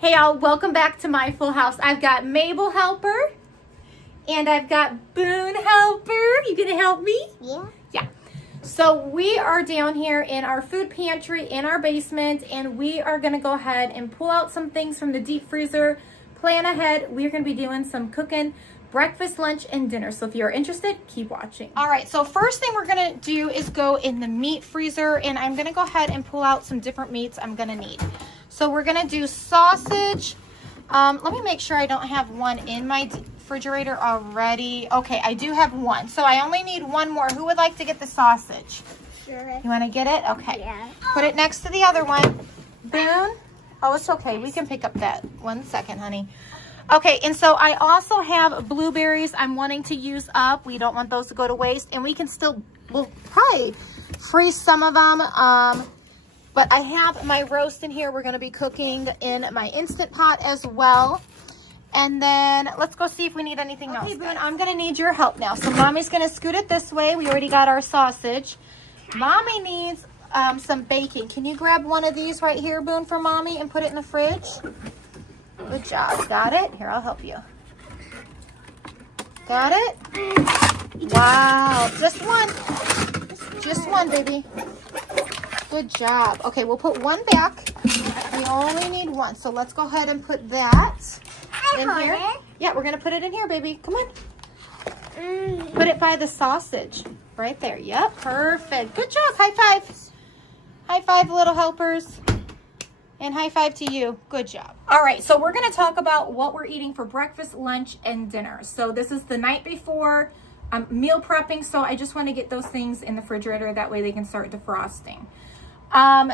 Hey y'all, welcome back to my full house. I've got Mabel helper and I've got Boone helper. You gonna help me? Yeah. Yeah. So we are down here in our food pantry in our basement, and we are gonna go ahead and pull out some things from the deep freezer, plan ahead. We're gonna be doing some cooking, breakfast, lunch, and dinner. So if you're interested, keep watching. All right, so first thing we're gonna do is go in the meat freezer, and I'm gonna go ahead and pull out some different meats I'm gonna need. So we're gonna do sausage. Let me make sure I don't have one in my refrigerator already. Okay, I do have one. So I only need one more. Who would like to get the sausage? Sure. You wanna get it? Okay. Yeah. Put it next to the other one. Boone? Oh, it's okay. We can pick up that. 1 second, honey. Okay, and so I also have blueberries I'm wanting to use up. We don't want those to go to waste, and we can still, we'll probably freeze some of them. But I have my roast in here. We're gonna be cooking in my Instant Pot as well. And then let's go see if we need anything else. Okay, Boone, I'm gonna need your help now. So Mommy's gonna scoot it this way. We already got our sausage. Mommy needs some bacon. Can you grab one of these right here, Boone, for Mommy and put it in the fridge? Good job. Got it? Here, I'll help you. Got it? Wow. Just one. Just one, baby. Good job. Okay, we'll put one back. We only need one. So let's go ahead and put that in here. Yeah, we're going to put it in here, baby. Come on. Put it by the sausage. Right there. Yep, perfect. Good job. High five. High five, little helpers. And high five to you. Good job. All right, so we're going to talk about what we're eating for breakfast, lunch, and dinner. So this is the night before. I'm meal prepping, so I just want to get those things in the refrigerator. That way they can start defrosting.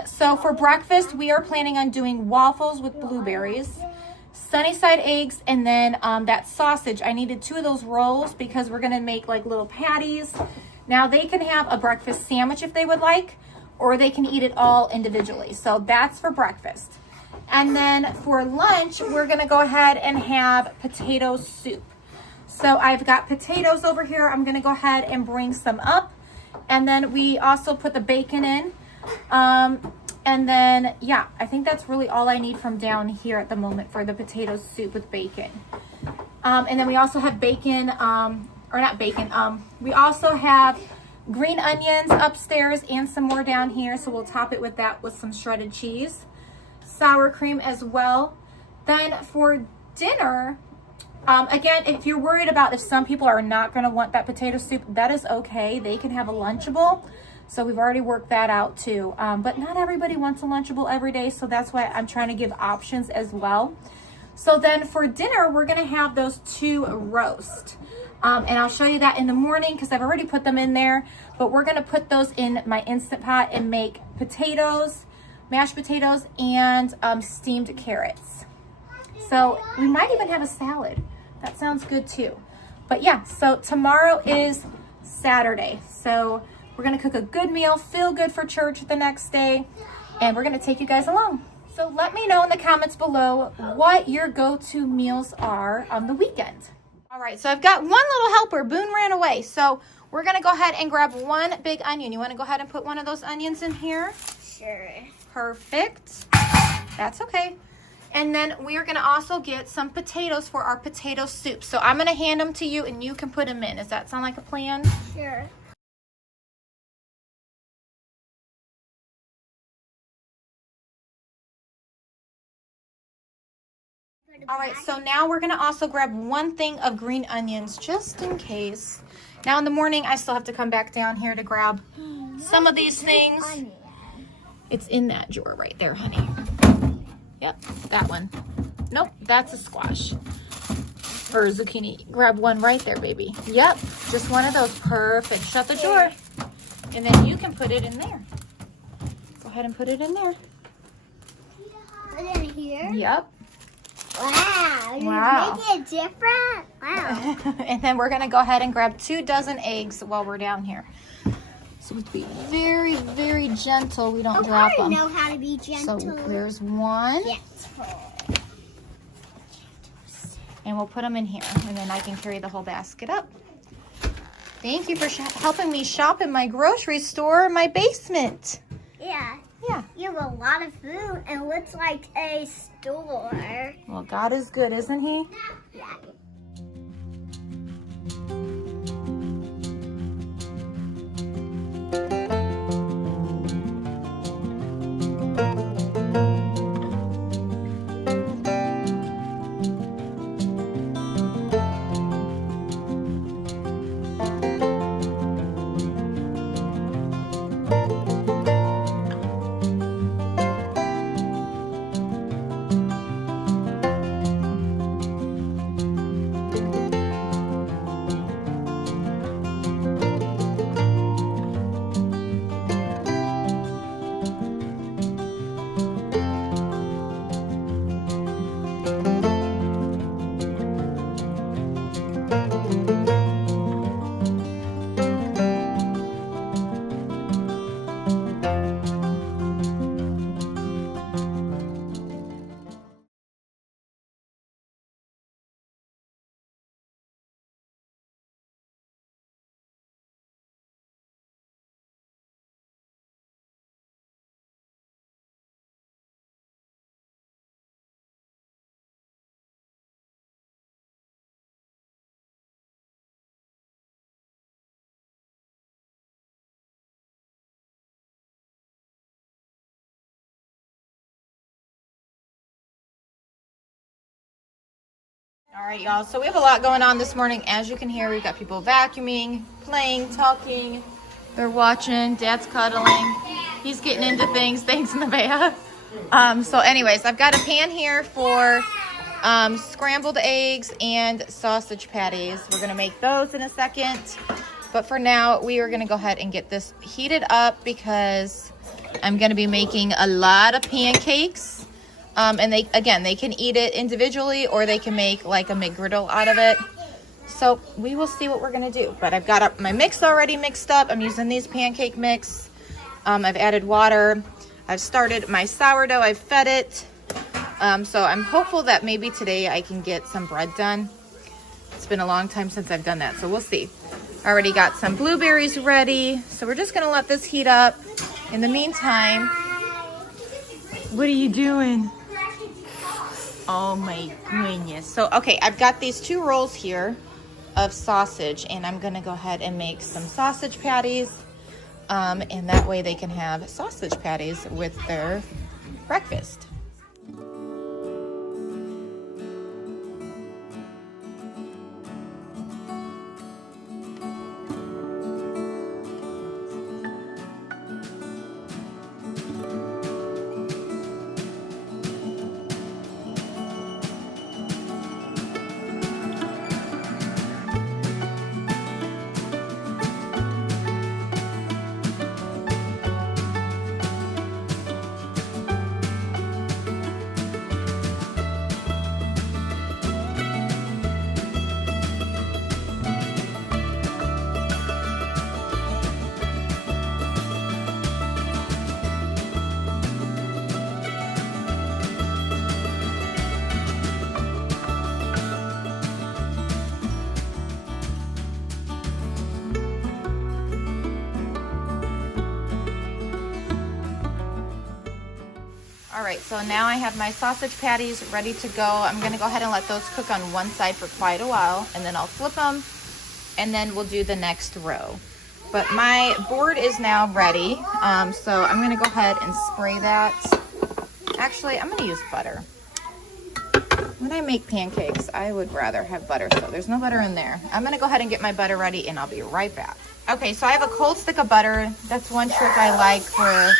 So for breakfast, we are planning on doing waffles with blueberries, sunny side eggs, and then that sausage. I needed 2 of those rolls because we're going to make like little patties. Now they can have a breakfast sandwich if they would like, or they can eat it all individually. So that's for breakfast. And then for lunch, we're gonna go ahead and have potato soup. So I've got potatoes over here. I'm gonna go ahead and bring some up. And then we also put the bacon in. And then, yeah, I think that's really all I need from down here at the moment for the potato soup with bacon. And then we also have bacon, or not bacon, we also have green onions upstairs and some more down here. So we'll top it with that with some shredded cheese. Sour cream as well. Then for dinner, again, if you're worried about if some people are not going to want that potato soup, that is okay. They can have a Lunchable. So we've already worked that out too. But not everybody wants a Lunchable every day. So that's why I'm trying to give options as well. So then for dinner, we're going to have those 2 roast. And I'll show you that in the morning because I've already put them in there. But we're going to put those in my Instant Pot and make potatoes, mashed potatoes, and steamed carrots. So we might even have a salad. That sounds good too. But yeah, so tomorrow is Saturday. So we're going to cook a good meal, feel good for church the next day, and we're going to take you guys along. So let me know in the comments below what your go-to meals are on the weekend. All right, so I've got one little helper. Boone ran away. So we're going to go ahead and grab one big onion. You want to go ahead and put one of those onions in here? Sure. Perfect. That's okay. And then we are going to also get some potatoes for our potato soup. So I'm going to hand them to you and you can put them in. Does that sound like a plan? Sure. All right, so now we're gonna also grab one thing of green onions just in case. Now in the morning, I still have to come back down here to grab some of these things. It's in that drawer right there, honey. Yep, that one. Nope, that's a squash or zucchini. Grab one right there, baby. Yep, just one of those. Perfect. Shut the drawer. And then you can put it in there. Go ahead and put it in there. Put it in here? Yep. Wow, you're Wow. making it different? Wow. And then we're gonna go ahead and grab 2 dozen eggs while we're down here. So we have to be very, very gentle. We don't drop them. I know how to be gentle. So there's one. Yes. And we'll put them in here. And then I can carry the whole basket up. Thank you for helping me shop in my grocery store in my basement. Yeah. Yeah. You have a lot of food and it looks like a store. Well, God is good, isn't he? Yeah. All right, y'all. So we have a lot going on this morning. As you can hear, we've got people vacuuming, playing, talking. They're watching. Dad's cuddling. He's getting into things. Thanks, Nevaeh. So anyways, I've got a pan here for scrambled eggs and sausage patties. We're going to make those in a second. But for now, we are going to go ahead and get this heated up because I'm going to be making a lot of pancakes. And they can eat it individually or they can make like a McGriddle out of it. So we will see what we're going to do. But I've got my mix already mixed up. I'm using these pancake mix. I've added water. I've started my sourdough. I've fed it. So I'm hopeful that maybe today I can get some bread done. It's been a long time since I've done that. So we'll see. I already got some blueberries ready. So we're just going to let this heat up. In the meantime, what are you doing? Oh my goodness. So, okay, I've got these 2 rolls here of sausage and I'm gonna go ahead and make some sausage patties. And that way they can have sausage patties with their breakfast. All right, so now I have my sausage patties ready to go. I'm gonna go ahead and let those cook on one side for quite a while, and then I'll flip them, and then we'll do the next row. But my board is now ready, so I'm gonna go ahead and spray that. Actually, I'm gonna use butter. When I make pancakes, I would rather have butter, so there's no butter in there. I'm gonna go ahead and get my butter ready, and I'll be right back. Okay, so I have a cold stick of butter. That's one trick I like for...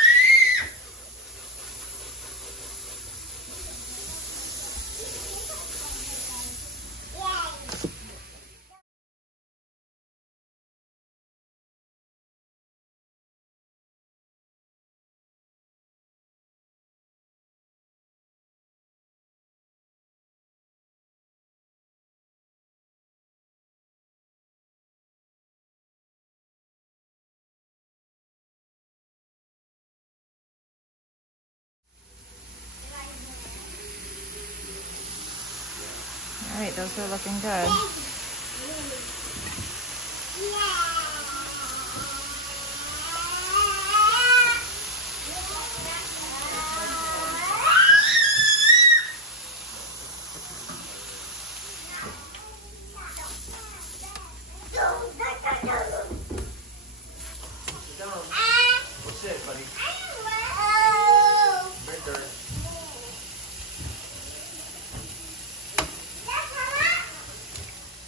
All right, those are looking good.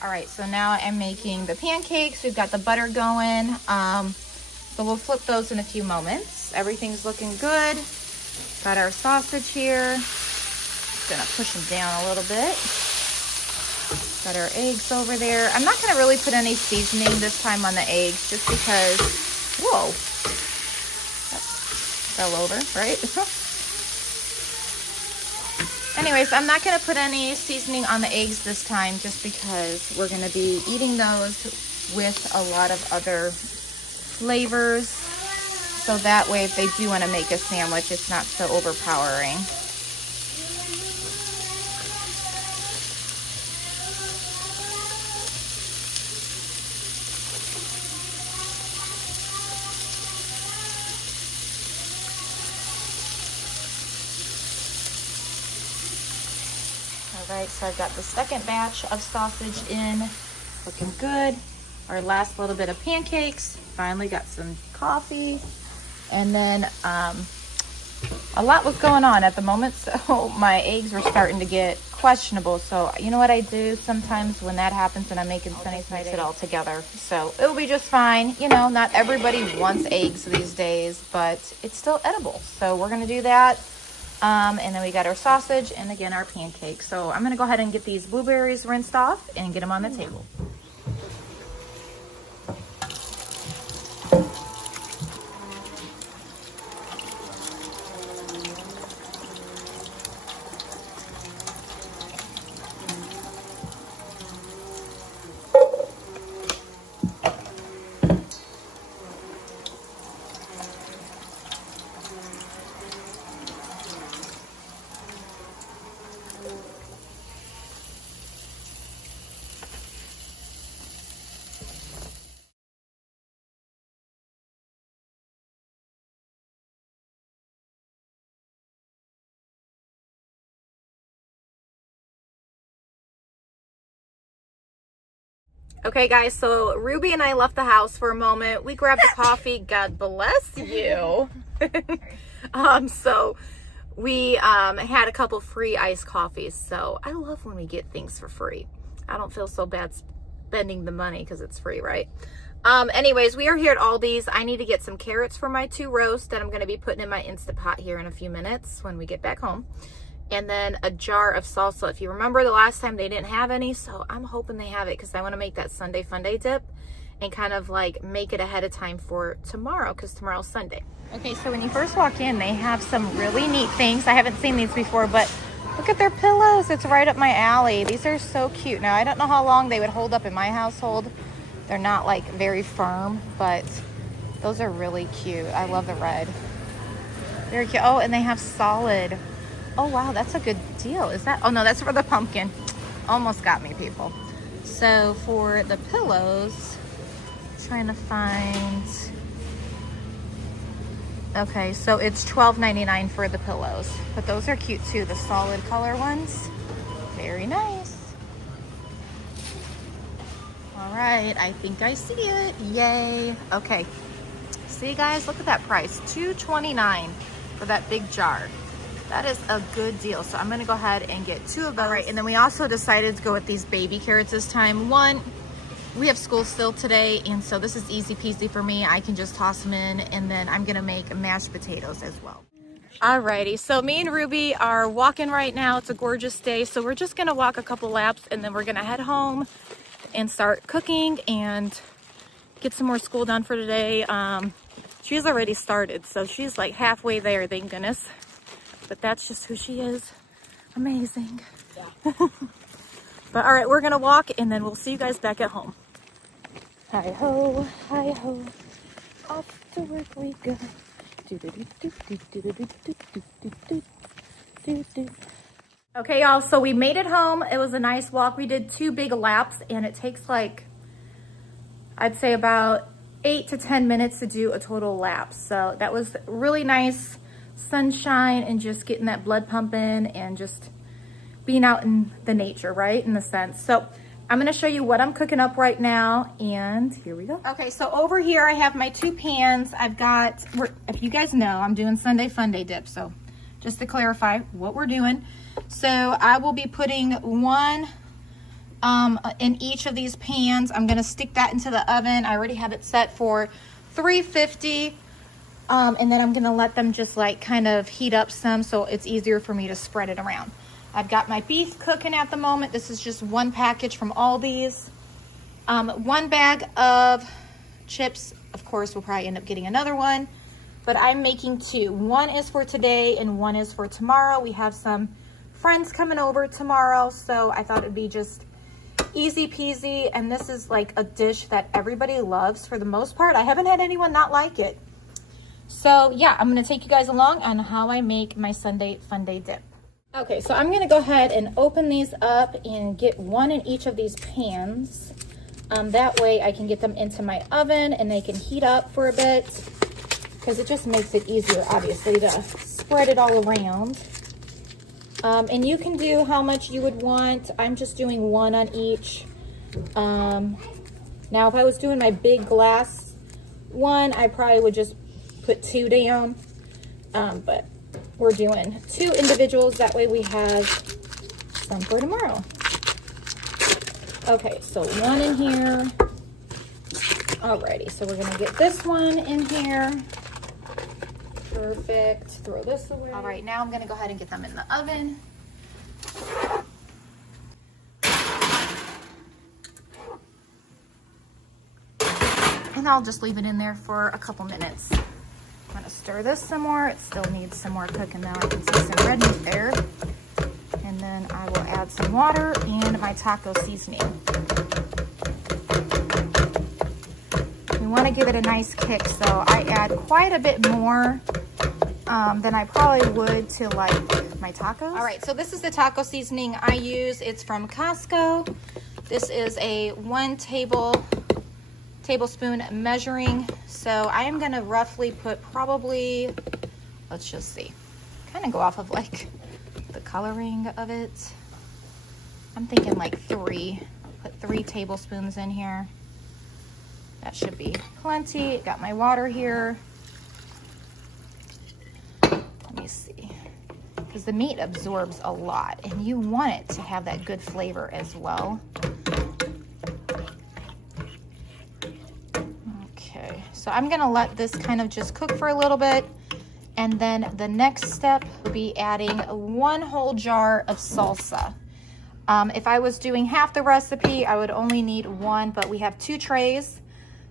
All right, so now I'm making the pancakes. We've got the butter going. So we'll flip those in a few moments. Everything's looking good. Got our sausage here. Gonna push them down a little bit. Got our eggs over there. I'm not gonna really put any seasoning this time on the eggs just because, whoa, that fell over, right? Anyways, I'm not gonna put any seasoning on the eggs this time just because we're gonna be eating those with a lot of other flavors. So that way, if they do wanna make a sandwich, it's not so overpowering. All right, so I've got the second batch of sausage in, looking good. Our last little bit of pancakes, finally got some coffee. And then a lot was going on at the moment, so my eggs were starting to get questionable. So you know what I do sometimes when that happens and I'm making sunny side eggs? It all together. So it'll be just fine. You know, not everybody wants eggs these days, but it's still edible. So we're gonna do that. And then we got our sausage and again our pancakes. So I'm gonna go ahead and get these blueberries rinsed off and get them on the table. Okay guys, so Ruby and I left the house for a moment. We grabbed the coffee. God bless you. So we had a couple free iced coffees. So I love when we get things for free. I don't feel so bad spending the money because it's free, right? Anyways, we are here at Aldi's. I need to get some carrots for my 2 roasts that I'm going to be putting in my Instant Pot here in a few minutes when we get back home. And then a jar of salsa. If you remember the last time they didn't have any, so I'm hoping they have it because I want to make that Sunday funday dip and kind of like make it ahead of time for tomorrow because tomorrow's Sunday. Okay, so when you first walk in, they have some really neat things. I haven't seen these before, but look at their pillows. It's right up my alley. These are so cute. Now, I don't know how long they would hold up in my household. They're not like very firm, but those are really cute. I love the red. Very cute. Oh, and they have solid. Oh, wow, that's a good deal. Is that? Oh, no, that's for the pumpkin. Almost got me, people. So for the pillows, trying to find. Okay, so it's $12.99 for the pillows. But those are cute, too, the solid color ones. Very nice. All right, I think I see it. Yay. Okay. See, guys, look at that price. $2.29 for that big jar. That is a good deal. So I'm gonna go ahead and get 2 of those. All right, and then we also decided to go with these baby carrots this time. One, we have school still today, and so this is easy peasy for me. I can just toss them in, and then I'm gonna make mashed potatoes as well. Alrighty, so me and Ruby are walking right now. It's a gorgeous day, so we're just gonna walk a couple laps, and then we're gonna head home and start cooking and get some more school done for today. She's already started, so she's like halfway there, thank goodness. But that's just who she is. Amazing. Yeah. But all right, we're gonna walk and then we'll see you guys back at home. Hi ho, off to work we go. Okay, y'all, so we made it home. It was a nice walk. We did 2 big laps and it takes like, I'd say about 8 to 10 minutes to do a total lap. So that was really nice. Sunshine and just getting that blood pumping and just being out in the nature, right? In the sense. So I'm gonna show you what I'm cooking up right now, and here we go. Okay, so over here I have my 2 pans. I've got, if you guys know, I'm doing Sunday funday dip. So just to clarify what we're doing. So I will be putting 1 in each of these pans. I'm gonna stick that into the oven. I already have it set for 350. And then I'm gonna let them just like kind of heat up some so it's easier for me to spread it around. I've got my beef cooking at the moment. This is just one package from Aldi's. One bag of chips. Of course, we'll probably end up getting another one, but I'm making two. One is for today and one is for tomorrow. We have some friends coming over tomorrow, so I thought it'd be just easy peasy. And this is like a dish that everybody loves for the most part. I haven't had anyone not like it. So yeah, I'm gonna take you guys along on how I make my Sunday funday dip. Okay, so I'm gonna go ahead and open these up and get one in each of these pans. That way I can get them into my oven and they can heat up for a bit, because it just makes it easier, obviously, to spread it all around. And you can do how much you would want. I'm just doing one on each. Now, if I was doing my big glass one, I probably would just put two down. But we're doing two individuals. That way we have some for tomorrow. Okay, so one in here. Alrighty, so we're gonna get this one in here. Perfect. Throw this away. All right, now I'm gonna go ahead and get them in the oven. And I'll just leave it in there for a couple minutes. I'm gonna stir this some more. It still needs some more cooking though. I can see some red meat there. And then I will add some water and my taco seasoning. We want to give it a nice kick, so I add quite a bit more than I probably would to like my tacos. All right, so this is the taco seasoning I use. It's from Costco. This is a 1 tablespoon measuring. So I am gonna roughly put probably, let's just see, kind of go off of like the coloring of it. I'm thinking like 3. Put 3 tablespoons in here. That should be plenty. Got my water here. Let me see, because the meat absorbs a lot and you want it to have that good flavor as well. Okay, so I'm gonna let this kind of just cook for a little bit. And then the next step would be adding 1 whole jar of salsa. If I was doing half the recipe, I would only need 1, but we have 2 trays.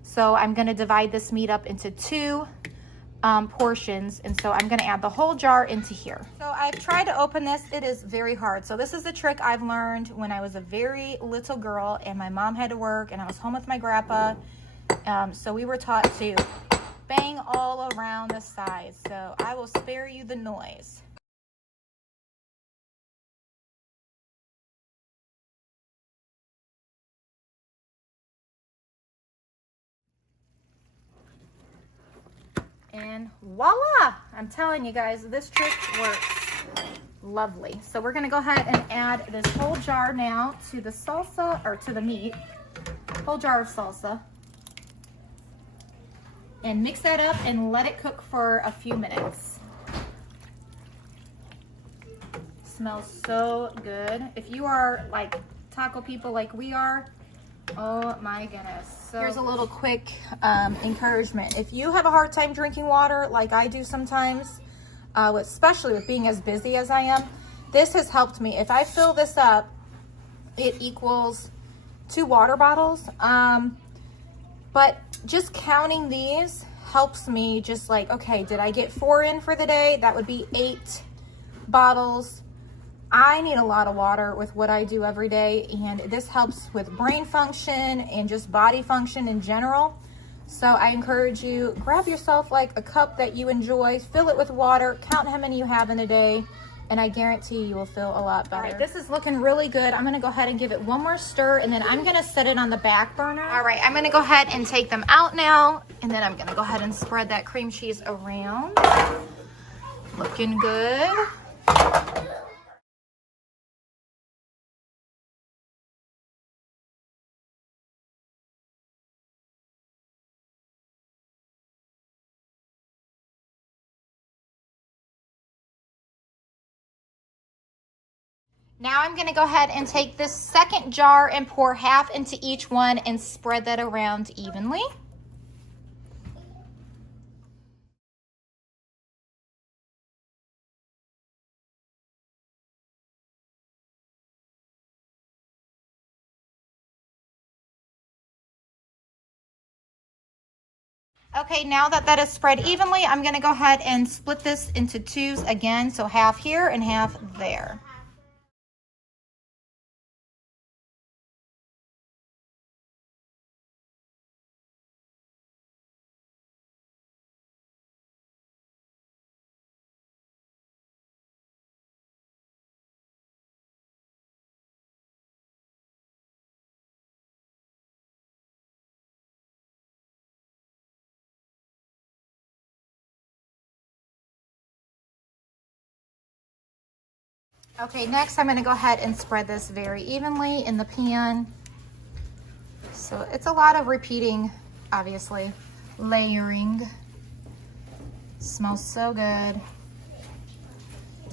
So I'm gonna divide this meat up into 2 portions. And so I'm gonna add the whole jar into here. So I've tried to open this, it is very hard. So this is a trick I've learned when I was a very little girl and my mom had to work and I was home with my grandpa. So we were taught to bang all around the sides, so I will spare you the noise. And voila! I'm telling you guys, this trick works lovely. So we're gonna go ahead and add this whole jar now to the salsa, or to the meat. Whole jar of salsa. And mix that up and let it cook for a few minutes. Smells so good. If you are like taco people like we are, oh my goodness. So here's a little quick encouragement. If you have a hard time drinking water like I do sometimes, especially with being as busy as I am, this has helped me. If I fill this up, it equals 2 water bottles. But just counting these helps me just like, okay, did I get 4 in for the day? That would be 8 bottles. I need a lot of water with what I do every day, and this helps with brain function and just body function in general. So I encourage you, grab yourself like a cup that you enjoy, fill it with water, count how many you have in a day, and I guarantee you will feel a lot better. All right, this is looking really good. I'm gonna go ahead and give it one more stir, and then I'm gonna set it on the back burner. All right, I'm gonna go ahead and take them out now, and then I'm gonna go ahead and spread that cream cheese around. Looking good. Now I'm gonna go ahead and take this second jar and pour half into each one and spread that around evenly. Okay, now that that is spread evenly, I'm gonna go ahead and split this into twos again, so half here and half there. Okay, next I'm gonna go ahead and spread this very evenly in the pan. So it's a lot of repeating, obviously, layering. Smells so good.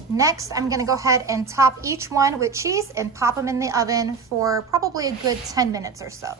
Next, I'm gonna go ahead and top each one with cheese and pop them in the oven for probably a good 10 minutes or so.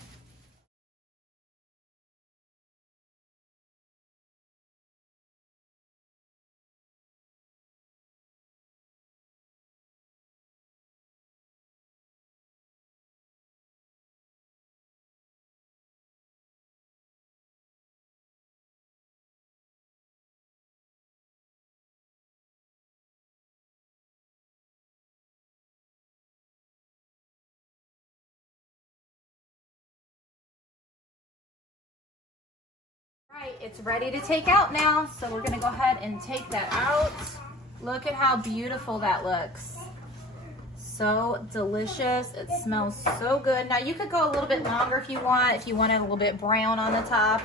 Right, it's ready to take out now, so we're gonna go ahead and take that out. Look at how beautiful that looks. So delicious. It smells so good. Now you could go a little bit longer if you want it a little bit brown on the top.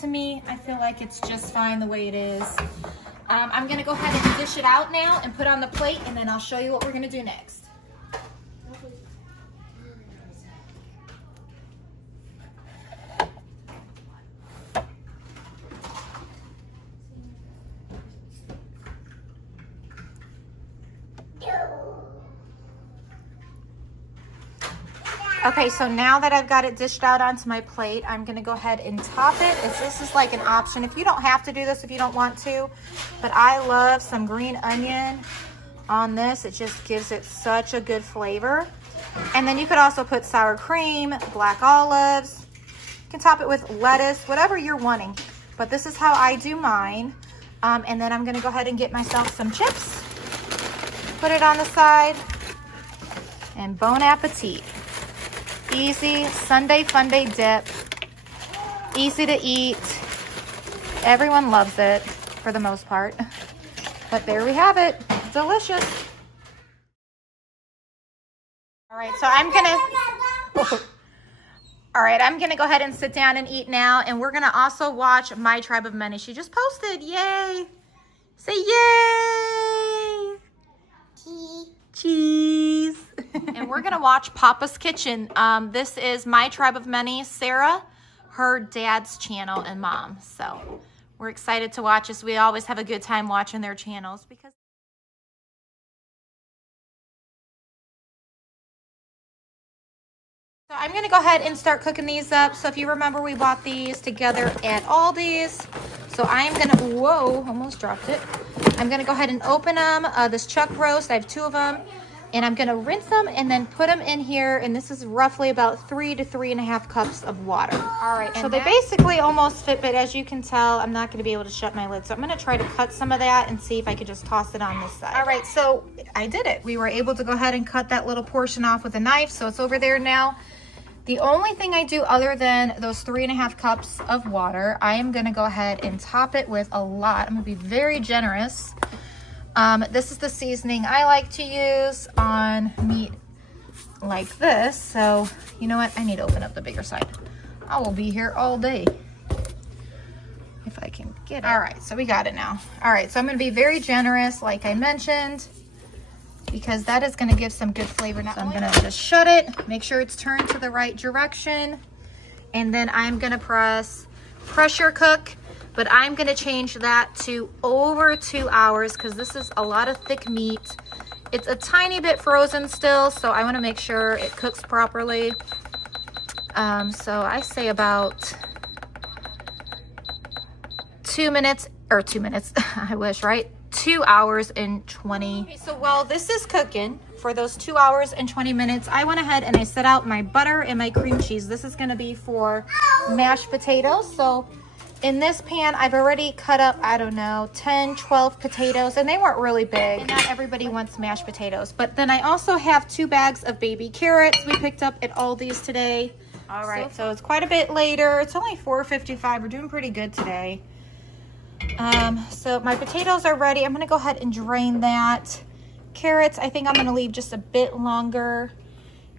To me, I feel like it's just fine the way it is. I'm gonna go ahead and dish it out now and put it on the plate, and then I'll show you what we're gonna do next. Okay, so now that I've got it dished out onto my plate, I'm gonna go ahead and top it. This is like an option. If you don't have to do this if you don't want to, but I love some green onion on this. It just gives it such a good flavor. And then you could also put sour cream, black olives. You can top it with lettuce, whatever you're wanting. But this is how I do mine. And then I'm gonna go ahead and get myself some chips. Put it on the side. And bon appetit. Easy Sunday funday dip. Easy to eat. Everyone loves it for the most part. But there we have it. Delicious. All right, so I'm gonna go ahead and sit down and eat now, and we're gonna also watch My Tribe of Many. She just posted. Yay! Say yay! Cheese. And we're gonna watch Papa's Kitchen. This is My Tribe of Many, Sarah, her dad's channel, and mom. So we're excited to watch this. We always have a good time watching their channels because so I'm gonna go ahead and start cooking these up. So if you remember, we bought these together at Aldi's. So I am gonna, whoa, almost dropped it. I'm gonna go ahead and open them. This chuck roast, I have 2 of them. And I'm gonna rinse them and then put them in here. And this is roughly about 3 to 3.5 cups of water. All right, so they basically almost fit, but as you can tell, I'm not gonna be able to shut my lid. So I'm gonna try to cut some of that and see if I could just toss it on this side. All right, so I did it. We were able to go ahead and cut that little portion off with a knife. So it's over there now. The only thing I do other than those 3.5 cups of water, I am gonna go ahead and top it with a lot. I'm gonna be very generous. This is the seasoning I like to use on meat like this. So, you know what? I need to open up the bigger side. I will be here all day if I can get it. All right, so we got it now. All right, so I'm gonna be very generous, like I mentioned, because that is gonna give some good flavor. Now, so I'm gonna just shut it, make sure it's turned to the right direction, and then I'm gonna press pressure cook. But I'm gonna change that to over 2 hours because this is a lot of thick meat It's a tiny bit frozen still, so I want to make sure it cooks properly. So I say about 2 minutes, or 2 minutes, I wish, right? 2 hours and 20. Okay, so while this is cooking, for those 2 hours and 20 minutes, I went ahead and I set out my butter and my cream cheese. This is gonna be for mashed potatoes. So in this pan, I've already cut up, I don't know, 10, 12 potatoes, and they weren't really big. And not everybody wants mashed potatoes. But then I also have 2 bags of baby carrots we picked up at Aldi's today. All right, so it's quite a bit later. It's only 4:55. We're doing pretty good today. So my potatoes are ready. I'm gonna go ahead and drain that. Carrots, I think I'm gonna leave just a bit longer.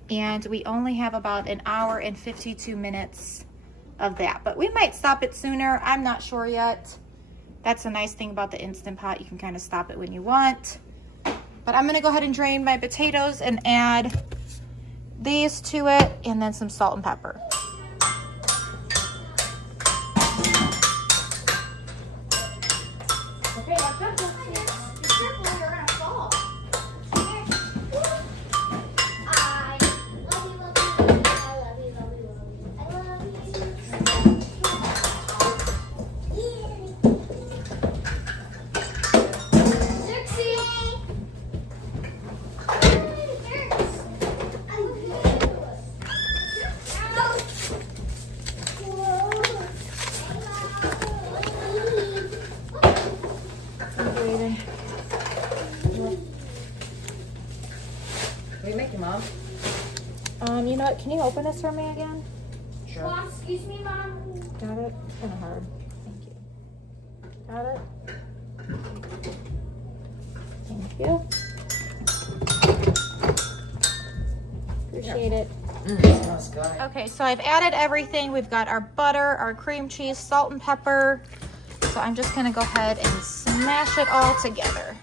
And we only have about 1 hour and 52 minutes of that. But we might stop it sooner. I'm not sure yet. That's a nice thing about the Instant Pot. You can kind of stop it when you want. But I'm gonna go ahead and drain my potatoes and add these to it, and then some salt and pepper. Okay, watch out. Be careful, you're gonna fall. I love you, love you, love you. I love you, love you, love you. I love you. Sexy. What are you making, Mom? You know what? Can you open this for me again? Sure. Mom, excuse me, Mom. Got it? It's kind of hard. Thank you. Got it? Thank you. Appreciate it. Smells good. Okay, so I've added everything. We've got our butter, our cream cheese, salt and pepper. So I'm just gonna go ahead and smash it all together.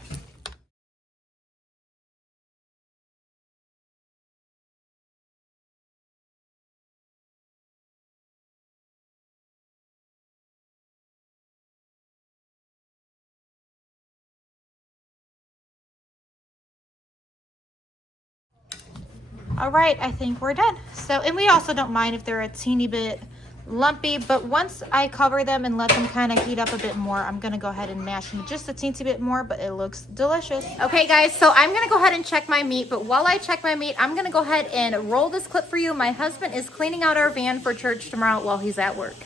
All right, I think we're done. So, and we also don't mind if they're a teeny bit lumpy, but once I cover them and let them kind of heat up a bit more, I'm gonna go ahead and mash them just a teensy bit more, but it looks delicious. Okay guys, so I'm gonna go ahead and check my meat, but while I check my meat, I'm gonna go ahead and roll this clip for you. My husband is cleaning out our van for church tomorrow while he's at work.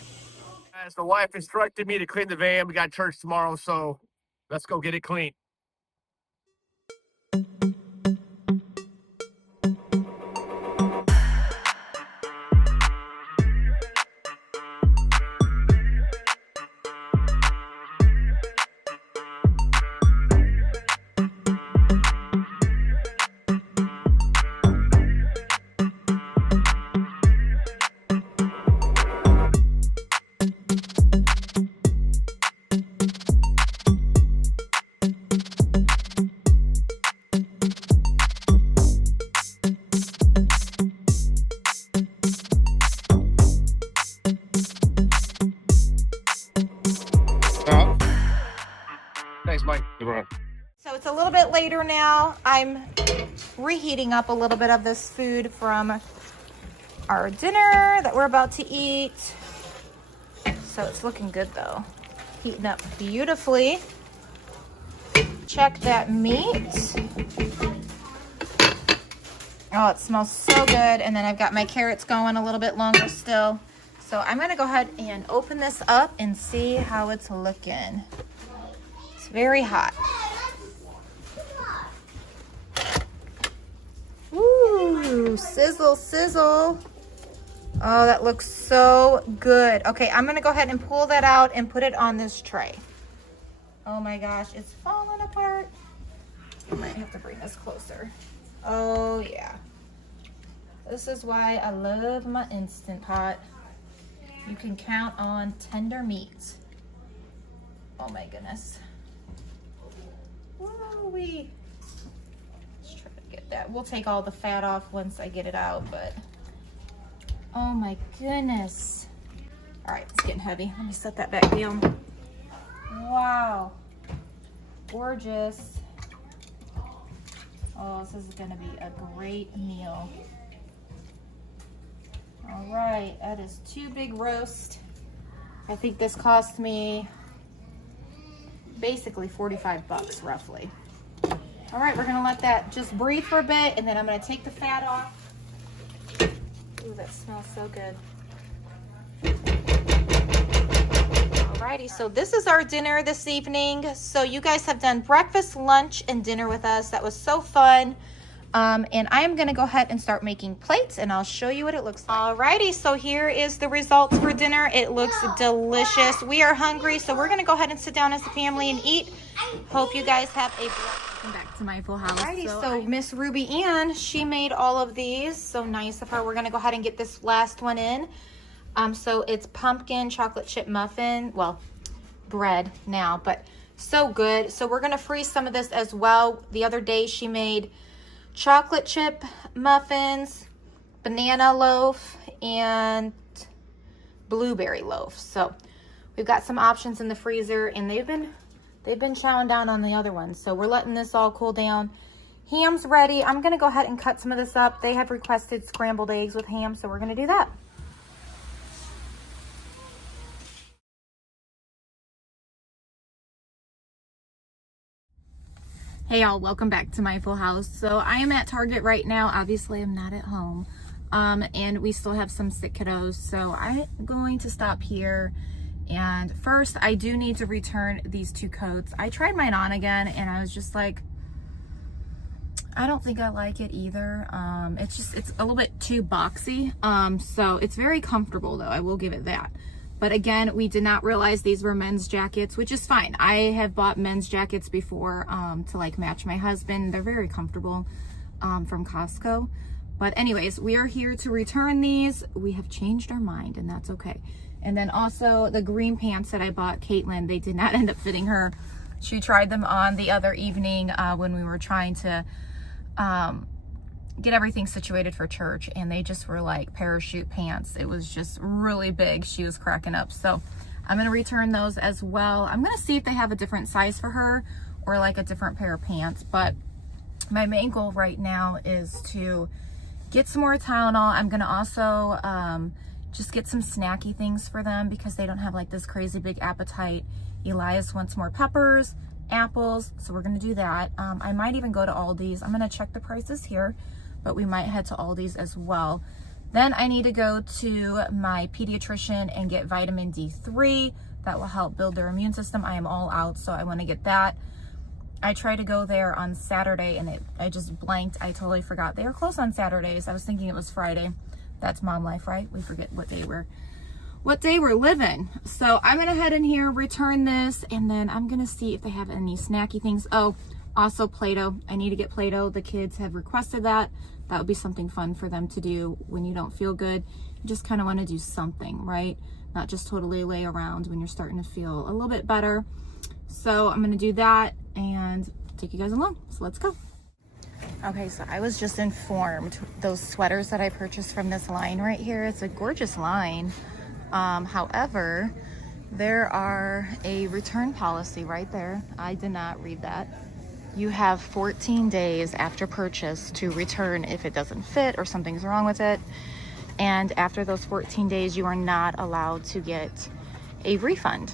As the wife instructed me to clean the van, we got church tomorrow, so let's go get it clean. Thanks, Mike. So it's a little bit later now. I'm reheating up a little bit of this food from our dinner that we're about to eat. So it's looking good though. Heating up beautifully. Check that meat. Oh, it smells so good. And then I've got my carrots going a little bit longer still. So I'm gonna go ahead and open this up and see how it's looking. It's very hot. Ooh, sizzle, sizzle. Oh, that looks so good. Okay, I'm gonna go ahead and pull that out and put it on this tray. Oh my gosh, it's falling apart. I might have to bring this closer. Oh yeah. This is why I love my Instant Pot. You can count on tender meat. Oh my goodness. Woo-wee. Let's try to get that. We'll take all the fat off once I get it out, but oh my goodness. All right, it's getting heavy. Let me set that back down. Wow. Gorgeous. Oh, this is gonna be a great meal. All right, that is 2 big roast. I think this cost me basically 45 bucks roughly. All right, we're gonna let that just breathe for a bit, and then I'm gonna take the fat off. Ooh, that smells so good. Alrighty, so this is our dinner this evening. So you guys have done breakfast, lunch, and dinner with us. That was so fun. And I am gonna go ahead and start making plates, and I'll show you what it looks like. Alrighty, so here is the results for dinner. It looks delicious. We are hungry, so we're gonna go ahead and sit down as a family and eat. Hope you guys have a welcome back to my full house. Alrighty, so Miss Ruby Ann, she made all of these. So nice of her. We're gonna go ahead and get this last one in. So it's pumpkin chocolate chip muffin, well, bread now, but so good. So we're gonna freeze some of this as well. The other day she made chocolate chip muffins, banana loaf, and blueberry loaf. So we've got some options in the freezer, and they've been chowing down on the other ones. So we're letting this all cool down. Ham's ready. I'm gonna go ahead and cut some of this up. They have requested scrambled eggs with ham, so we're gonna do that. Hey y'all, welcome back to my full house. So I am at Target right now. Obviously I'm not at home. And we still have some sick kiddos. So I'm going to stop here. And first I do need to return these 2 coats. I tried mine on again and I was just like, I don't think I like it either. It's a little bit too boxy. So it's very comfortable though, I will give it that. But again, we did not realize these were men's jackets, which is fine. I have bought men's jackets before to like match my husband. They're very comfortable from Costco. But anyways, we are here to return these. We have changed our mind, and that's okay. And then also the green pants that I bought Caitlin, they did not end up fitting her. She tried them on the other evening when we were trying to get everything situated for church, and they just were like parachute pants. It was just really big. She was cracking up. So I'm gonna return those as well. I'm gonna see if they have a different size for her or like a different pair of pants. But my main goal right now is to get some more Tylenol. I'm gonna also just get some snacky things for them because they don't have like this crazy big appetite. Elias wants more peppers, apples, so we're gonna do that. I might even go to Aldi's. I'm gonna check the prices here, but we might head to Aldi's as well. Then I need to go to my pediatrician and get vitamin D3. That will help build their immune system. I am all out, so I want to get that. I tried to go there on Saturday and I just blanked. I totally forgot. They are closed on Saturdays. I was thinking it was Friday. That's mom life, right? We forget what day we're living. So I'm gonna head in here, return this, and then I'm gonna see if they have any snacky things. Oh, also Play-Doh. I need to get Play-Doh. The kids have requested that. That would be something fun for them to do when you don't feel good. You just kind of want to do something, right? Not just totally lay around when you're starting to feel a little bit better. So I'm going to do that and take you guys along. So let's go. Okay, so I was just informed those sweaters that I purchased from this line right here, it's a gorgeous line. However, there are a return policy right there. I did not read that. You have 14 days after purchase to return if it doesn't fit or something's wrong with it. And after those 14 days, you are not allowed to get a refund.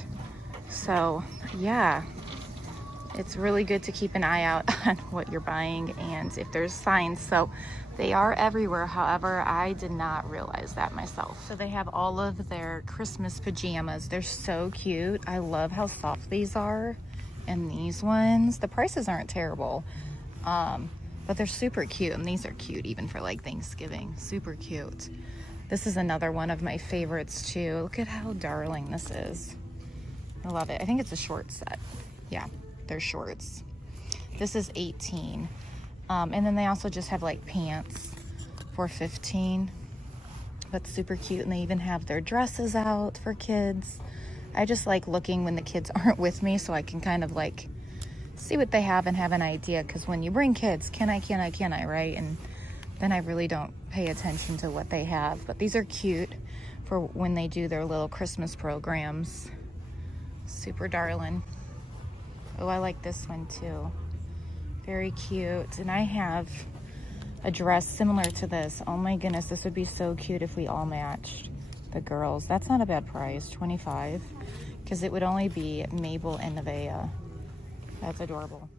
So yeah, it's really good to keep an eye out on what you're buying and if there's signs. So they are everywhere. However, I did not realize that myself. So they have all of their Christmas pajamas. They're so cute. I love how soft these are. And these ones, the prices aren't terrible, but they're super cute. And these are cute even for like Thanksgiving. Super cute. This is another one of my favorites too. Look at how darling this is. I love it. I think it's a short set. Yeah, they're shorts. This is 18. And then they also just have like pants for 15. But super cute. And they even have their dresses out for kids. I just like looking when the kids aren't with me so I can kind of like see what they have and have an idea. Because when you bring kids, can I, right? And then I really don't pay attention to what they have. But these are cute for when they do their little Christmas programs. Super darling. Oh, I like this one too. Very cute. And I have a dress similar to this. Oh my goodness, this would be so cute if we all matched the girls. That's not a bad price, $25, because it would only be Mabel and Nevaeh. That's adorable.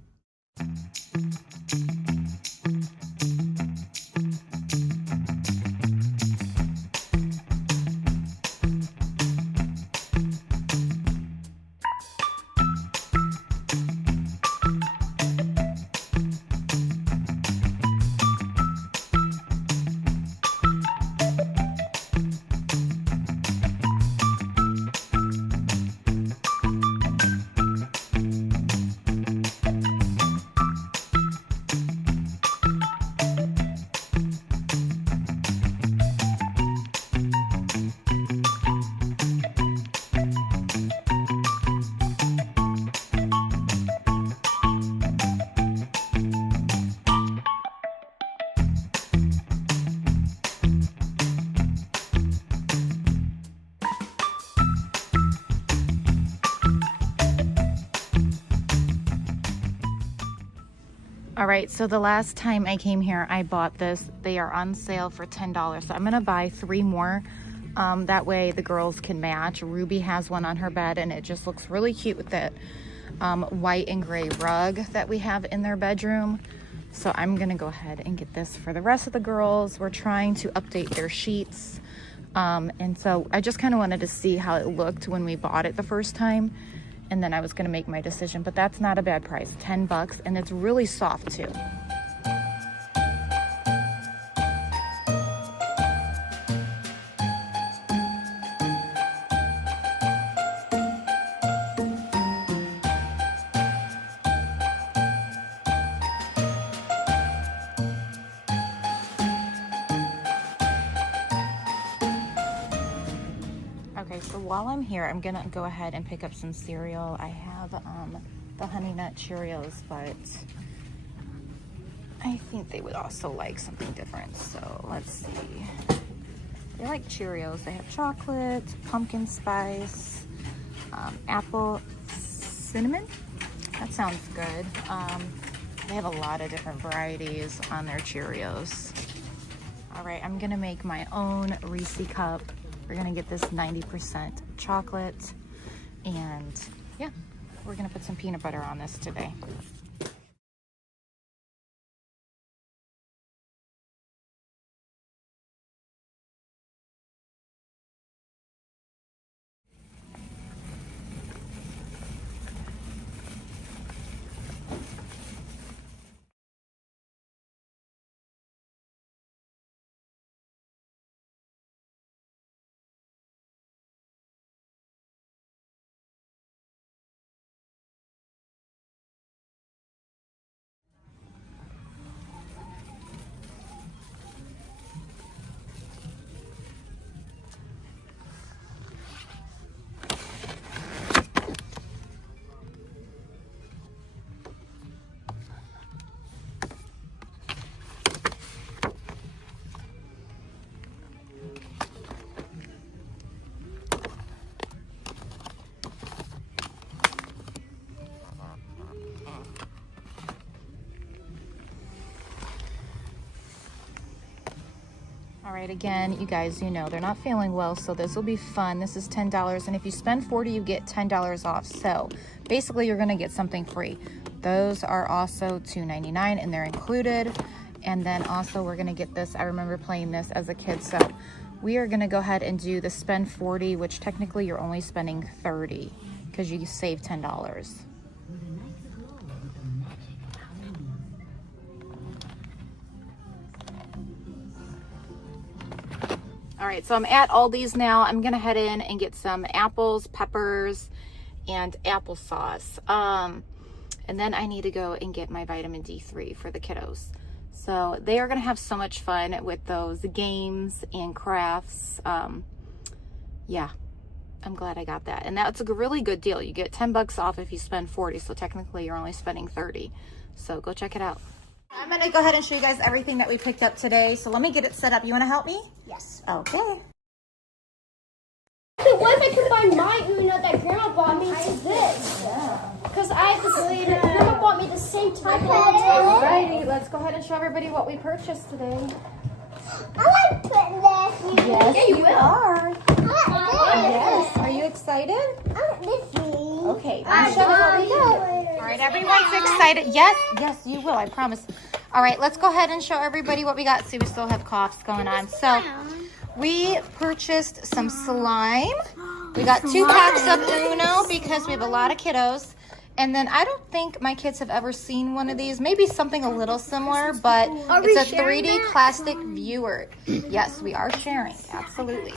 All right, so the last time I came here, I bought this. They are on sale for $10. So I'm gonna buy 3 more. That way the girls can match. Ruby has one on her bed and it just looks really cute with that white and gray rug that we have in their bedroom. So I'm gonna go ahead and get this for the rest of the girls. We're trying to update their sheets. And so I just kind of wanted to see how it looked when we bought it the first time. And then I was gonna make my decision, but that's not a bad price, $10, and it's really soft too. Okay, so while I'm here, I'm gonna go ahead and pick up some cereal. I have the Honey Nut Cheerios, but I think they would also like something different. So let's see. They like Cheerios. They have chocolate, pumpkin spice, apple cinnamon. That sounds good. They have a lot of different varieties on their Cheerios. All right, I'm gonna make my own Reese cup. We're gonna get this 90% chocolate, and yeah, we're gonna put some peanut butter on this today. All right, again, you guys, you know, they're not feeling well, so this will be fun. This is $10, and if you spend $40, you get $10 off. So basically, you're gonna get something free. Those are also $2.99, and they're included. And then also, we're gonna get this. I remember playing this as a kid, so we are gonna go ahead and do the spend 40, which technically you're only spending 30 because you save $10. All right, so I'm at Aldi's now. I'm gonna head in and get some apples, peppers, and applesauce. And then I need to go and get my vitamin D3 for the kiddos. So they are gonna have so much fun with those games and crafts. Yeah, I'm glad I got that. And that's a really good deal. You get $10 off if you spend 40, so technically you're only spending 30. So go check it out. I'm gonna go ahead and show you guys everything that we picked up today. So let me get it set up. You wanna help me? Yes. Okay. So what if I combine my Uno that Grandma bought me to this? Yeah. Because I have the same. Mama bought me the same type of Alrighty, let's go ahead and show everybody what we purchased today. I like putting this. Yes, Yeah, you will. are. I Yes. Are you excited? like this. Okay, let me show you what we got. All right, everyone's excited. Yes, you will. I promise. All right, let's go ahead and show everybody what we got. See, we still have coughs going on. So, we purchased some slime. We got 2 packs of Uno because we have a lot of kiddos. And then I don't think my kids have ever seen one of these. Maybe something a little similar, but it's a 3D plastic viewer. Yes, we are sharing. Absolutely.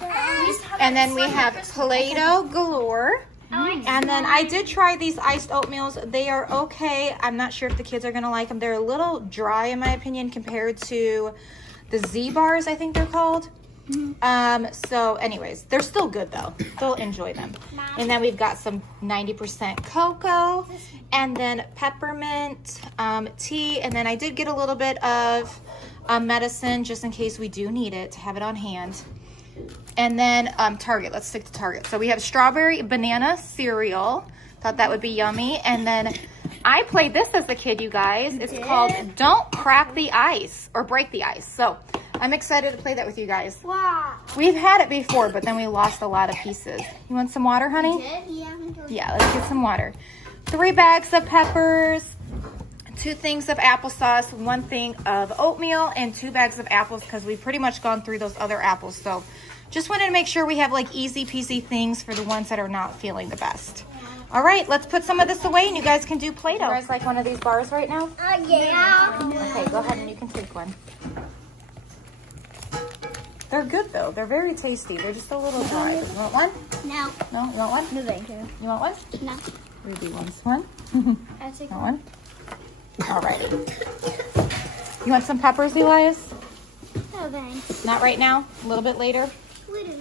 And then we have Play-Doh galore. And then I did try these iced oatmeals. They are okay. I'm not sure if the kids are going to like them. They're a little dry, in my opinion, compared to the Z bars, I think they're called. So anyways, they're still good though. They'll enjoy them. And then we've got some 90% cocoa and then peppermint tea. And then I did get a little bit of medicine just in case we do need it, to have it on hand. And then Target, let's stick to Target. So we have strawberry banana cereal. Thought that would be yummy. And then I played this as a kid, you guys. It's called Don't Crack the Ice or Break the Ice. So I'm excited to play that with you guys. Wow. We've had it before, but then we lost a lot of pieces. You want some water, honey? Yeah. Yeah, let's get some water. 3 bags of peppers, 2 things of applesauce, 1 thing of oatmeal, and 2 bags of apples because we've pretty much gone through those other apples. So just wanted to make sure we have like easy peasy things for the ones that are not feeling the best. All right, let's put some of this away and you guys can do Play-Doh. You guys like one of these bars right now? Yeah. Okay, go ahead and you can take one. They're good though. They're very tasty. They're just a little dry. You want one? No. No? You want one? No, thank you. You want one? No. Ruby wants one. I take Want one? Alrighty. You want some peppers, Elias? No, thanks. Not right now? A little bit later?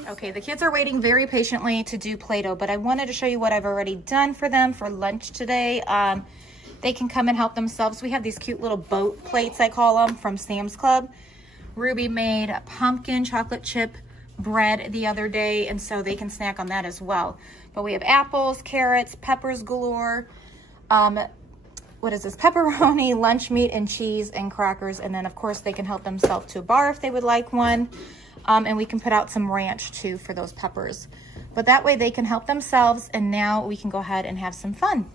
Okay, the kids are waiting very patiently to do Play-Doh, but I wanted to show you what I've already done for them for lunch today. They can come and help themselves. We have these cute little boat plates, I call them, from Sam's Club. Ruby made a pumpkin chocolate chip bread the other day, and so they can snack on that as well. But we have apples, carrots, peppers galore, what is this, pepperoni, lunch meat, and cheese, and crackers. And then, of course, they can help themselves to a bar if they would like one. And we can put out some ranch, too, for those peppers. But that way they can help themselves, and now we can go ahead and have some fun.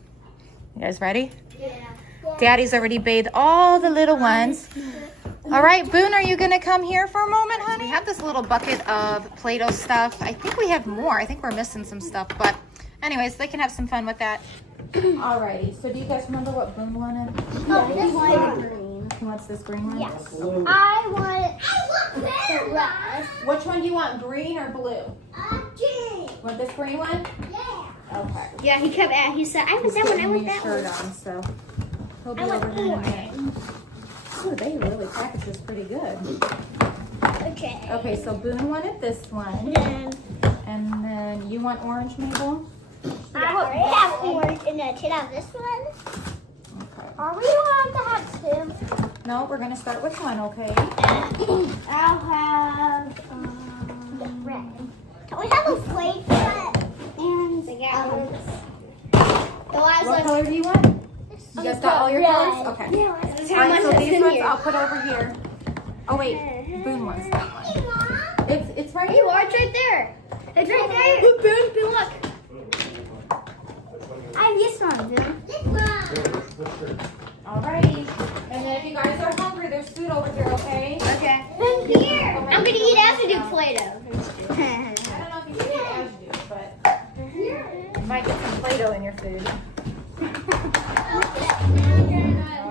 You guys ready? Yeah. Daddy's already bathed all the little ones. All right, Boone, are you going to come here for a moment, honey? We have this little bucket of Play-Doh stuff. I think we have more. I think we're missing some stuff. But anyways, they can have some fun with that. Alrighty, so do you guys remember what Boone wanted? Oh, this one. He wants this green one? Yes. I want the red. Which one do you want, green or blue? Green. Want this green one? Yeah. Okay. Yeah, he kept asking. He said, I want that one. I want that shirt one. on, so he'll be I want over here in a orange. minute. Ooh, they really package this pretty good. Okay. Okay, so Boone wanted this one. And then you want orange, Mabel? I already have orange in it. Can I have this one? Okay. Are we allowed to have 2? No, we're going to start with one, okay? I'll have red. Can we have a plate set? And What color do you want? You guys got all your colors? Okay. Yeah, All right, so these ones I'll put over here. Oh, wait. Boone wants that one. It's right here. It's right there. It's right there. Boone, look. I have this one, Boone. This one. Alrighty. And then if you guys are hungry, there's food over here, okay? Okay. Boone, here. I'm going to eat after you do Play-Doh. I don't know if you should eat as you do, but you might get some Play-Doh in your food.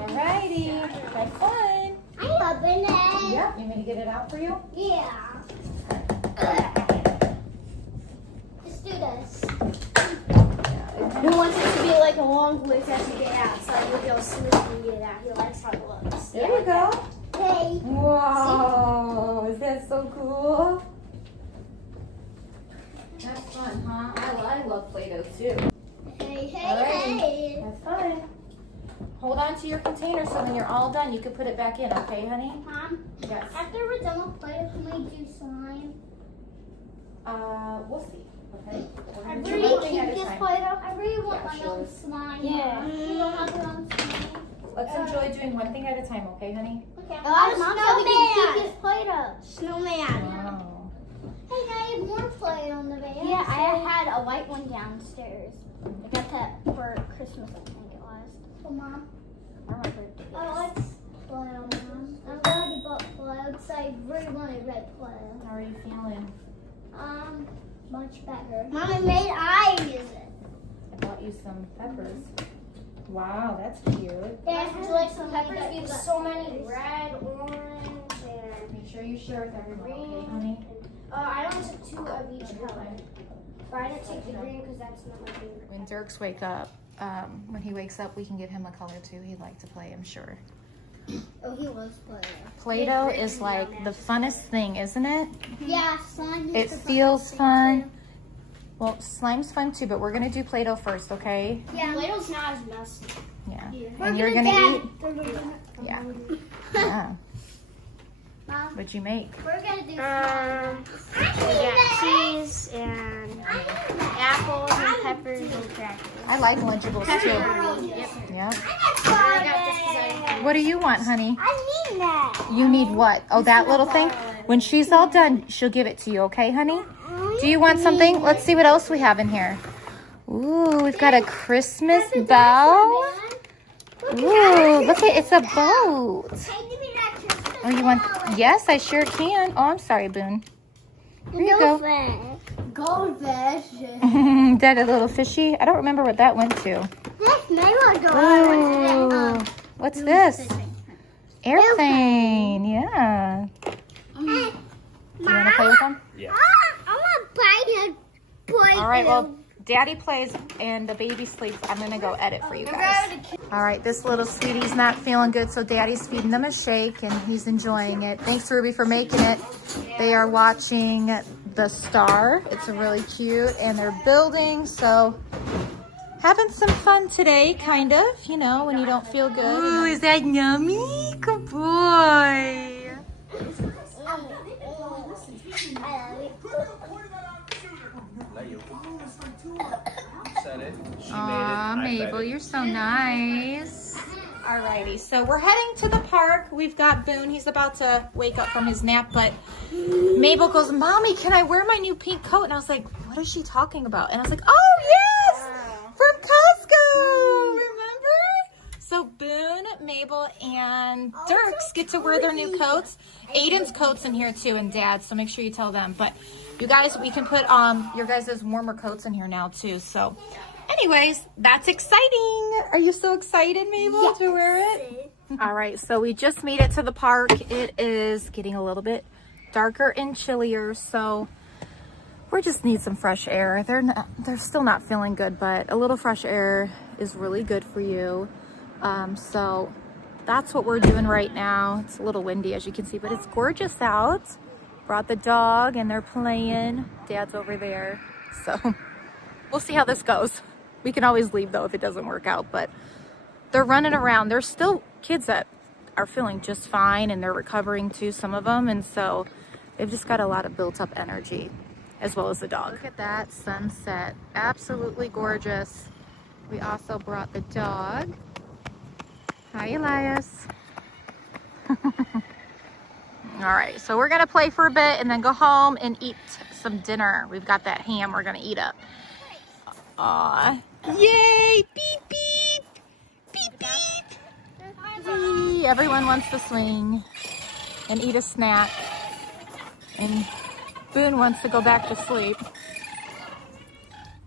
Alrighty. Have fun. I'm opening it. Yeah. You want me to get it out for you? Yeah. Let's do this. Who wants it to be like a long glue test to get out, so you'll be able to smooth and get it out. He likes how it looks. There you go. Hey. Whoa. Is that so cool? That's fun, huh? I love Play-Doh too. Hey, Alrighty. hey. Have fun. Hold on to your container so when you're all done, you can put it back in, okay, honey? Mom, Yes. after we're done with Play-Doh, can we do slime? We'll see. Okay. I really keep this Play-Doh. I really want my own slime. Yeah. You don't have your own slime. Let's enjoy doing one thing at a time, okay, honey? Okay. Mom said we can keep his Play-Doh. Snowman. Wow. Hey, now you have more Play on the van. Yeah, I had a white one downstairs. I got that for Christmas, I think it was. Oh, Mom. I remember. I like Play-Doh, Mom. I've already bought Play-Doh because I really wanted red Play-Doh. How are you feeling? Much better. Mom, I made eyes. I bought you some peppers. Wow, that's cute. Yeah, would you like some peppers? We have so many red, orange, and Make sure you share with everyone, okay, honey? I only took 2 of each color. But I didn't take the green because that's not my favorite. When Dirks when he wakes up, we can give him a color too. He'd like to play, I'm sure. Oh, he loves Play-Doh. Play-Doh is like the funnest thing, isn't it? Yeah, slime. It feels fun. Well, slime's fun too, but we're gonna do Play-Doh first, okay? Yeah, Play-Doh's not as messy. Yeah. We're And you're gonna eat? Yeah. Yeah. Mom, What'd you make? we're gonna do we got cheese and apples and peppers and crackers. I like Lunchables too. Yep. Yeah. I got this What do you want, honey? I need that. You need what? Oh, that little thing? When she's all done, she'll give it to you, okay, honey? Do you want something? Let's see what else we have in here. Ooh, we've got a Christmas bell. Ooh, look at it's a boat. Oh, you want? Yes, I sure can. Oh, I'm sorry, Boone. Here you go. Goldfish. That a little fishy? I don't remember what that went to. Ooh, what's this? Airplane. Yeah. Do you want to play with them? Yeah. All right, well, Daddy plays and the baby sleeps. I'm going to go edit for you guys. All right, this little sweetie's not feeling good, so Daddy's feeding them a shake, and he's enjoying it. Thanks, Ruby, for making it. They are watching the star. It's really cute, and they're building, so having some fun today, kind of, you know, when you don't feel good. Ooh, is that yummy? Good boy. Aw, Mabel, you're so nice. Alrighty, so we're heading to the park. We've got Boone. He's about to wake up from his nap, but Mabel goes, Mommy, can I wear my new pink coat? And I was like, what is she talking about? And I was like, oh, yes, from Costco, remember? So Boone, Mabel, and Dirks get to wear their new coats. Aiden's coat's in here too, and Dad's, so make sure you tell them. But you guys, we can put your guys' warmer coats in here now too, so... Anyways, that's exciting. Are you so excited, Mabel, to wear it? All right, so we just made it to the park. It is getting a little bit darker and chillier, so we just need some fresh air. They're still not feeling good, but a little fresh air is really good for you. So that's what we're doing right now. It's a little windy, as you can see, but it's gorgeous out. Brought the dog, and they're playing. Dad's over there, so we'll see how this goes. We can always leave though if it doesn't work out, but they're running around. There's still kids that are feeling just fine, and they're recovering too, some of them, and so they've just got a lot of built up energy, as well as the dog. Look at that sunset, absolutely gorgeous. We also brought the dog. Hi, Elias. All right, so we're gonna play for a bit and then go home and eat some dinner. We've got that ham we're gonna eat up. Aw. Yay! Beep, beep! Beep, beep! Yay. Everyone wants to swing and eat a snack. And Boone wants to go back to sleep.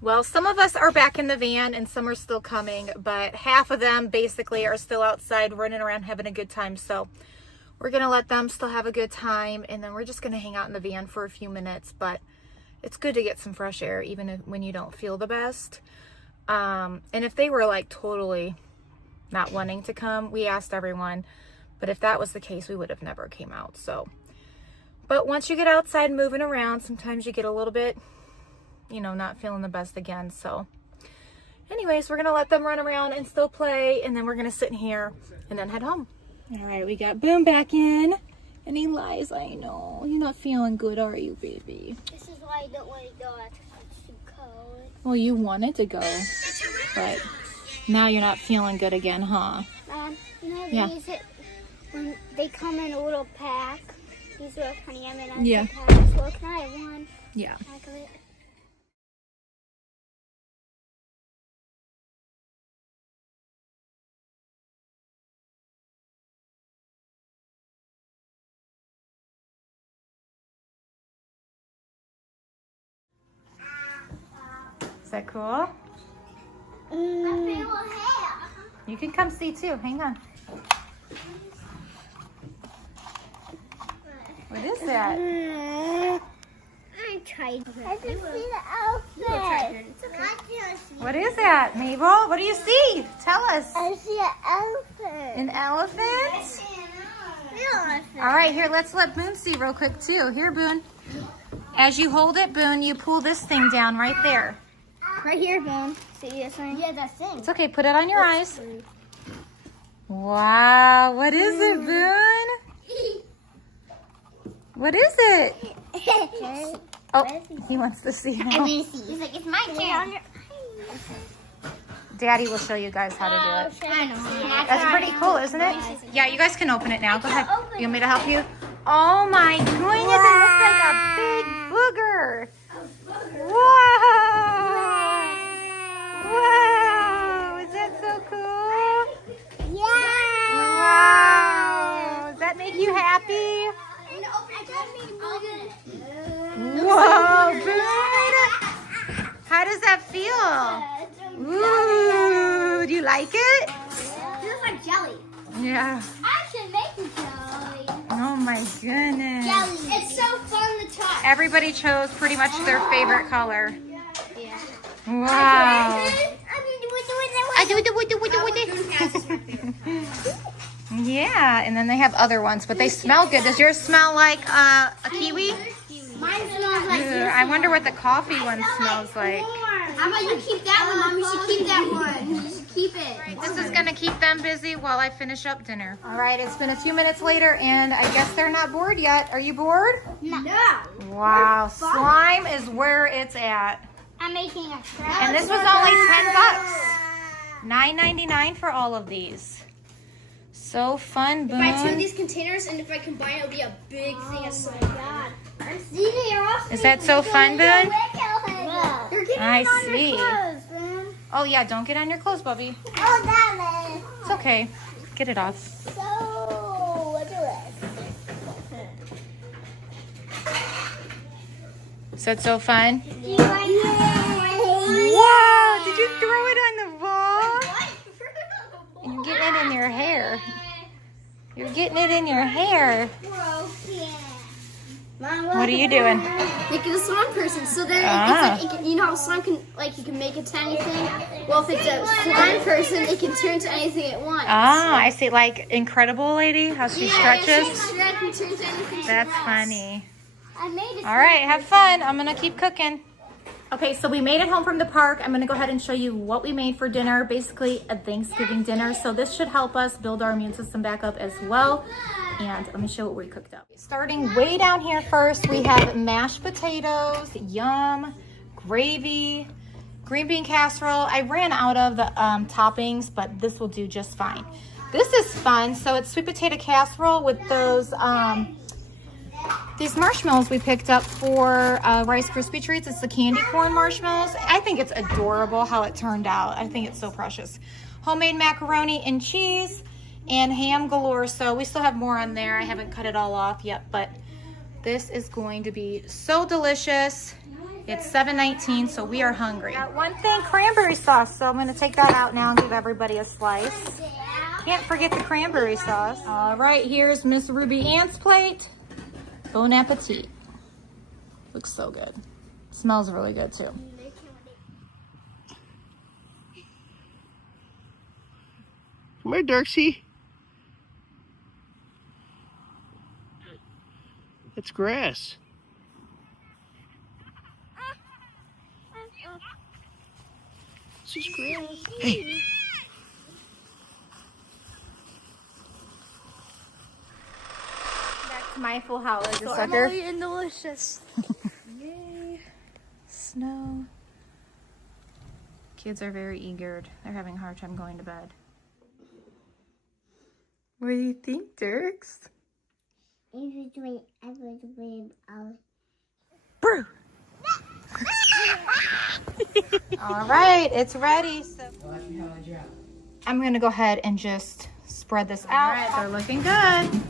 Well, some of us are back in the van and some are still coming, but half of them basically are still outside running around having a good time. So we're going to let them still have a good time, and then we're just going to hang out in the van for a few minutes. But it's good to get some fresh air, even when you don't feel the best. And if they were like totally not wanting to come, we asked everyone. But if that was the case, we would have never came out. So, but once you get outside moving around, sometimes you get a little bit, you know, not feeling the best again. So anyways, we're going to let them run around and still play. And then we're going to sit in here and then head home. All right, we got Boone back in. And he lies, I know. You're not feeling good, are you, baby? This is why I don't want to go out. It's too Well, you wanted to go, but now you're not feeling good again, huh? You know, Yeah. when they come in a little pack. These are funny. I mean, Yeah. pack. So can I have one? Yeah. Pack of it? Is that cool? You can come see too. Hang on. What is that? I tried. I can see the outfit. What is that, Mabel? What do you see? Tell us. I see an elephant. An elephant? All right, here, let's let Boone see real quick too. Here, Boone. As you hold it, Boone, you pull this thing down right there. Right here, Boone. See this thing? Yeah, that thing. It's okay, put it on your eyes. Wow, what is it, Boone? What is it? Oh, he wants to see now. He's like, it's my turn. Daddy will show you guys how to do it. I know. That's pretty cool, isn't it? Yeah, you guys can open it now. Go ahead. You want me to help you? Oh my goodness, it looks like a big booger. Whoa! Whoa! Is that so cool? Yeah. Wow! Does that make you happy? Whoa, Boone! How does that feel? Ooh, do you like it? It feels like jelly. Yeah. I should make a jelly. Oh my goodness. Jelly. It's so fun to touch. Everybody chose pretty much their favorite color. Yeah. Wow. I Yeah, and then they have other ones, but they smell good. Does yours smell like a kiwi? Mine smells like Ugh, I wonder what the coffee one smells like. How about you keep that one, Mom? You should keep that one. You should keep it. This is gonna keep them busy while I finish up dinner. All right, it's been a few minutes later, and I guess they're not bored yet. Are you bored? No. Wow, slime is where it's at. I'm making a crab. And this was only $10. $9.99 for all of these. So fun, Boone. Buy 2 of these containers, and if I combine it, it'll be a big thing of slime. Is that so fun, Boone? You're getting I it on see. your clothes, Boone. Oh yeah, don't get on your clothes, Bubby. Oh, that way. It's okay. Get it off. So, what do Is that so fun? you like Wow! Did you throw it on the wall? You're getting it in your hair. You're getting it in your hair. What are you doing? Making a slime person. So then, it's like, you know how slime can, like, you can make it to anything? Well, if it's a slime person, it can turn to anything it wants. Ah, I see. Like Incredible Lady, how she stretches. Stretch and turn to anything. That's funny. I made it. All right, have fun. I'm gonna keep cooking. Okay, so we made it home from the park. I'm gonna go ahead and show you what we made for dinner, basically a Thanksgiving dinner. So this should help us build our immune system back up as well. And let me show what we cooked up. Starting way down here first, we have mashed potatoes, yum, gravy, green bean casserole. I ran out of the toppings, but this will do just fine. This is fun. So it's sweet potato casserole with those these marshmallows we picked up for Rice Krispie Treats. It's the candy corn marshmallows. I think it's adorable how it turned out. I think it's so precious. Homemade macaroni and cheese and ham galore. So we still have more on there. I haven't cut it all off yet, but this is going to be so delicious. It's 7:19, so we are hungry. Got one thing, cranberry sauce. So I'm gonna take that out now and give everybody a slice. Can't forget the cranberry sauce. All right, here's Miss Ruby Ann's plate. Bon appetit. Looks so good. Smells really good too. Come here, Dirksy. It's grass. This is grass. Hey. Back to my full house, So sucker. and delicious. Yay. Snow. Kids are very eager. They're having a hard time going to bed. What do you think, Dirks? Brew. All right, it's ready. So I'm going to go ahead and just spread this out. All right, they're looking good.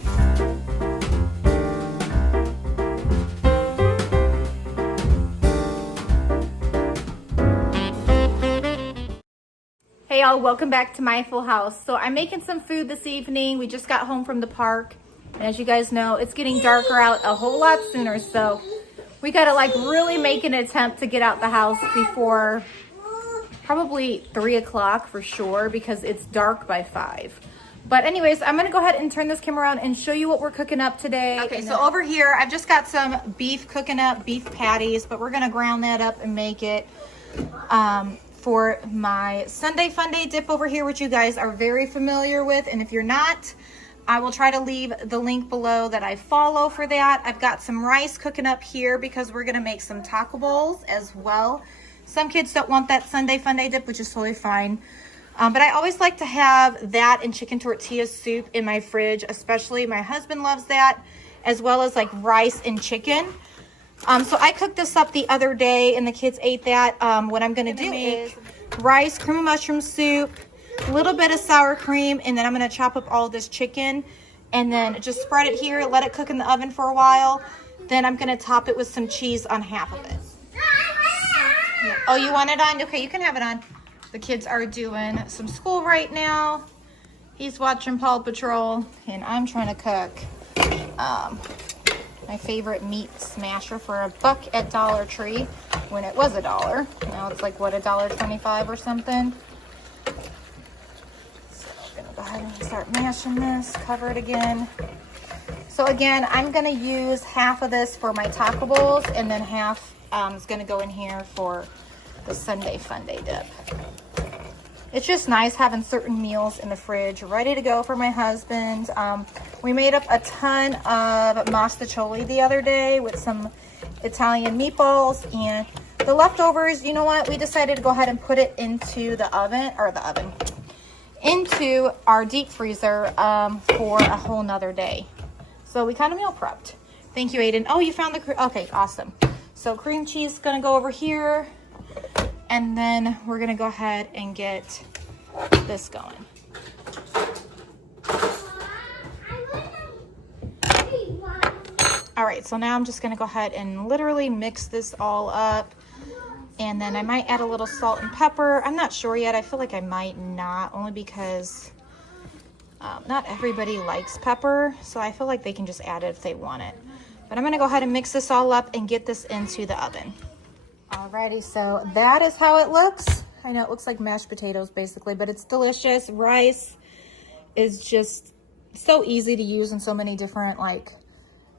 Hey y'all, welcome back to my full house. So I'm making some food this evening. We just got home from the park. And as you guys know, it's getting darker out a whole lot sooner. So we gotta like really make an attempt to get out the house before probably 3 o'clock for sure, because it's dark by 5. But anyways, I'm gonna go ahead and turn this camera around and show you what we're cooking up today. Okay, so over here, I've just got some beef cooking up, beef patties, but we're gonna ground that up and make it for my Sunday funday dip over here, which you guys are very familiar with. And if you're not, I will try to leave the link below that I follow for that. I've got some rice cooking up here because we're gonna make some taco bowls as well. Some kids don't want that Sunday funday dip, which is totally fine. But I always like to have that and chicken tortilla soup in my fridge, especially my husband loves that, as well as like rice and chicken. So I cooked this up the other day and the kids ate that. What I'm gonna do is rice, cream of mushroom soup, a little bit of sour cream, and then I'm gonna chop up all this chicken and then just spread it here, let it cook in the oven for a while. Then I'm gonna top it with some cheese on half of it. Yeah. Oh, you want it on? Okay, you can have it on. The kids are doing some school right now. He's watching Paw Patrol and I'm trying to cook my favorite meat smasher for $1 at Dollar Tree when it was $1. Now it's like, what, $1.25 or something. So I'm gonna go ahead and start mashing this, cover it again. So again, I'm gonna use half of this for my taco bowls and then half is gonna go in here for the Sunday funday dip. It's just nice having certain meals in the fridge ready to go for my husband. We made up a ton of mostaccioli the other day with some Italian meatballs, and the leftovers, you know what? We decided to go ahead and put it into the oven, into our deep freezer for a whole nother day. So we kind of meal prepped. Thank you, Aiden. Oh, you found the, okay, awesome. So cream cheese is gonna go over here. And then we're gonna go ahead and get this going. All right, so now I'm just gonna go ahead and literally mix this all up. And then I might add a little salt and pepper. I'm not sure yet. I feel like I might not, only because not everybody likes pepper. So I feel like they can just add it if they want it. But I'm gonna go ahead and mix this all up and get this into the oven. Alrighty, so that is how it looks. I know it looks like mashed potatoes basically, but it's delicious. Rice is just so easy to use in so many different like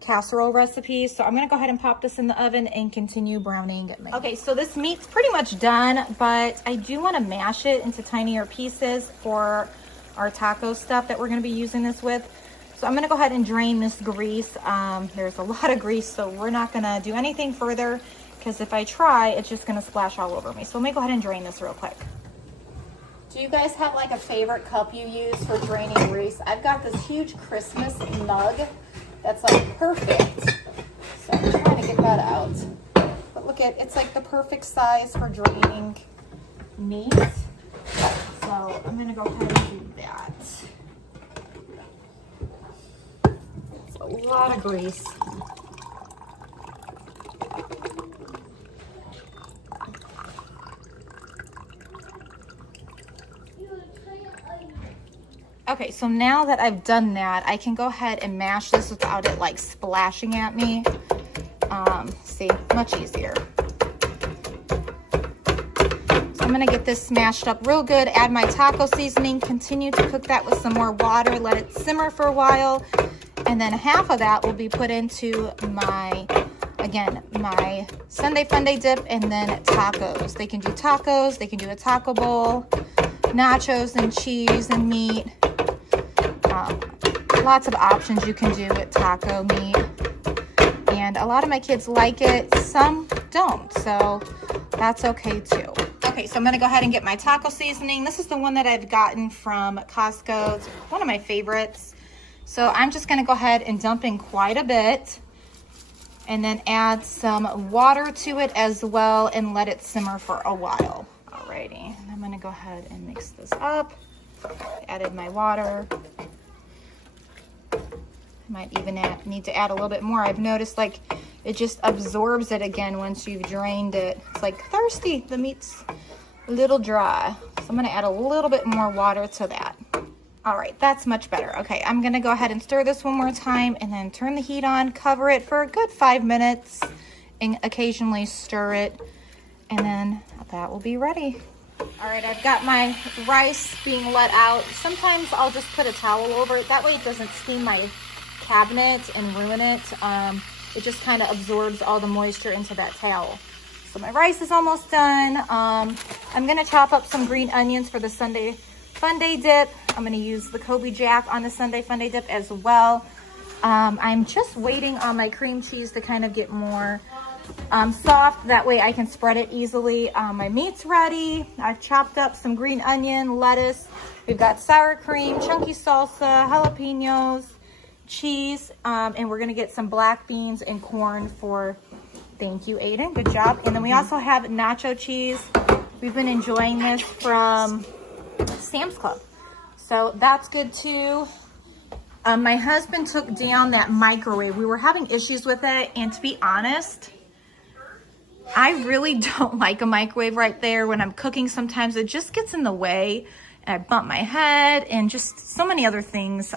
casserole recipes. So I'm gonna go ahead and pop this in the oven and continue browning. Okay, so this meat's pretty much done, but I do wanna mash it into tinier pieces for our taco stuff that we're gonna be using this with. So I'm gonna go ahead and drain this grease. There's a lot of grease, so we're not gonna do anything further, because if I try, it's just gonna splash all over me. So let me go ahead and drain this real quick. Do you guys have like a favorite cup you use for draining grease? I've got this huge Christmas mug that's like perfect. So I'm trying to get that out. But look at, it's like the perfect size for draining meat. So I'm gonna go ahead and do that. It's a lot of grease. Okay, so now that I've done that, I can go ahead and mash this without it like splashing at me. See, much easier. So I'm gonna get this smashed up real good, add my taco seasoning, continue to cook that with some more water, let it simmer for a while, and then half of that will be put into my, again, my Sunday funday dip, and then tacos. They can do tacos, they can do a taco bowl, nachos and cheese and meat. Lots of options you can do with taco meat, and a lot of my kids like it, some don't, so that's okay too. Okay, so I'm gonna go ahead and get my taco seasoning. This is the one that I've gotten from Costco. It's one of my favorites. So I'm just gonna go ahead and dump in quite a bit and then add some water to it as well and let it simmer for a while. Alrighty, and I'm gonna go ahead and mix this up. Added my water. Might even need to add a little bit more. I've noticed like it just absorbs it again once you've drained it. It's like thirsty. The meat's a little dry. So I'm gonna add a little bit more water to that. All right, that's much better. Okay, I'm gonna go ahead and stir this one more time and then turn the heat on, cover it for a good 5 minutes and occasionally stir it. And then that will be ready. All right, I've got my rice being let out. Sometimes I'll just put a towel over it. That way it doesn't steam my cabinet and ruin it. It just kind of absorbs all the moisture into that towel. So my rice is almost done. I'm gonna chop up some green onions for the Sunday funday dip. I'm gonna use the Kobe Jack on the Sunday funday dip as well. I'm just waiting on my cream cheese to kind of get more soft. That way I can spread it easily. My meat's ready. I've chopped up some green onion, lettuce. We've got sour cream, chunky salsa, jalapenos, cheese, and we're gonna get some black beans and corn for, thank you Aiden, good job. And then we also have nacho cheese. We've been enjoying this from Sam's Club, so that's good too. My husband took down that microwave. We were having issues with it, and to be honest, I really don't like a microwave right there. When I'm cooking, sometimes it just gets in the way and I bump my head and just so many other things.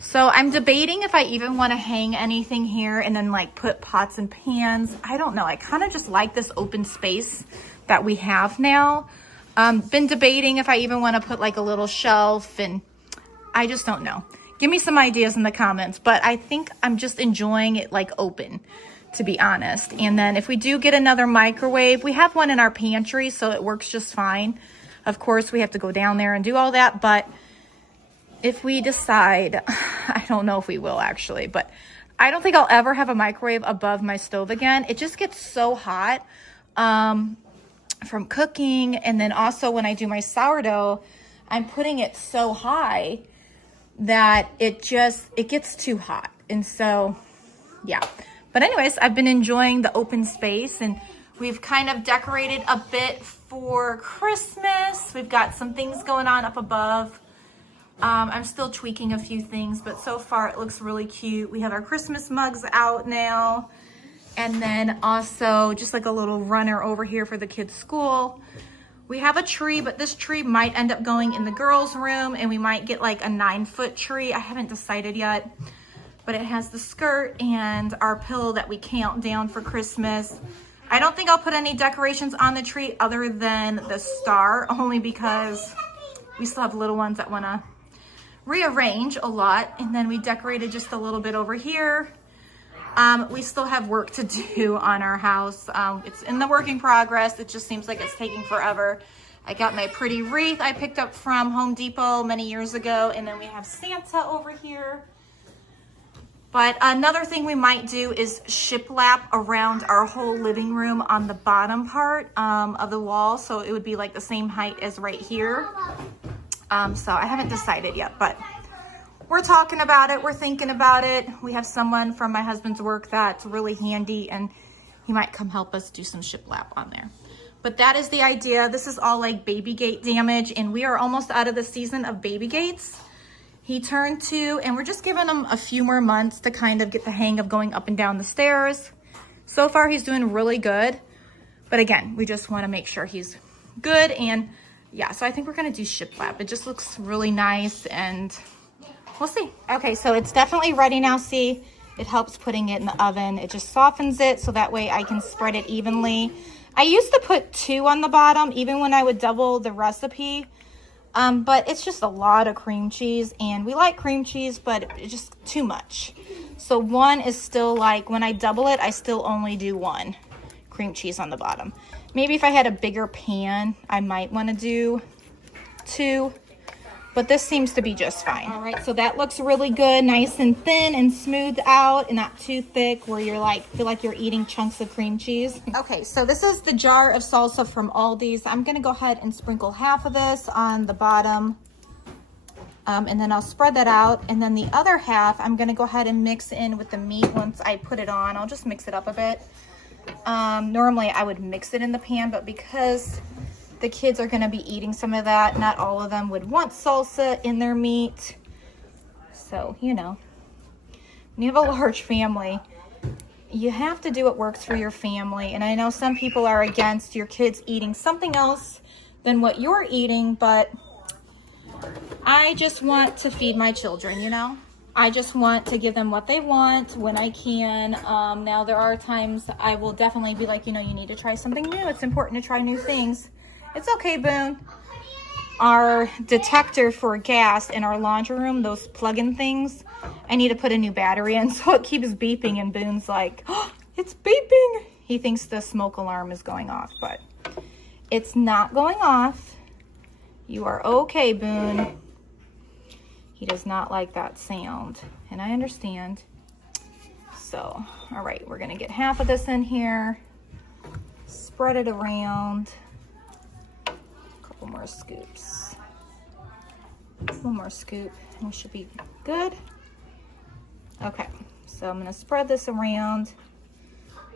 So I'm debating if I even want to hang anything here and then like put pots and pans. I don't know. I kind of just like this open space that we have now. Been debating if I even want to put like a little shelf, and I just don't know. Give me some ideas in the comments, but I think I'm just enjoying it like open, to be honest. And then if we do get another microwave, we have one in our pantry, so it works just fine. Of course, we have to go down there and do all that, but if we decide, I don't know if we will actually, but I don't think I'll ever have a microwave above my stove again. It just gets so hot from cooking. And then also when I do my sourdough, I'm putting it so high that it gets too hot. And so, yeah. But anyways, I've been enjoying the open space, and we've kind of decorated a bit for Christmas. We've got some things going on up above. I'm still tweaking a few things, but so far it looks really cute. We have our Christmas mugs out now. And then also just like a little runner over here for the kids' school. We have a tree, but this tree might end up going in the girls' room, and we might get like a 9-foot tree. I haven't decided yet, but it has the skirt and our pillow that we count down for Christmas. I don't think I'll put any decorations on the tree other than the star, only because we still have little ones that want to rearrange a lot. And then we decorated just a little bit over here. We still have work to do on our house. It's in the work in progress. It just seems like it's taking forever. I got my pretty wreath I picked up from Home Depot many years ago. And then we have Santa over here. But another thing we might do is shiplap around our whole living room on the bottom part of the wall. So it would be like the same height as right here. So I haven't decided yet, but we're talking about it. We're thinking about it. We have someone from my husband's work that's really handy, and he might come help us do some shiplap on there. But that is the idea. This is all like baby gate damage, and we are almost out of the season of baby gates. He turned 2, and we're just giving him a few more months to kind of get the hang of going up and down the stairs. So far, he's doing really good. But again, we just want to make sure he's good. And yeah, so I think we're going to do shiplap. It just looks really nice, and we'll see. Okay, so it's definitely ready now. See, it helps putting it in the oven. It just softens it so that way I can spread it evenly. I used to put 2 on the bottom, even when I would double the recipe. But it's just a lot of cream cheese, and we like cream cheese, but it's just too much. So 1 is still like, when I double it, I still only do 1 cream cheese on the bottom. Maybe if I had a bigger pan, I might want to do 2. but this seems to be just fine. All right, so that looks really good, nice and thin and smoothed out and not too thick where you're like, feel like you're eating chunks of cream cheese. Okay, so this is the jar of salsa from Aldi's. I'm gonna go ahead and sprinkle half of this on the bottom. And then I'll spread that out. And then the other half, I'm gonna go ahead and mix in with the meat once I put it on. I'll just mix it up a bit. Normally I would mix it in the pan, but because the kids are going to be eating some of that, not all of them would want salsa in their meat. So, you know, when you have a large family, you have to do what works for your family. And I know some people are against your kids eating something else than what you're eating, but I just want to feed my children, you know? I just want to give them what they want when I can. Now, there are times I will definitely be like, you know, you need to try something new. It's important to try new things. It's okay, Boone. Our detector for gas in our laundry room, those plug-in things, I need to put a new battery in, so it keeps beeping, and Boone's like, oh, it's beeping. He thinks the smoke alarm is going off, but it's not going off. You are okay, Boone. He does not like that sound, and I understand. So, all right, we're gonna get half of this in here, spread it around. Couple more scoops. One more scoop and we should be good. Okay, so I'm gonna spread this around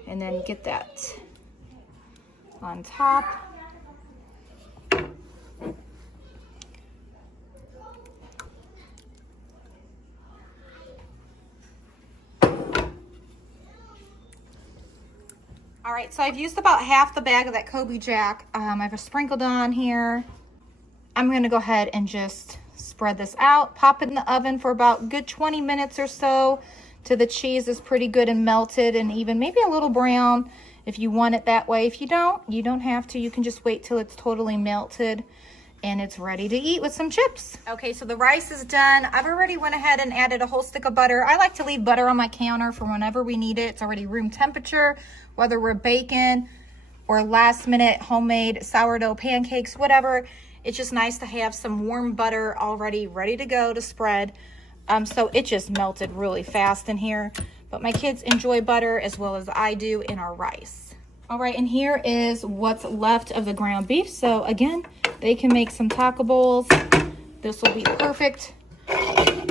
and then get that on top. All right, so I've used about half the bag of that Kobe Jack. I've sprinkled on here. I'm gonna go ahead and just spread this out, pop it in the oven for about a good 20 minutes or so till the cheese is pretty good and melted and even maybe a little brown if you want it that way. If you don't, you don't have to. You can just wait till it's totally melted and it's ready to eat with some chips. Okay, so the rice is done. I've already went ahead and added a whole stick of butter. I like to leave butter on my counter for whenever we need it. It's already room temperature, whether we're baking or last minute homemade sourdough pancakes, whatever. It's just nice to have some warm butter already ready to go to spread. So it just melted really fast in here. But my kids enjoy butter as well as I do in our rice. All right, and here is what's left of the ground beef. So again, they can make some taco bowls. This will be perfect.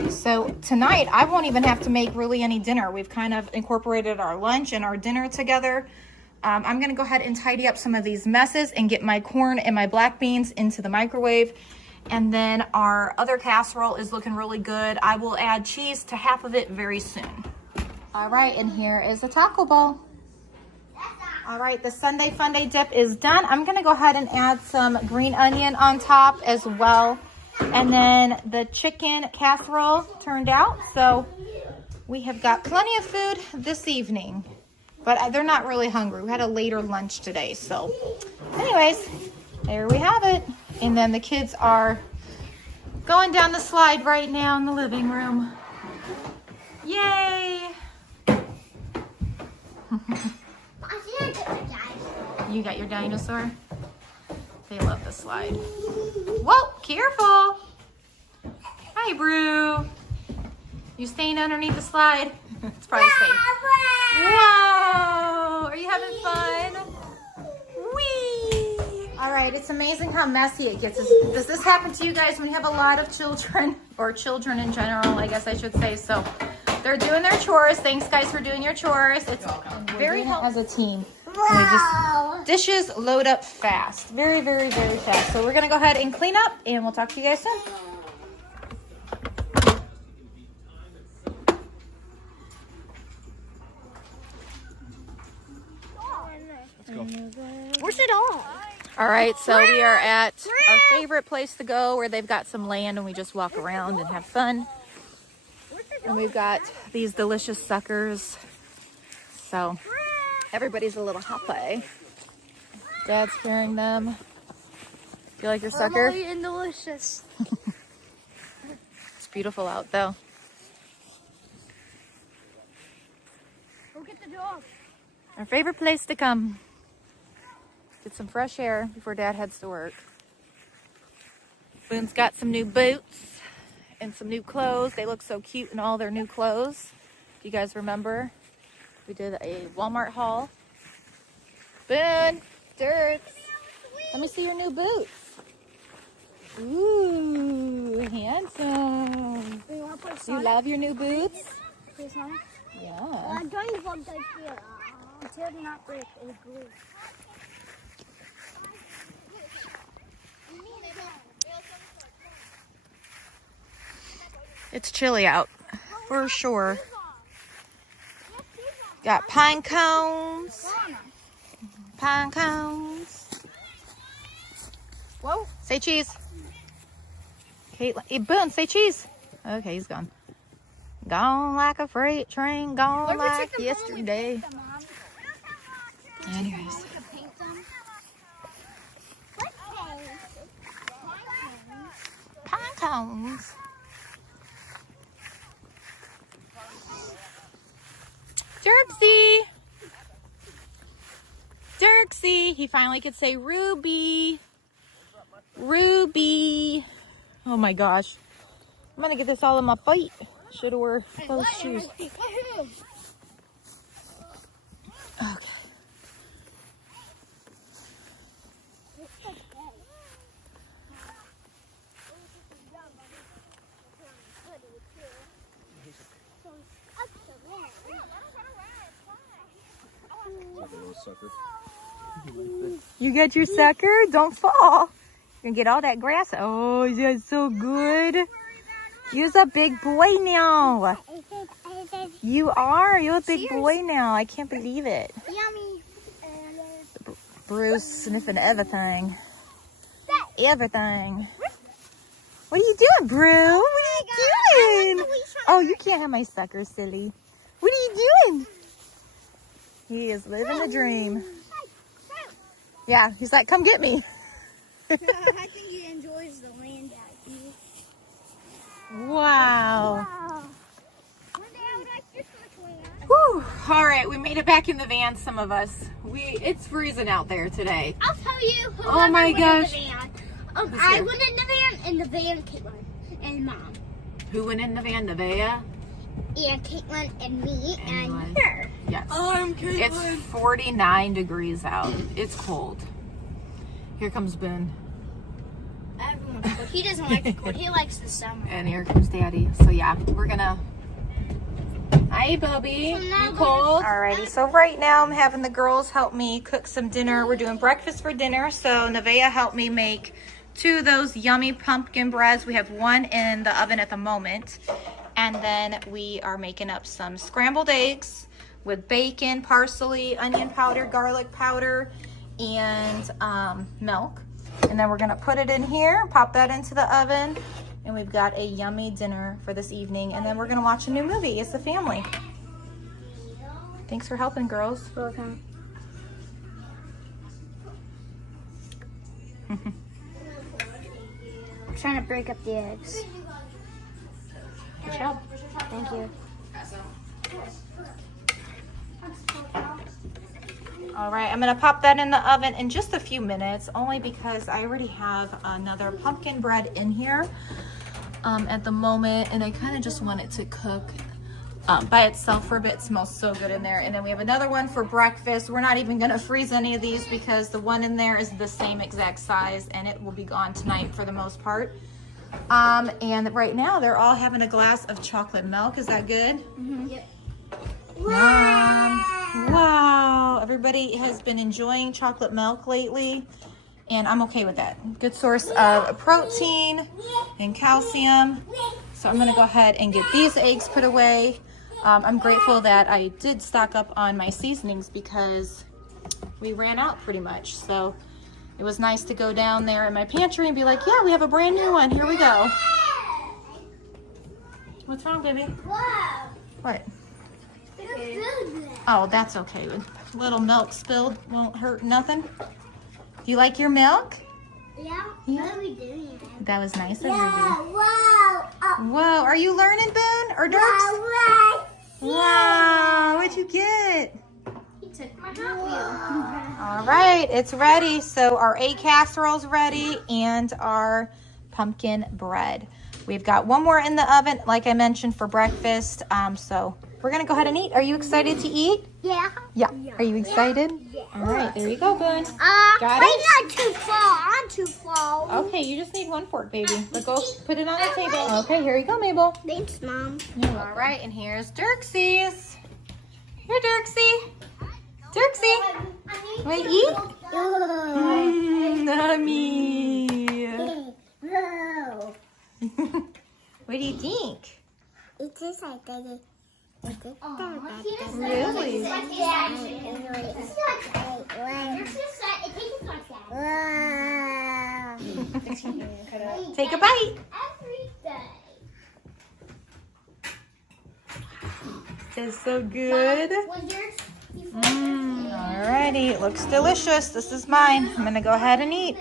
So tonight, I won't even have to make really any dinner. We've kind of incorporated our lunch and our dinner together. I'm gonna go ahead and tidy up some of these messes and get my corn and my black beans into the microwave. And then our other casserole is looking really good. I will add cheese to half of it very soon. All right, and here is the taco bowl. All right, the Sunday Funday dip is done. I'm gonna go ahead and add some green onion on top as well. And then the chicken casserole turned out. So we have got plenty of food this evening, but they're not really hungry. We had a later lunch today. So anyways, there we have it. And then the kids are going down the slide right now in the living room. Yay! You got your dinosaur? They love the slide. Whoa, careful. Hi, Brew. You staying underneath the slide? It's probably safe. Whoa, are you having fun? Whee! All right, it's amazing how messy it gets. Does this happen to you guys when you have a lot of children, or children in general, I guess I should say? So they're doing their chores. Thanks, guys, for doing your chores. It's very helpful as a team. Wow. Dishes load up fast. Very, very, very fast. So we're going to go ahead and clean up, and we'll talk to you guys soon. Let's go. Where's it all? All right, so we are at our favorite place to go where they've got some land and we just walk around and have fun. And we've got these delicious suckers. So everybody's a little happy. Dad's carrying them. Do you like your sucker? And delicious. It's beautiful out though. Go get the dog. Our favorite place to come. Get some fresh air before Dad heads to work. Boone's got some new boots and some new clothes. They look so cute in all their new clothes. If you guys remember, we did a Walmart haul. Boone, Dirks, let me see your new boots. Ooh, handsome. You love your new boots? Yeah. I'm trying to plug that here. Until not break is glue. It's chilly out, for sure. Got pine cones. Pine cones. Whoa, say cheese. Caitlin, hey, Boone, say cheese. Okay, he's gone. Gone like a freight train, gone like yesterday. Anyways. Pine cones. Dirksy. Dirksy. He finally could say Ruby. Ruby. Oh my gosh. I'm gonna get this all in my feet. Should have wore closed shoes. Okay. You got your sucker? Don't fall. You're gonna get all that grass. Oh, that's so good. You're a big boy now. You are. You're a big boy now. I can't believe it. Yummy. Bruce sniffing everything. Everything. What are you doing, Brew? What are you doing? Oh, you can't have my sucker, silly. What are you doing? He is living the dream. Yeah, he's like, come get me. I think he enjoys the land out here. Wow. One day I would like this much land. Whew. All right, we made it back in the van, some of us. It's freezing out there today. I'll tell you who Oh my gosh. in the van. I went in the van, and the van, Caitlin, and Mom. Who went in the van? Nevaeh? And Caitlin, and me, and Anyone. her. Yes. It's 49 degrees out. It's cold. Here comes Boone. He doesn't like the cold. He likes the summer. And here comes Daddy. So yeah, we're gonna... Hi, Bubby. You cold? Alrighty, so right now I'm having the girls help me cook some dinner. We're doing breakfast for dinner. So Nevaeh helped me make 2 of those yummy pumpkin breads. We have 1 in the oven at the moment. And then we are making up some scrambled eggs with bacon, parsley, onion powder, garlic powder, and milk. And then we're gonna put it in here, pop that into the oven, and we've got a yummy dinner for this evening. And then we're gonna watch a new movie as a family. Thanks for helping, girls. Welcome. I'm trying to break up the eggs. Good job. Thank you. All right, I'm gonna pop that in the oven in just a few minutes, only because I already have another pumpkin bread in here at the moment, and I kind of just want it to cook by itself for a bit. It smells so good in there. And then we have another one for breakfast. We're not even gonna freeze any of these because the one in there is the same exact size, and it will be gone tonight for the most part. And right now they're all having a glass of chocolate milk. Is that good? Mm-hmm. Yep. Wow, everybody has been enjoying chocolate milk lately, and I'm okay with that. Good source of protein and calcium. So I'm gonna go ahead and get these eggs put away. I'm grateful that I did stock up on my seasonings because we ran out pretty much. So it was nice to go down there in my pantry and be like, yeah, we have a brand new one. Here we go. What's wrong, baby? What? Oh, that's okay. A little milk spilled won't hurt nothing. Do you like your milk? Yeah. Yeah. What are we doing? That was nice of you. Wow. Whoa, are you learning, Boone? Or Dirks? Wow, what'd you get? He took my Hot Wheel. All right, it's ready. So our egg casserole's ready and our pumpkin bread. We've got one more in the oven, like I mentioned, for breakfast. So we're gonna go ahead and eat. Are you excited to eat? Yeah. Yeah. Are you excited? Yeah. All right, there you go, Boone. Got wait, it? not too far. I'm too far. Okay, you just need one fork, baby. But go put it on the table. Okay, here you go, Mabel. Thanks, Mom. All right, and here's Dirksy's. Here, Dirksy. Dirksy. Want to eat? Mommy. What do you think? It tastes like that. Really? Take a bite. It's so good. Alrighty, it looks delicious. This is mine. I'm gonna go ahead and eat.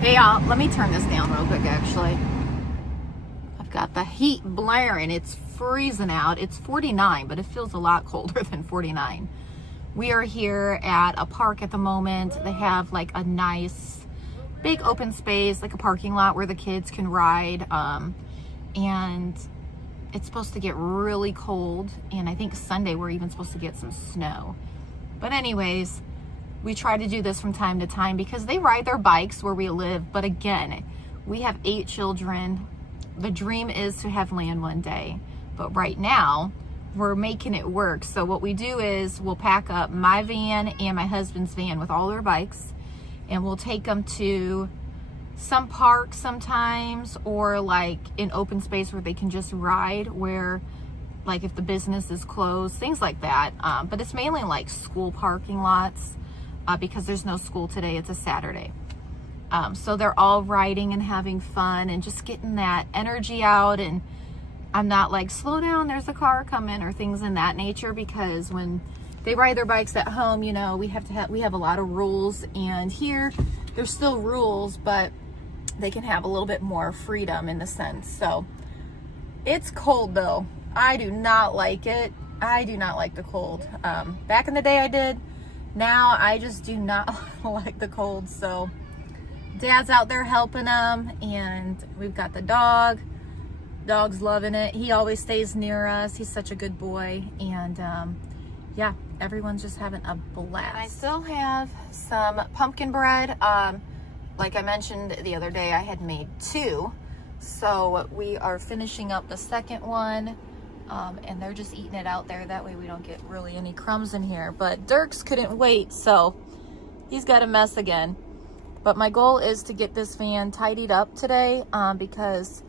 Hey y'all, let me turn this down real quick actually. I've got the heat blaring. It's freezing out. It's 49, but it feels a lot colder than 49. We are here at a park at the moment. They have like a nice big open space, like a parking lot where the kids can ride. And it's supposed to get really cold, and I think Sunday we're even supposed to get some snow. But anyways, we try to do this from time to time because they ride their bikes where we live. But again, we have 8 children. The dream is to have land one day, but right now we're making it work. So what we do is we'll pack up my van and my husband's van with all their bikes, and we'll take them to some park sometimes, or like in open space where they can just ride, where like if the business is closed, things like that. But it's mainly like school parking lots because there's no school today. It's a Saturday. So they're all riding and having fun and just getting that energy out. And I'm not like, slow down, there's a car coming, or things in that nature, because when they ride their bikes at home, you know, we have a lot of rules, and here there's still rules, but they can have a little bit more freedom in the sense. So it's cold though. I do not like it. I do not like the cold. Back in the day I did. Now I just do not like the cold. So Dad's out there helping them, and we've got the dog. Dog's loving it. He always stays near us. He's such a good boy. And yeah, everyone's just having a blast. And I still have some pumpkin bread. Like I mentioned the other day, I had made 2. So we are finishing up the second one. And they're just eating it out there. That way we don't get really any crumbs in here. But Dirks couldn't wait, so he's got a mess again. But my goal is to get this van tidied up today because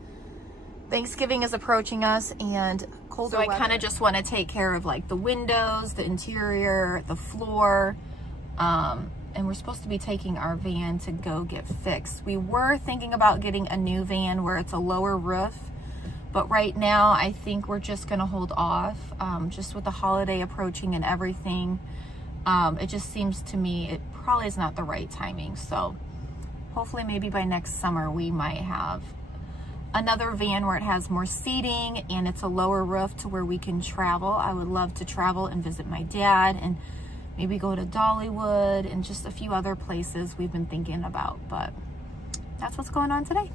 Thanksgiving is approaching us and colder weather. So I kind of just want to take care of like the windows, the interior, the floor. And we're supposed to be taking our van to go get fixed. We were thinking about getting a new van where it's a lower roof. But right now, I think we're just going to hold off, just with the holiday approaching and everything. It just seems to me it probably is not the right timing. So hopefully maybe by next summer we might have another van where it has more seating and it's a lower roof to where we can travel. I would love to travel and visit my dad and maybe go to Dollywood and just a few other places we've been thinking about. But that's what's going on today.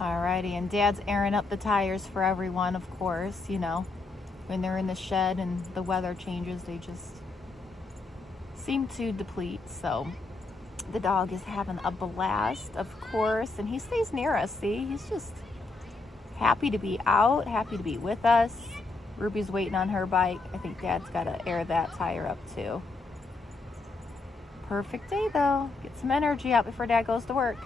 Alrighty, and Dad's airing up the tires for everyone, of course. You know, when they're in the shed and the weather changes, they just seem to deplete. So the dog is having a blast, of course, and he stays near us. See, he's just happy to be out, happy to be with us. Ruby's waiting on her bike. I think Dad's got to air that tire up too. Perfect day though. Get some energy out before Dad goes to work.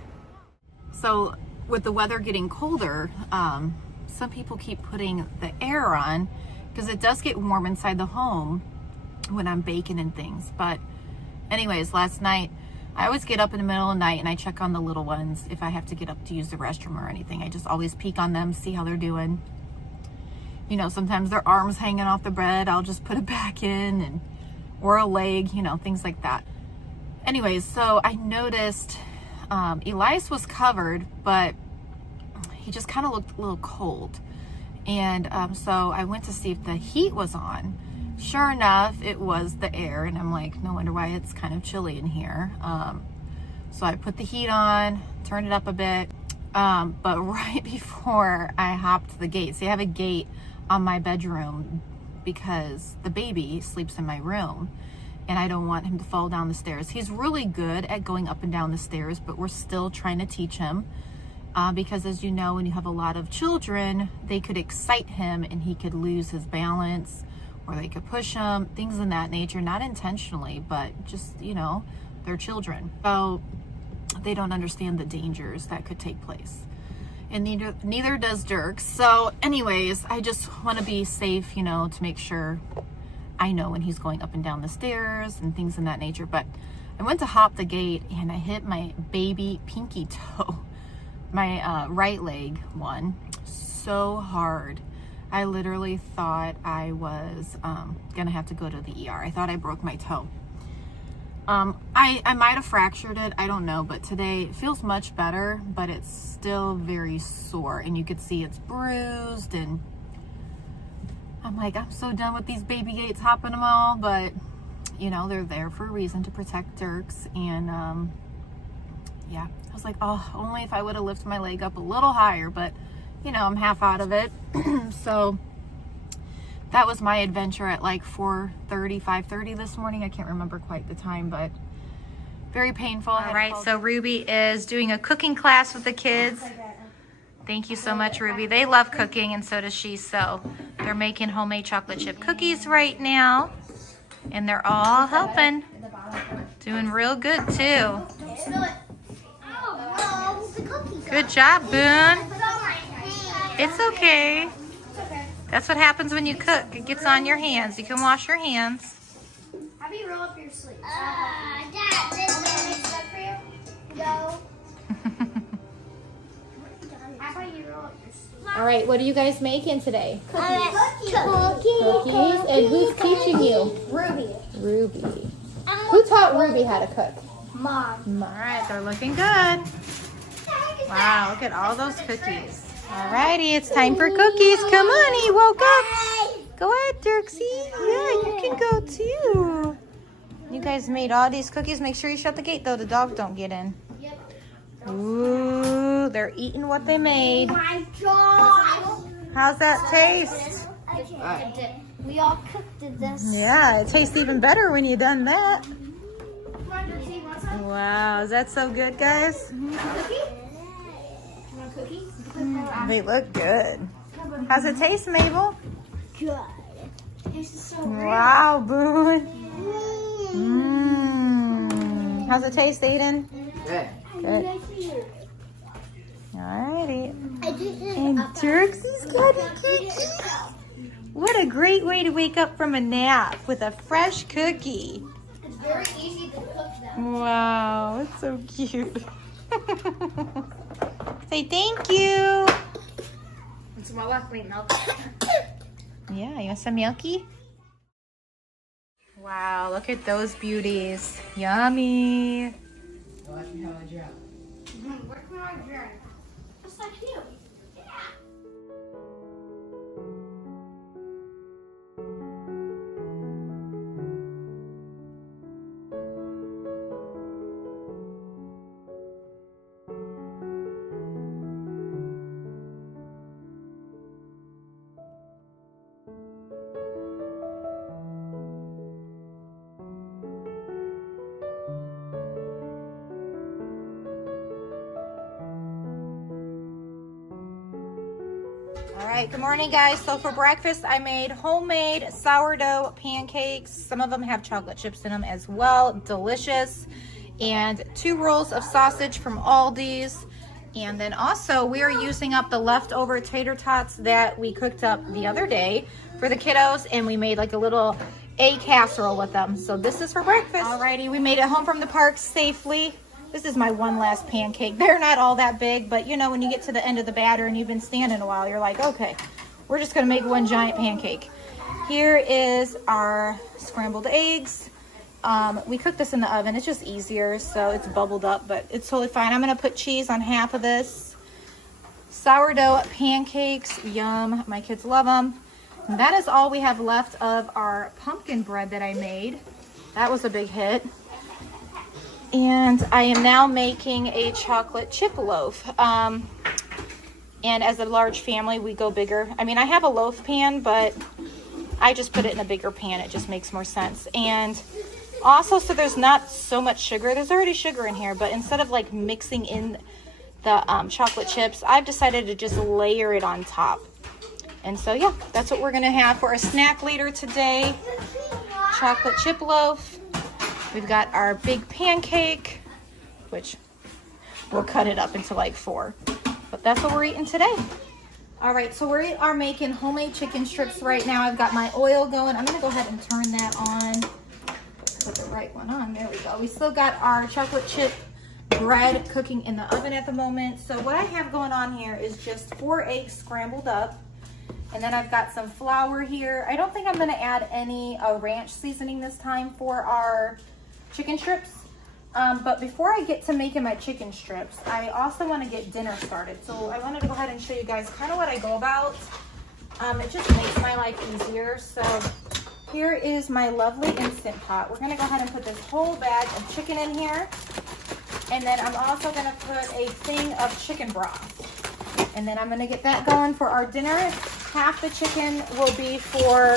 So with the weather getting colder, some people keep putting the air on because it does get warm inside the home when I'm baking and things. But anyways, last night, I always get up in the middle of the night and I check on the little ones if I have to get up to use the restroom or anything. I just always peek on them, see how they're doing. You know, sometimes their arms hanging off the bed, I'll just put it back in, and or a leg, you know, things like that. Anyways, so I noticed Elias was covered, but he just kind of looked a little cold. And so I went to see if the heat was on. Sure enough, it was the air, and I'm like, no wonder why it's kind of chilly in here. So I put the heat on, turned it up a bit, But right before I hopped the gate, see, I have a gate on my bedroom because the baby sleeps in my room and I don't want him to fall down the stairs. He's really good at going up and down the stairs, but we're still trying to teach him because, as you know, when you have a lot of children, they could excite him and he could lose his balance, or they could push him, things in that nature, not intentionally, but just, you know, they're children. So they don't understand the dangers that could take place. And neither does Dirk. So anyways, I just want to be safe, you know, to make sure I know when he's going up and down the stairs and things in that nature. But I went to hop the gate and I hit my baby pinky toe, my right leg one, so hard. I literally thought I was gonna have to go to the ER. I thought I broke my toe. I might have fractured it, I don't know, but today it feels much better, but it's still very sore, and you could see it's bruised, and I'm like, I'm so done with these baby gates, hopping them all, but you know, they're there for a reason, to protect Dirks. And yeah, I was like, oh, only if I would have lifted my leg up a little higher, but you know, I'm half out of it. So that was my adventure at like 4:30, 5:30 this morning. I can't remember quite the time, but very painful. All right, so Ruby is doing a cooking class with the kids. Thank you so much, Ruby. They love cooking, and so does she. So they're making homemade chocolate chip cookies right now, and they're all helping. Doing real good too. Good job, Boone. It's okay. That's what happens when you cook. It gets on your hands. You can wash your hands. How do you roll up your sleeves? Dad, this is good for you. No. How about you roll up your sleeves? All right, what are you guys making today? Cookies. Cookies. And who's teaching you? Ruby. Ruby. Who taught Ruby how to cook? Mom. All right, they're looking good. Wow, look at all those cookies. All righty, it's time for cookies. Come on, he woke up. Go ahead, Dirksy. Yeah, you can go too. You guys made all these cookies. Make sure you shut the gate, though. The dogs don't get in. Ooh, they're eating what they made. My God. How's that taste? We all cooked this. Yeah, it tastes even better when you done that. Wow, is that so good, guys? They look good. How's it taste, Mabel? Good. Tastes so good. Wow, Boone. How's it taste, Aiden? Good. Good. Alrighty. And Dirksy's got a cookie. What a great way to wake up from a nap with a fresh cookie. It's very easy to cook them. Wow, it's so cute. Say thank you. Yeah, you want some milky? Wow, look at those beauties. Yummy. Watch me how I drop. Where can I drink? Just like you. All right, good morning, guys. So for breakfast, I made homemade sourdough pancakes. Some of them have chocolate chips in them as well. Delicious. And 2 rolls of sausage from Aldi's. And then also, we are using up the leftover tater tots that we cooked up the other day for the kiddos. And we made like a little egg casserole with them. So this is for breakfast. Alrighty, we made it home from the park safely. This is my one last pancake. They're not all that big, but you know, when you get to the end of the batter and you've been standing a while, you're like, okay, we're just gonna make one giant pancake. Here is our scrambled eggs. We cooked this in the oven. It's just easier, so it's bubbled up, but it's totally fine. I'm gonna put cheese on half of this. Sourdough pancakes, yum. My kids love them. And that is all we have left of our pumpkin bread that I made. That was a big hit. And I am now making a chocolate chip loaf. And as a large family, we go bigger. I mean, I have a loaf pan, but I just put it in a bigger pan. It just makes more sense. And also, so there's not so much sugar. There's already sugar in here, but instead of like mixing in the chocolate chips, I've decided to just layer it on top. And so, yeah, that's what we're gonna have for a snack later today. Chocolate chip loaf. We've got our big pancake, which we'll cut it up into like 4. But that's what we're eating today. All right, so we are making homemade chicken strips right now. I've got my oil going. I'm gonna go ahead and turn that on. Put the right one on, there we go. We still got our chocolate chip bread cooking in the oven at the moment. So what I have going on here is just 4 eggs scrambled up. And then I've got some flour here. I don't think I'm gonna add any ranch seasoning this time for our chicken strips. But before I get to making my chicken strips, I also wanna get dinner started. So I wanted to go ahead and show you guys kind of what I go about. It just makes my life easier. So here is my lovely Instant Pot. We're gonna go ahead and put this whole bag of chicken in here. And then I'm also gonna put a thing of chicken broth. And then I'm gonna get that going for our dinner. Half the chicken will be for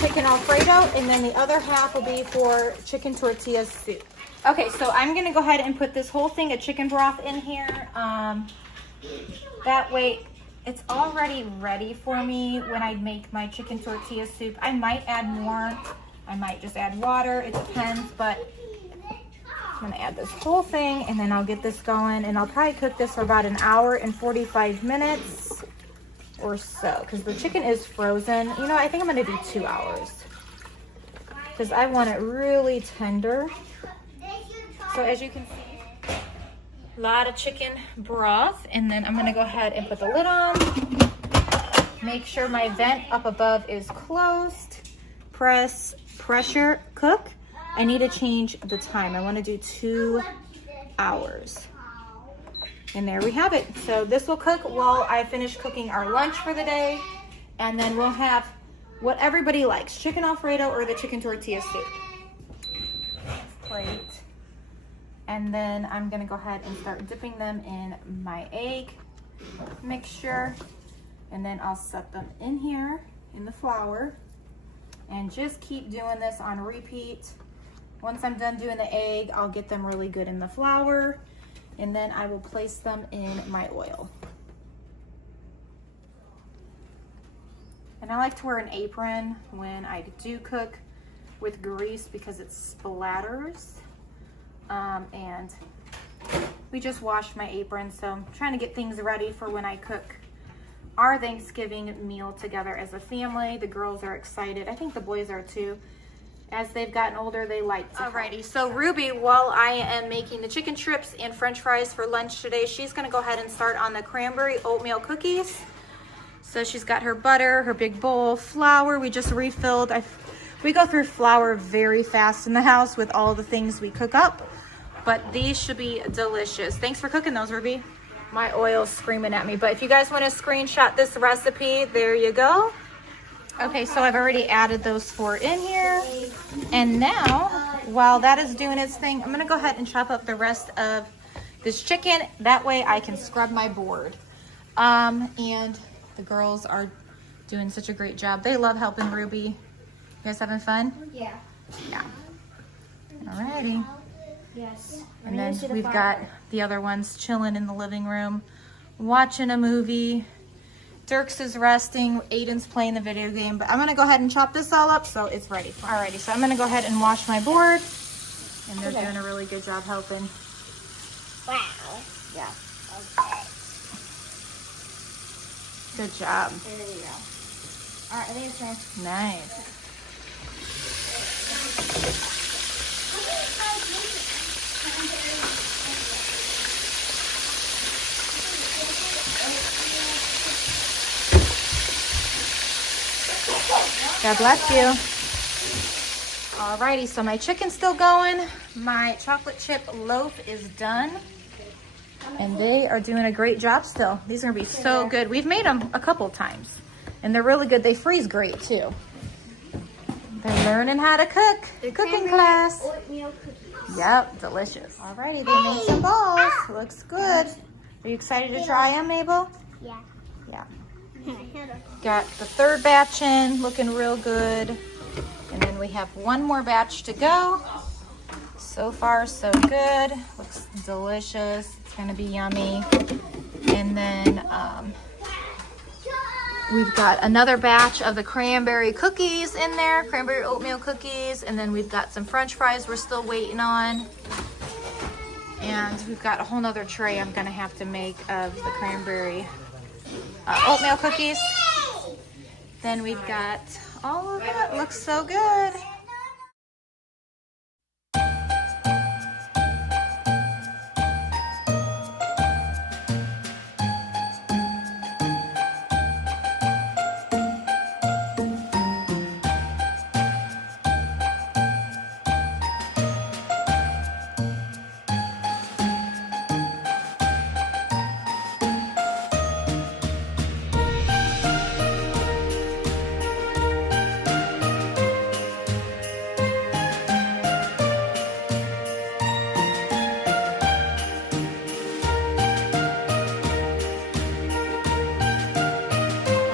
chicken Alfredo, and then the other half will be for chicken tortilla soup. Okay, so I'm gonna go ahead and put this whole thing of chicken broth in here. That way it's already ready for me when I make my chicken tortilla soup. I might add more, I might just add water, it depends, but I'm gonna add this whole thing and then I'll get this going, and I'll probably cook this for about 1 hour and 45 minutes or so, because the chicken is frozen. You know, I think I'm gonna do 2 hours because I want it really tender. So as you can see, a lot of chicken broth, and then I'm gonna go ahead and put the lid on. Make sure my vent up above is closed. Press pressure cook. I need to change the time. I want to do 2 hours. And there we have it. So this will cook while I finish cooking our lunch for the day. And then we'll have what everybody likes, chicken Alfredo or the chicken tortilla soup. Plate. And then I'm gonna go ahead and start dipping them in my egg mixture. And then I'll set them in here in the flour and just keep doing this on repeat. Once I'm done doing the egg, I'll get them really good in the flour, and then I will place them in my oil. And I like to wear an apron when I do cook with grease because it splatters. And we just washed my apron, so I'm trying to get things ready for when I cook our Thanksgiving meal together as a family. The girls are excited. I think the boys are too. As they've gotten older, they like to. Alrighty, so Ruby, while I am making the chicken strips and french fries for lunch today, she's gonna go ahead and start on the cranberry oatmeal cookies. So she's got her butter, her big bowl, flour. We just refilled. We go through flour very fast in the house with all the things we cook up, but these should be delicious. Thanks for cooking those, Ruby. My oil's screaming at me, but if you guys want to screenshot this recipe, there you go. Okay, so I've already added those 4 in here. And now, while that is doing its thing, I'm gonna go ahead and chop up the rest of this chicken. That way I can scrub my board. And the girls are doing such a great job. They love helping Ruby. You guys having fun? Yeah. Yeah. Alrighty. Yes. And then we've got the other ones chilling in the living room, watching a movie. Dirks is resting, Aiden's playing the video game, but I'm gonna go ahead and chop this all up so it's ready. Alrighty, so I'm gonna go ahead and wash my board, and they're doing a really good job helping. Wow. Yeah. Okay. Good job. There you go. All right, I think it's nice. Nice. God bless you. Alrighty, so my chicken's still going. My chocolate chip loaf is done. And they are doing a great job still. These are gonna be so good. We've made them a couple times and they're really good. They freeze great too. They're learning how to cook. Cooking class. Oatmeal cookies. Yep, delicious. Alrighty, they made some balls. Looks good. Are you excited to try them, Mabel? Yeah. Yeah. Got the third batch in, looking real good. And then we have one more batch to go. So far, so good. Looks delicious. It's gonna be yummy. And then we've got another batch of the cranberry cookies in there, cranberry oatmeal cookies. And then we've got some French fries we're still waiting on. And we've got a whole nother tray I'm gonna have to make of the cranberry oatmeal cookies. Then we've got all of it. Looks so good.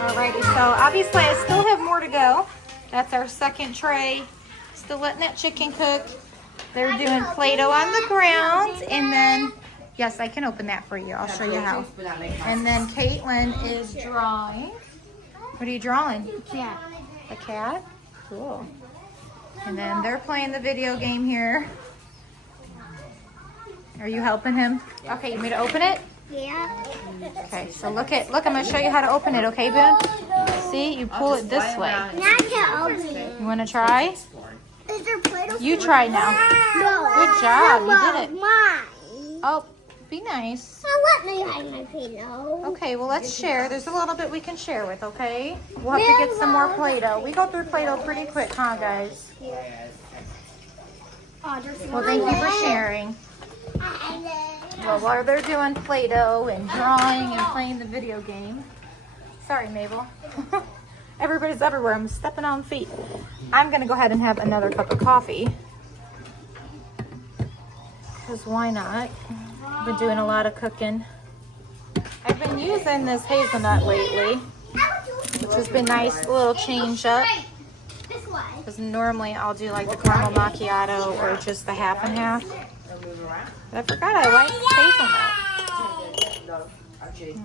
Alrighty, so obviously I still have more to go. That's our second tray. Still letting that chicken cook. They're doing Play-Doh on the ground. And then, yes, I can open that for you. I'll show you how. And then Caitlin is drawing. What are you drawing? Yeah. A cat? Cool. And then they're playing the video game here. Are you helping him? Okay, you want me to open it? Yeah. Okay, so look, I'm gonna show you how to open it, okay, Boone? See, you pull it this way. Now I can open it. You wanna try? Is there Play-Doh? You try now. No. Good job, you did it. Mine. Oh, be nice. Let me hide my Play-Doh. Okay, well let's share. There's a little bit we can share with, okay? We'll have to get some more Play-Doh. We go through Play-Doh pretty quick, huh, guys? Well, thank you for sharing. Well, while they're doing Play-Doh and drawing and playing the video game. Sorry, Mabel. Everybody's everywhere. I'm stepping on feet. I'm going to go ahead and have another cup of coffee. Because why not? I've been doing a lot of cooking. I've been using this hazelnut lately, which has been nice, a little change up. Because normally I'll do like the caramel macchiato or just the half and half. But I forgot I like hazelnut.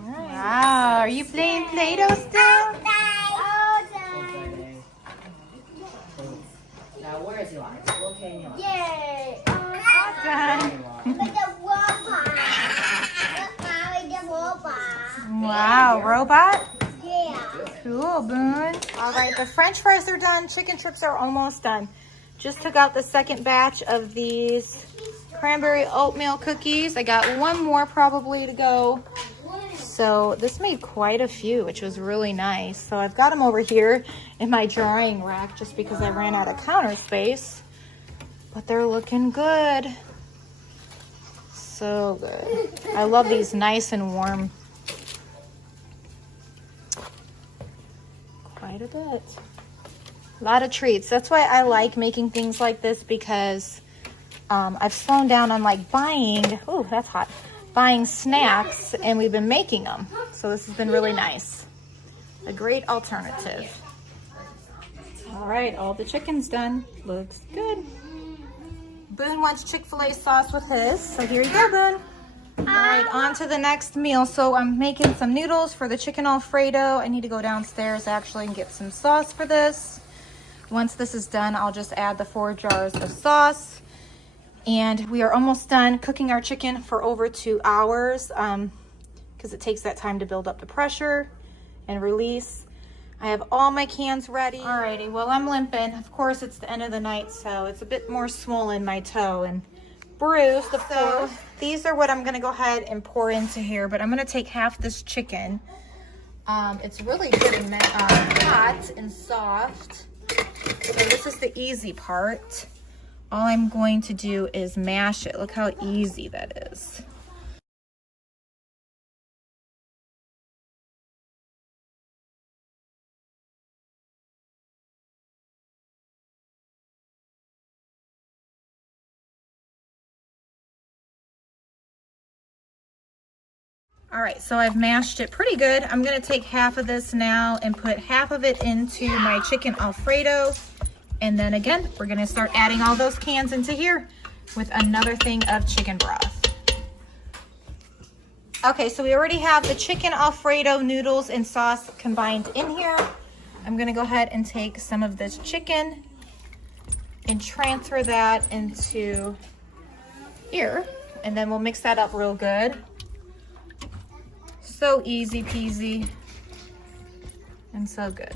Wow, are you playing Play-Doh still? Now, where is your eyes? What can you Yay! Wow, robot? Yeah. Cool, Boone. All right, the French fries are done. Chicken strips are almost done. Just took out the second batch of these cranberry oatmeal cookies. I got one more probably to go. So this made quite a few, which was really nice. So I've got them over here in my drying rack just because I ran out of counter space. But they're looking good. So good. I love these nice and warm. Quite a bit. A lot of treats. That's why I like making things like this, because I've slowed down on like buying, oh, that's hot, buying snacks, and we've been making them. So this has been really nice. A great alternative. All right, all the chicken's done. Looks good. Boone wants Chick-fil-A sauce with his, so here you go, Boone. All right, on to the next meal. So I'm making some noodles for the chicken Alfredo. I need to go downstairs actually and get some sauce for this. Once this is done, I'll just add the 4 jars of sauce. And we are almost done cooking our chicken for over 2 hours because it takes that time to build up the pressure and release. I have all my cans ready. Alrighty, well, I'm limping. Of course, it's the end of the night, so it's a bit more swollen, my toe, and bruised, of course. These are what I'm gonna go ahead and pour into here, but I'm gonna take half this chicken. It's really good and hot and soft. So this is the easy part. All I'm going to do is mash it. Look how easy that is. All right, so I've mashed it pretty good. I'm gonna take half of this now and put half of it into my chicken Alfredo. And then again, we're gonna start adding all those cans into here with another thing of chicken broth. Okay, so we already have the chicken Alfredo noodles and sauce combined in here. I'm gonna go ahead and take some of this chicken and transfer that into here. And then we'll mix that up real good. So easy peasy and so good.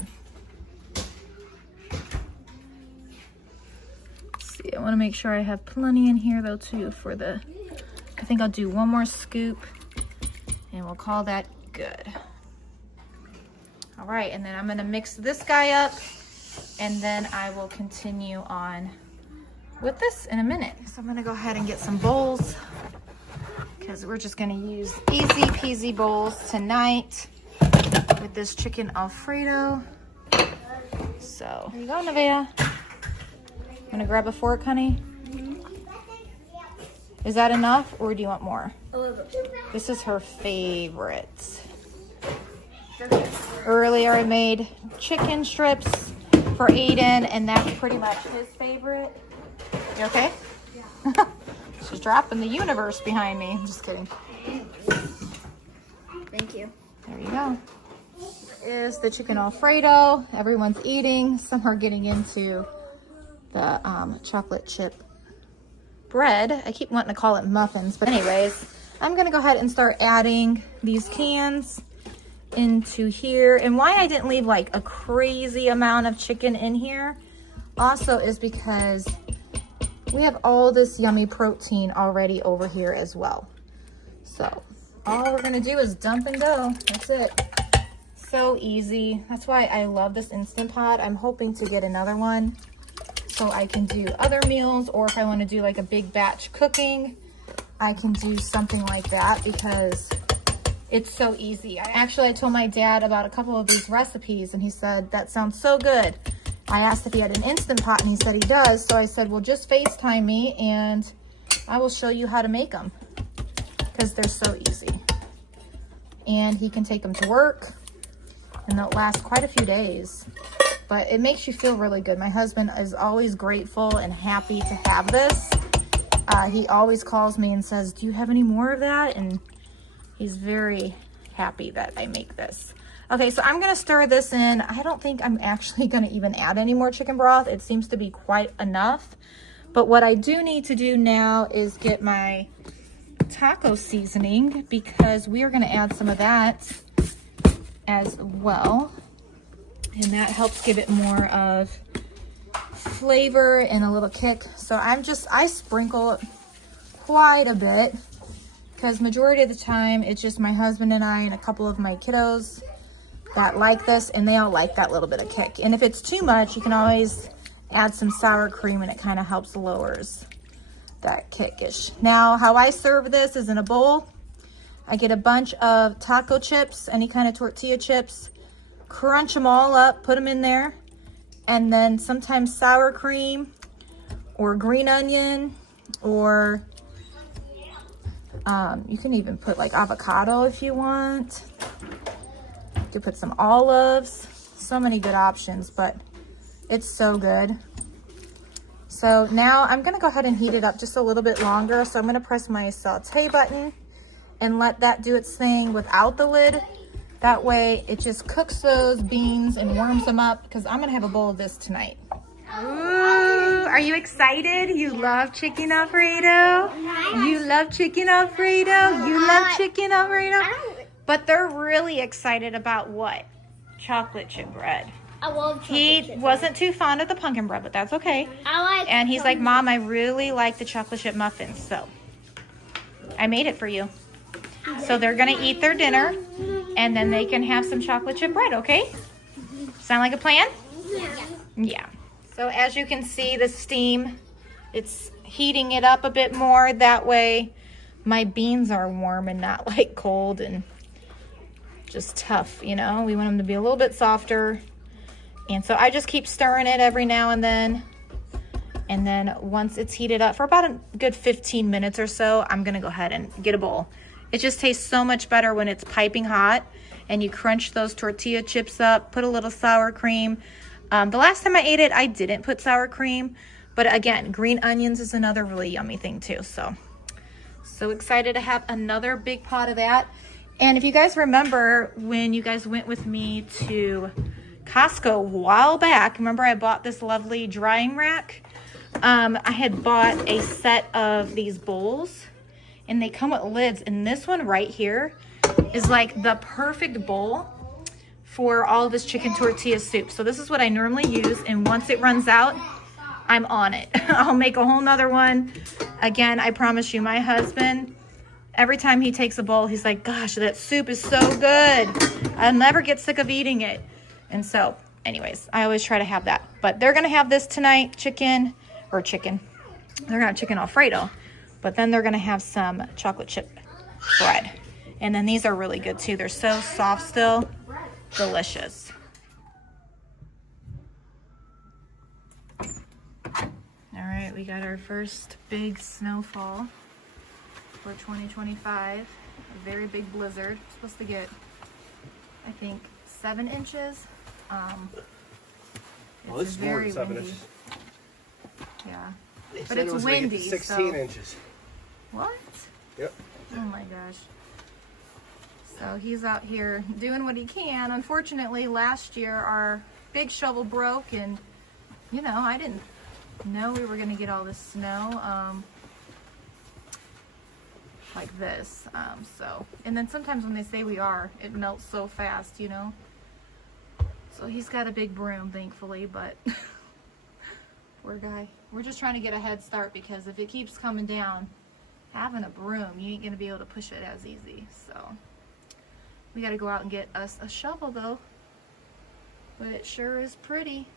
Let's see, I want to make sure I have plenty in here though too for the, I think I'll do one more scoop and we'll call that good. All right, and then I'm going to mix this guy up and then I will continue on with this in a minute. So I'm going to go ahead and get some bowls, because we're just going to use easy peasy bowls tonight with this chicken Alfredo. So here you go, Nevaeh. I'm going to grab a fork, honey. Is that enough or do you want more? A little bit. This is her favorite. Earlier I made chicken strips for Aiden and that's pretty much his favorite. You okay? Yeah. She's dropping the universe behind me. I'm just kidding. Thank you. There you go. Is the chicken Alfredo. Everyone's eating. Some are getting into the chocolate chip bread. I keep wanting to call it muffins, but anyways, I'm going to go ahead and start adding these cans into here. And why I didn't leave like a crazy amount of chicken in here also is because we have all this yummy protein already over here as well. So all we're gonna do is dump and go. That's it. So easy. That's why I love this Instant Pot. I'm hoping to get another one so I can do other meals, or if I want to do like a big batch cooking, I can do something like that because it's so easy. I told my dad about a couple of these recipes and he said, that sounds so good. I asked if he had an Instant Pot and he said he does. So I said, well, just FaceTime me and I will show you how to make them because they're so easy. And he can take them to work and they'll last quite a few days. But it makes you feel really good. My husband is always grateful and happy to have this. He always calls me and says, do you have any more of that? And he's very happy that I make this. Okay, so I'm gonna stir this in. I don't think I'm actually gonna even add any more chicken broth. It seems to be quite enough. But what I do need to do now is get my taco seasoning because we are gonna add some of that as well. And that helps give it more of flavor and a little kick. So I sprinkle quite a bit because majority of the time it's just my husband and I and a couple of my kiddos that like this, and they all like that little bit of kick. And if it's too much, you can always add some sour cream and it kind of helps lowers that kickish. Now, how I serve this is in a bowl. I get a bunch of taco chips, any kind of tortilla chips, crunch them all up, put them in there, and then sometimes sour cream or green onion, or you can even put like avocado if you want. You put some olives, so many good options, but it's so good. So now I'm gonna go ahead and heat it up just a little bit longer. So I'm gonna press my saute button and let that do its thing without the lid. That way it just cooks those beans and warms them up because I'm gonna have a bowl of this tonight. Ooh, are you excited? You love chicken Alfredo? You love chicken Alfredo? You love chicken Alfredo? But they're really excited about what? Chocolate chip bread. I love chocolate He chip wasn't too fond of the pumpkin bread, but that's okay. I like. And he's like, Mom, I really like the chocolate chip muffins, so I made it for you. So they're gonna eat their dinner, and then they can have some chocolate chip bread, okay? Sound like a plan? Yeah. So as you can see, the steam, it's heating it up a bit more. That way my beans are warm and not like cold and just tough, you know? We want them to be a little bit softer. And so I just keep stirring it every now and then. And then once it's heated up for about a good 15 minutes or so, I'm gonna go ahead and get a bowl. It just tastes so much better when it's piping hot and you crunch those tortilla chips up, put a little sour cream. The last time I ate it, I didn't put sour cream, but again, green onions is another really yummy thing too. So excited to have another big pot of that. And if you guys remember when you guys went with me to Costco a while back, remember I bought this lovely drying rack? I had bought a set of these bowls and they come with lids, and this one right here is like the perfect bowl for all of this chicken tortilla soup. So this is what I normally use, and once it runs out, I'm on it. I'll make a whole nother one. Again, I promise you, my husband, every time he takes a bowl, he's like, gosh, that soup is so good. I'll never get sick of eating it. And so, anyways, I always try to have that. But they're gonna have this tonight, chicken. They're gonna have chicken Alfredo, but then they're gonna have some chocolate chip bread. And then these are really good too. They're so soft still, delicious. All right, we got our first big snowfall for 2025. A very big blizzard. We're supposed to get, I think, 7 inches. Well, this is more than 7 inches. Yeah, They but said it's it was gonna get to windy. 16 so... inches. What? Yep. Oh my gosh. So he's out here doing what he can. Unfortunately, last year our big shovel broke, and you know, I didn't know we were gonna get all this snow like this. And then sometimes when they say we are, it melts so fast, you know. So he's got a big broom, thankfully, but poor guy. We're just trying to get a head start, because if it keeps coming down, having a broom, you ain't gonna be able to push it as easy. So we gotta go out and get us a shovel though. But it sure is pretty.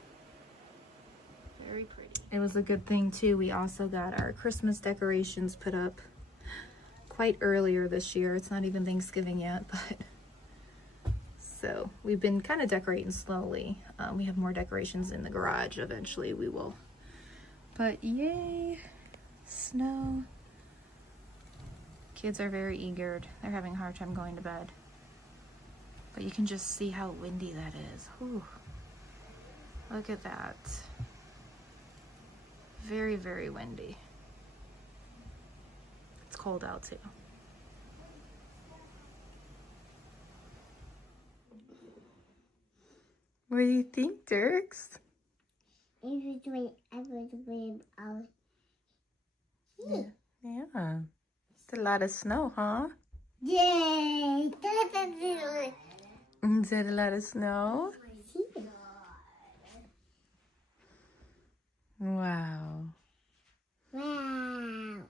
Very pretty. It was a good thing too, we also got our Christmas decorations put up quite earlier this year. It's not even Thanksgiving yet, but so we've been kind of decorating slowly. We have more decorations in the garage. Eventually we will. But yay, snow. Kids are very eager. They're having a hard time going to bed. But you can just see how windy that is. Whew. Look at that. Very, very windy. It's cold out too. What do you think, Dirks? Yeah. Yeah. It's a lot of snow, huh? Yay! Is that a lot of snow? Wow. Wow.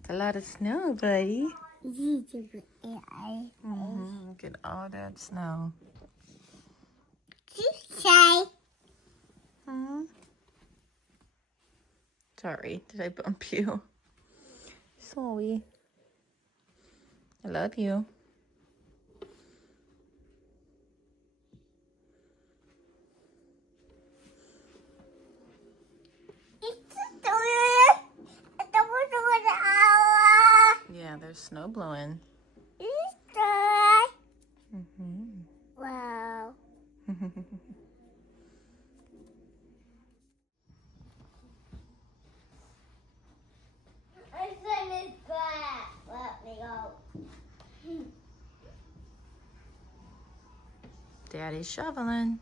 It's a lot of snow, buddy. Mm-hmm. Look at all that snow. Sorry, did I bump you? Sorry. I love you. Yeah, there's snow blowing. Wow. Let me go. Daddy's shoveling.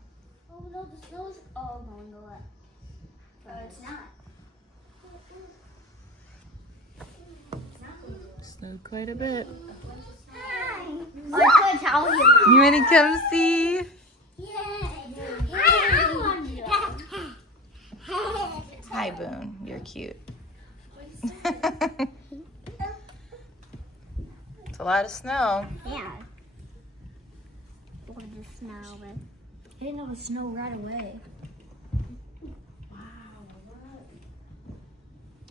Oh no, the snow's all going to let. No, it's not. Snowed quite a bit. I could tell you. You want to come see? Hi, Boone. You're cute. It's a lot of snow. Yeah. Look at the snow. I didn't know it would snow right away. Wow.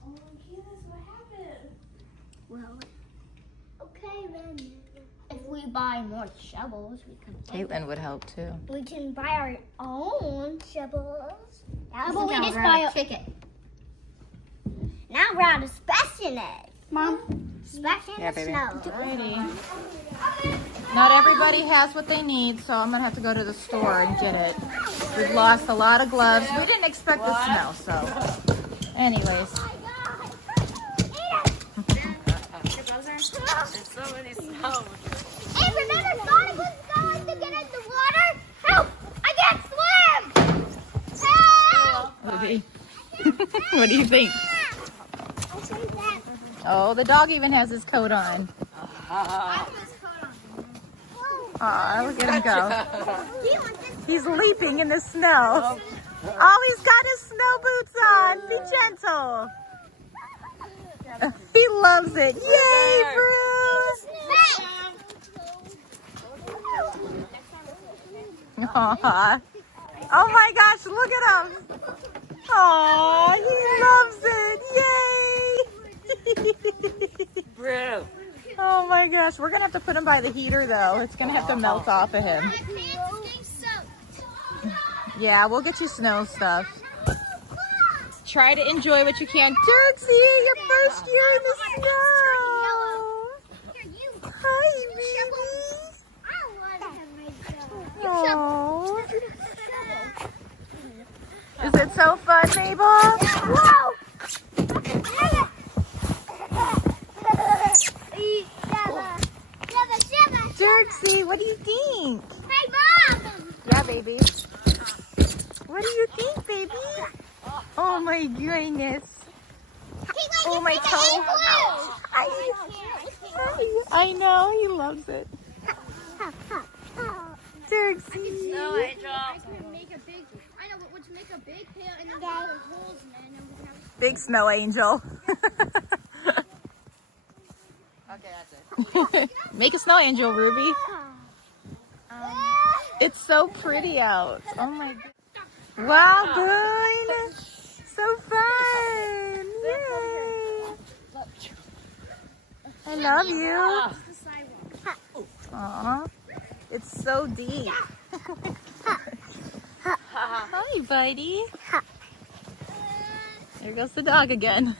Oh, Candace, what happened? Well, okay then. If we buy more shovels, we can. Caitlin would help too. We can buy our own shovels. How about we just grab buy a ticket? Now we're on to splashing it. Mom, splashing Yeah, the baby. snow. Ready. Not everybody has what they need, so I'm gonna have to go to the store and get it. We've lost a lot of gloves. We didn't expect the snow, so. Anyways. Hey, remember Sonic was going to get in the water? Help! I can't swim! Help! What do you think? Oh, the dog even has his coat on. Aw, look at him go. He's leaping in the snow. Oh, he's got his snow boots on. Be gentle. He loves it. Yay, Bruce! Aw. Oh my gosh, look at him. Aw, he loves it. Yay! Brew. Oh my gosh, we're gonna have to put him by the heater though. It's gonna have to melt off of him. Yeah, we'll get you snow stuff. Try to enjoy what you can. Dirksy, your first year in the snow. Hi, baby. Aww. Is it so fun, Mabel? Whoa! Dirksy, what do you think? Hey, Mom! Yeah, baby. What do you think, baby? Oh my goodness. Oh, my toe. I know, he loves it. Dirksy. I could make a big, I know, but to make a big pail and then put holes in it and then we can have Big snow angel. Okay, that's it. Make a snow angel, Ruby. It's so pretty out. Oh my god. Wow, Boone. So fun. Yay. I love you. Aw. It's so deep. Hi, buddy. There goes the dog again.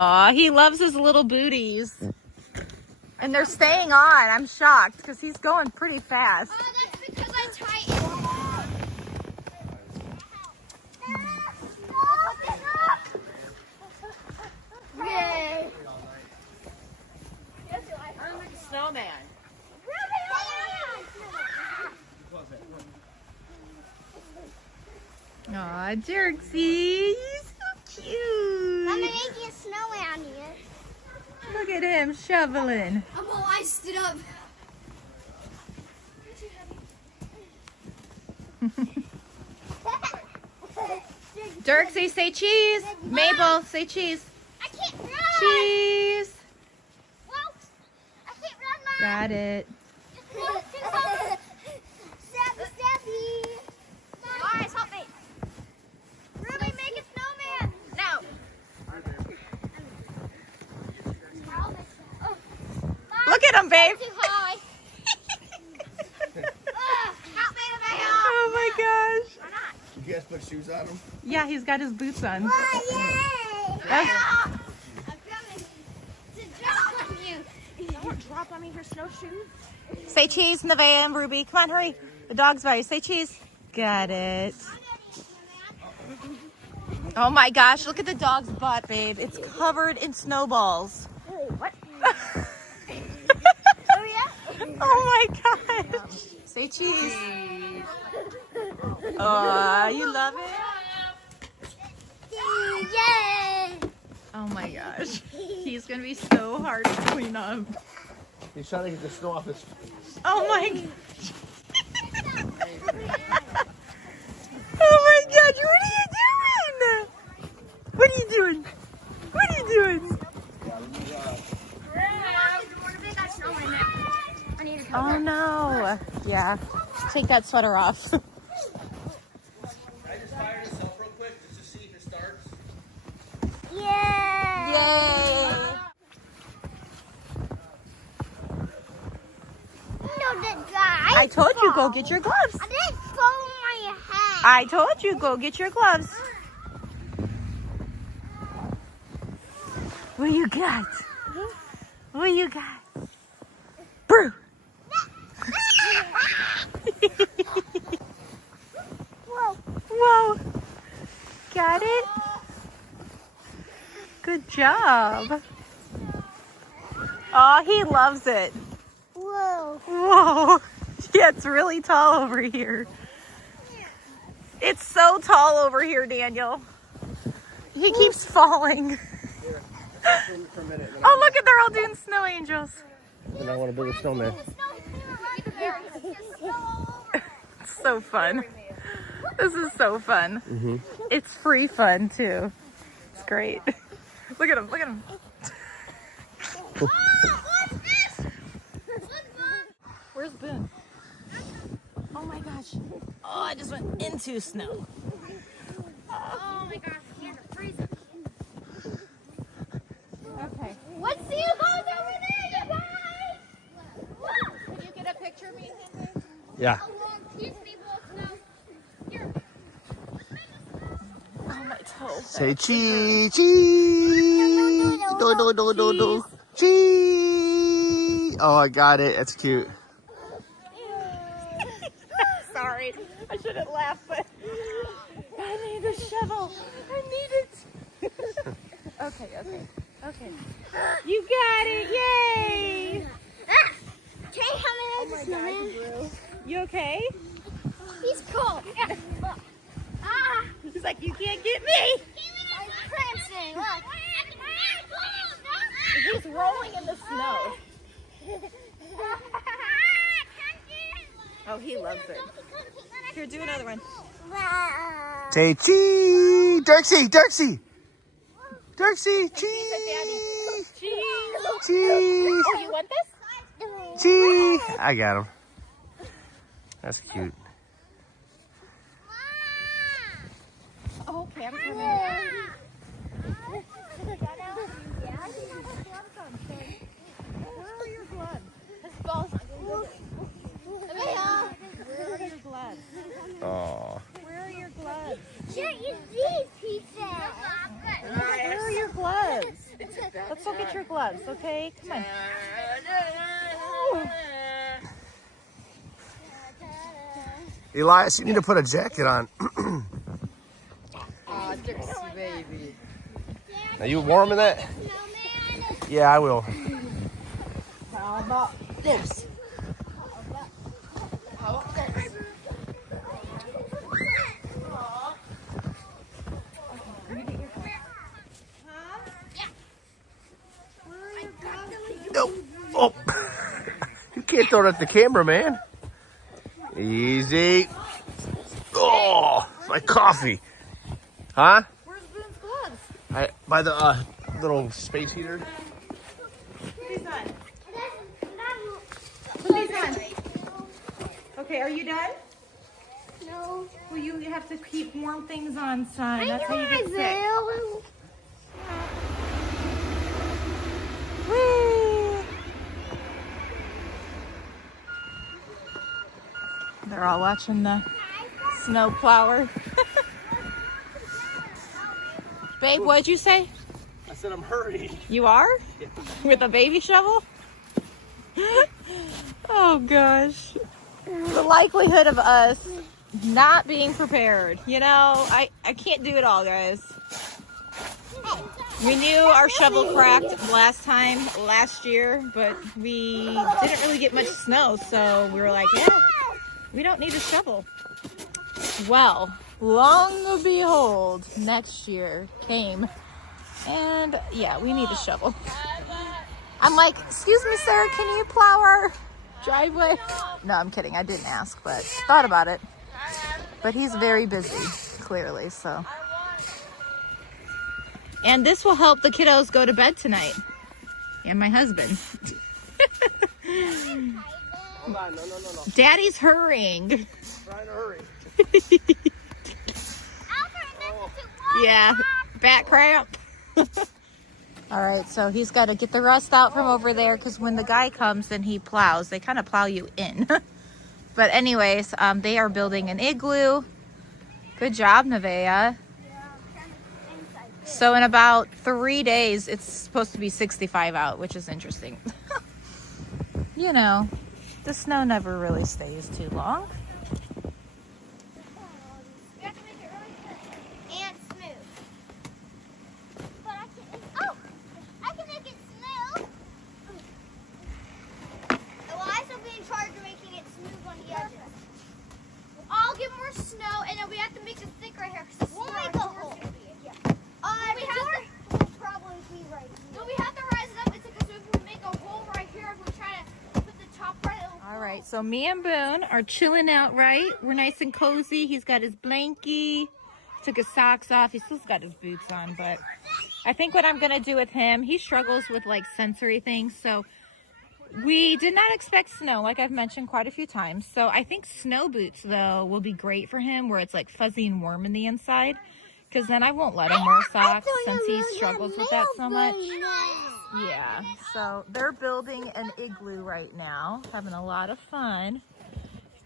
Aw, he loves his little booties. And they're staying on. I'm shocked because he's going pretty fast. Oh, that's because I tightened. Yay! I'm like a snowman. Aw, Jerksy, he's so cute. I'm making a snow around here. Look at him shoveling. I'm all iced it up. Jerksy, say cheese. Mabel, say cheese. I can't run. Cheese. Well, I can't run, Mom. Got it. Sappy. Guys, help me. Ruby, make a snowman. No. Look at him, babe. Too high. Help me, Mayo. Oh my gosh. Why not? You guys put shoes on him? Yeah, he's got his boots on. Yay. That's- I'm coming to drop on you. Don't drop on me her snowshoes. Say cheese, Nevaeh and Ruby. Come on, hurry. The dog's by you. Say cheese. Got it. Oh my gosh, look at the dog's butt, babe. It's covered in snowballs. What? Oh, yeah? Oh my gosh. Say cheese. Oh, you love it? Yay! Oh my gosh. He's going to be so hard to clean up. He's trying to get the snow off his face. Oh my gosh. Oh my gosh, what are you doing? What are you doing? What are you doing? Oh no. Yeah. Take that sweater off. I just fired this up real quick just to see if it starts. Yay! Yay. No, the guy. I told you go get your gloves. I didn't follow my your hat. I told you, go get your gloves. What you got? What you got? Brew. Whoa. Whoa. Got it? Good job. Oh, he loves it. Whoa. Whoa. Yeah, it's really tall over here. It's so tall over here, Daniel. He keeps falling. Oh, look at, they're all doing snow angels. And I want to build a snowman. It's so fun. This is so fun. It's free fun, too. It's great. Look at him, look at him. Where's Boone? Oh my gosh. Oh, I just went into snow. Oh my gosh, he has a freezer. Okay. What's the goes over there, you guys? Whoa. Can you get a picture of me? Yeah. These people know. Here. Oh, my toe. Say cheese, cheese. Do. Cheese. Oh, I got it. That's cute. Sorry. I shouldn't laugh, but I need a shovel. I need it. Okay. You got it. Yay. Can I have my snowman? You okay? He's cool. Yeah. Ah. He's like, you can't get me. I'm prancing. Look. He's rolling in the snow. Oh, he loves it. Here, do another one. Say cheese. Dirksy. Dirksy, cheese. Cheese. Cheese. Oh, you want this? Cheese. I got him. That's cute. Oh, okay, I'm coming. Where are your gloves? His ball's not going to Where are your gloves? Oh. Where are your gloves? Can't use these pieces. Where are your gloves? Let's go get your gloves, okay? Come on. Elias, you need to put a jacket on. Dixie baby. Are you warm in that? Yeah, I will. How about this? No. Oh. You can't throw it at the camera, man. Easy. Oh, my coffee. Huh? Where's Boone's gloves? By the little space heater. Put these on. Put these on. Okay, are you done? No. Well, you have to keep warm things on, son. That's how you I get sick. will. Whee! They're all watching the snow plower. Babe, what'd you say? I said I'm hurrying. You are? With a baby shovel? Oh gosh. The likelihood of us not being prepared. You know, I can't do it all, guys. We knew our shovel cracked last year, but we didn't really get much snow, so we were like, yeah, we don't need a shovel. Well, long behold, next year came, and yeah, we need a shovel. I'm like, excuse me, sir, can you plow our driveway? No, I'm kidding. I didn't ask, but thought about it. But he's very busy, clearly, so. And this will help the kiddos go to bed tonight. And my husband. Hold on, no. Daddy's hurrying. Trying to hurry. Yeah, back cramp. All right, so he's got to get the rust out from over there because when the guy comes and he plows, they kind of plow you in. But anyways, they are building an igloo. Good job, Nevaeh. So in about 3 days, it's supposed to be 65 out, which is interesting. You know, the snow never really stays too long. You have to make it really thin and smooth. But I can make it smooth. Elias will be in charge of making it smooth on the edges. I'll get more snow, and then we have to make it thick right here. We'll make a hole. We have to probably be right here. No, we have to rise it up. It's because if we make a hole right here, if we try to put the top right. All right, so me and Boone are chilling out, right? We're nice and cozy. He's got his blankie, took his socks off. He still's got his boots on, but I think what I'm gonna do with him, he struggles with like sensory things, so we did not expect snow, like I've mentioned quite a few times. So I think snow boots, though, will be great for him, where it's like fuzzy and warm in the inside, because then I won't let him wear socks since he struggles with that so much. Yeah, so they're building an igloo right now, having a lot of fun,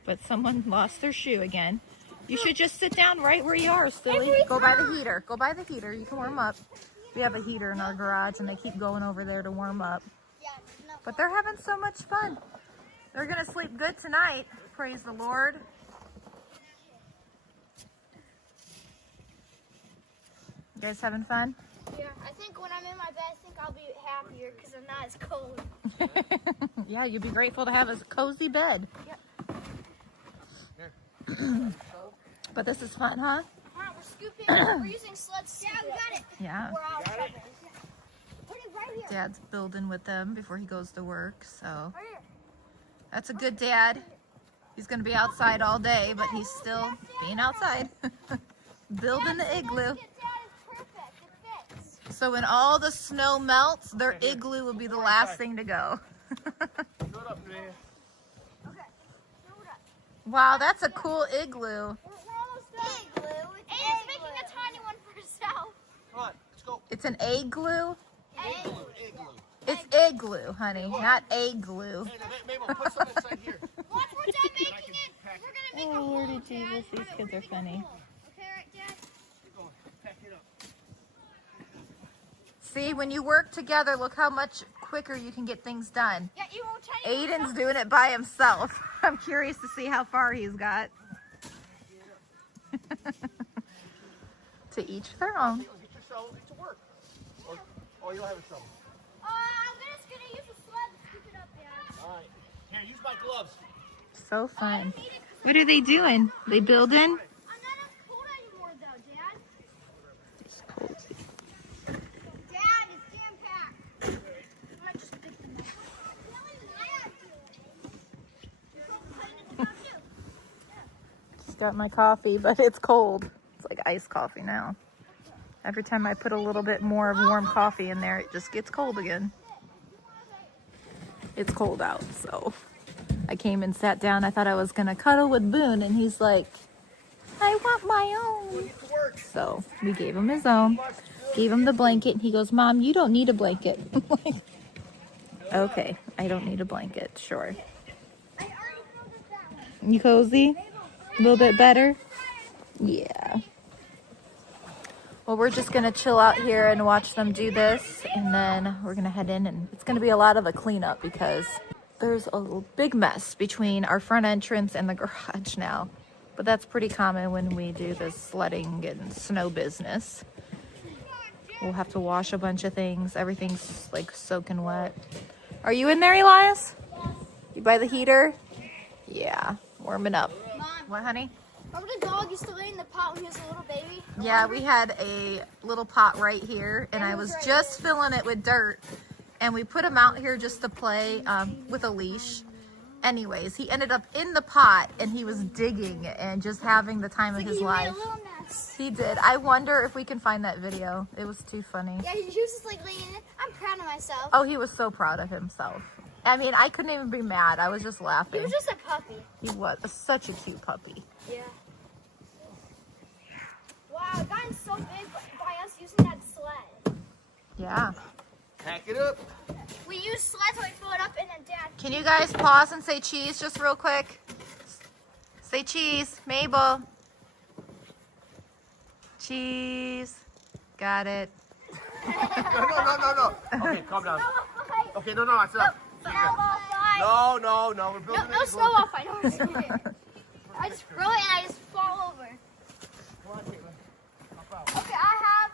but someone lost their shoe again. You should just sit down right where you are, Stilly. Go by the heater. Go by the heater. You can warm up. We have a heater in our garage, and they keep going over there to warm up. But they're having so much fun. They're going to sleep good tonight. Praise the Lord. You guys having fun? Yeah, I think when I'm in my bed, I think I'll be happier because I'm not as cold. Yeah, you'd be grateful to have a cozy bed. Yep. But this is fun, huh? We're scooping. We're using sleds. Yeah, we got it. Yeah. We're out of trouble. Put it right here. Dad's building with them before he goes to work, so Right here. that's a good dad. He's going to be outside all day, but he's still being outside. Building the igloo. So when all the snow melts, their igloo will be the last thing to go. Wow, that's a cool igloo. We're almost done. Igloo. And it's making a tiny one for herself. Come on, let's go. It's an egg glue? Igloo. It's igloo, honey, not egg glue. Hey, Mabel, put some inside here. Once we're done making it, we're going to make a hole, Lordy Dad. Jesus, these kids are funny. Okay, right, Dad? Pack it up. See, when you work together, look how much quicker you can get things done. Yeah, you won't tiny Aiden's doing it by himself. I'm curious to see how far he's got. To each their own. Get your shovel, get to work. Or you don't have a shovel. I'm just going to use the sled to scoop it up, Dad. All right. Here, use my gloves. So fun. What are they doing? They building? I'm not as cold anymore, though, Dad. It's cold. Dad, it's jam-packed. I might just pick them up. Just got my coffee, but it's cold. It's like iced coffee now. Every time I put a little bit more of warm coffee in there, it just gets cold again. It's cold out, so I came and sat down. I thought I was gonna cuddle with Boone, and he's like, I want my own. So we gave him his own, gave him the blanket, and he goes, Mom, you don't need a blanket. I'm like, okay, I don't need a blanket, sure. You cozy? A little bit better? Yeah. Well, we're just going to chill out here and watch them do this, and then we're going to head in, and it's going to be a lot of a cleanup because there's a big mess between our front entrance and the garage now. But that's pretty common when we do this sledding and snow business. We'll have to wash a bunch of things. Everything's like soaking wet. Are you in there, Elias? You by the heater? Yeah, warming up. Mom, What, honey? remember the dog used to lay in the pot when he was a little baby? Yeah, we had a little pot right here, and I was just filling it with dirt, and we put him out here just to play with a leash. Anyways, he ended up in the pot, and he was digging and just having the time of his life. He made a little mess. He did. I wonder if we can find that video. It was too funny. Yeah, he was just like laying in it. I'm proud of myself. Oh, he was so proud of himself. I mean, I couldn't even be mad. I was just He laughing. was just a puppy. He was such a cute puppy. Yeah. Wow, it gotten so big by us using that sled. Yeah. Pack it up. We use sleds when we fill it up, and then Dad. Can you guys pause and say cheese just real quick? Say cheese, Mabel. Cheese. Got it. No. Okay, calm down. Okay, no, I said. No. We're building No snowball fight. I just throw it and I just fall over. Okay, I have.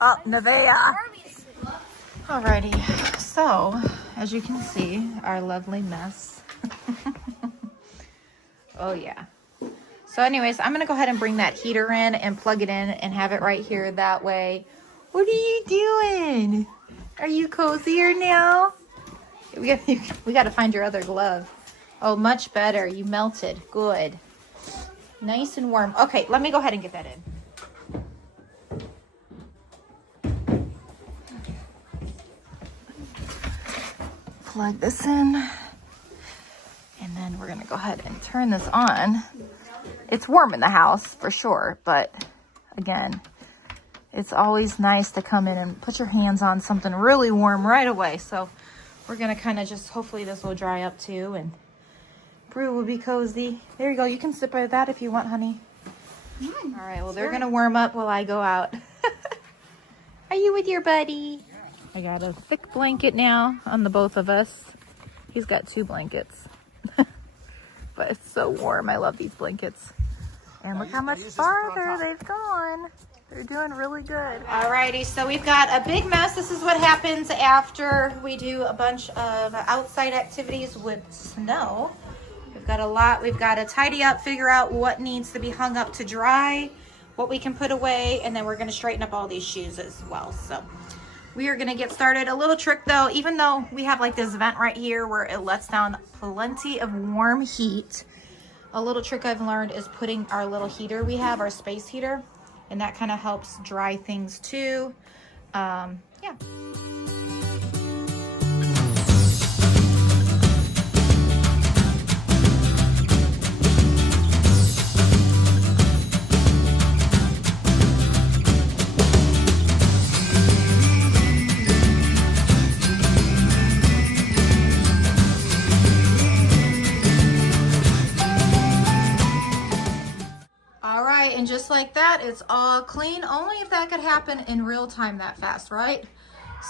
Oh, Nevaeh. Alrighty, so as you can see, our lovely mess. Oh yeah. So anyways, I'm gonna go ahead and bring that heater in and plug it in and have it right here that way. What are you doing? Are you cozier now? We got to find your other glove. Oh, much better. You melted. Good. Nice and warm. Okay, let me go ahead and get that in. Plug this in. And then we're going to go ahead and turn this on. It's warm in the house for sure, but again, it's always nice to come in and put your hands on something really warm right away. So we're going to kind of just, hopefully this will dry up too and brew will be cozy. There you go. You can sip of that if you want, honey. All right. Well, they're going to warm up while I go out. Are you with your buddy? I got a thick blanket now on the both of us. He's got 2 blankets. But it's so warm. I love these blankets. And look how much farther they've gone. They're doing really good. Alrighty, so we've got a big mess. This is what happens after we do a bunch of outside activities with snow. We've got a lot. We've got to tidy up, figure out what needs to be hung up to dry, what we can put away, and then we're going to straighten up all these shoes as well. So we are going to get started. A little trick though, even though we have like this vent right here where it lets down plenty of warm heat, a little trick I've learned is putting our little heater we have, our space heater, and that kind of helps dry things too. Yeah. And just like that, it's all clean. Only if that could happen in real time that fast, right?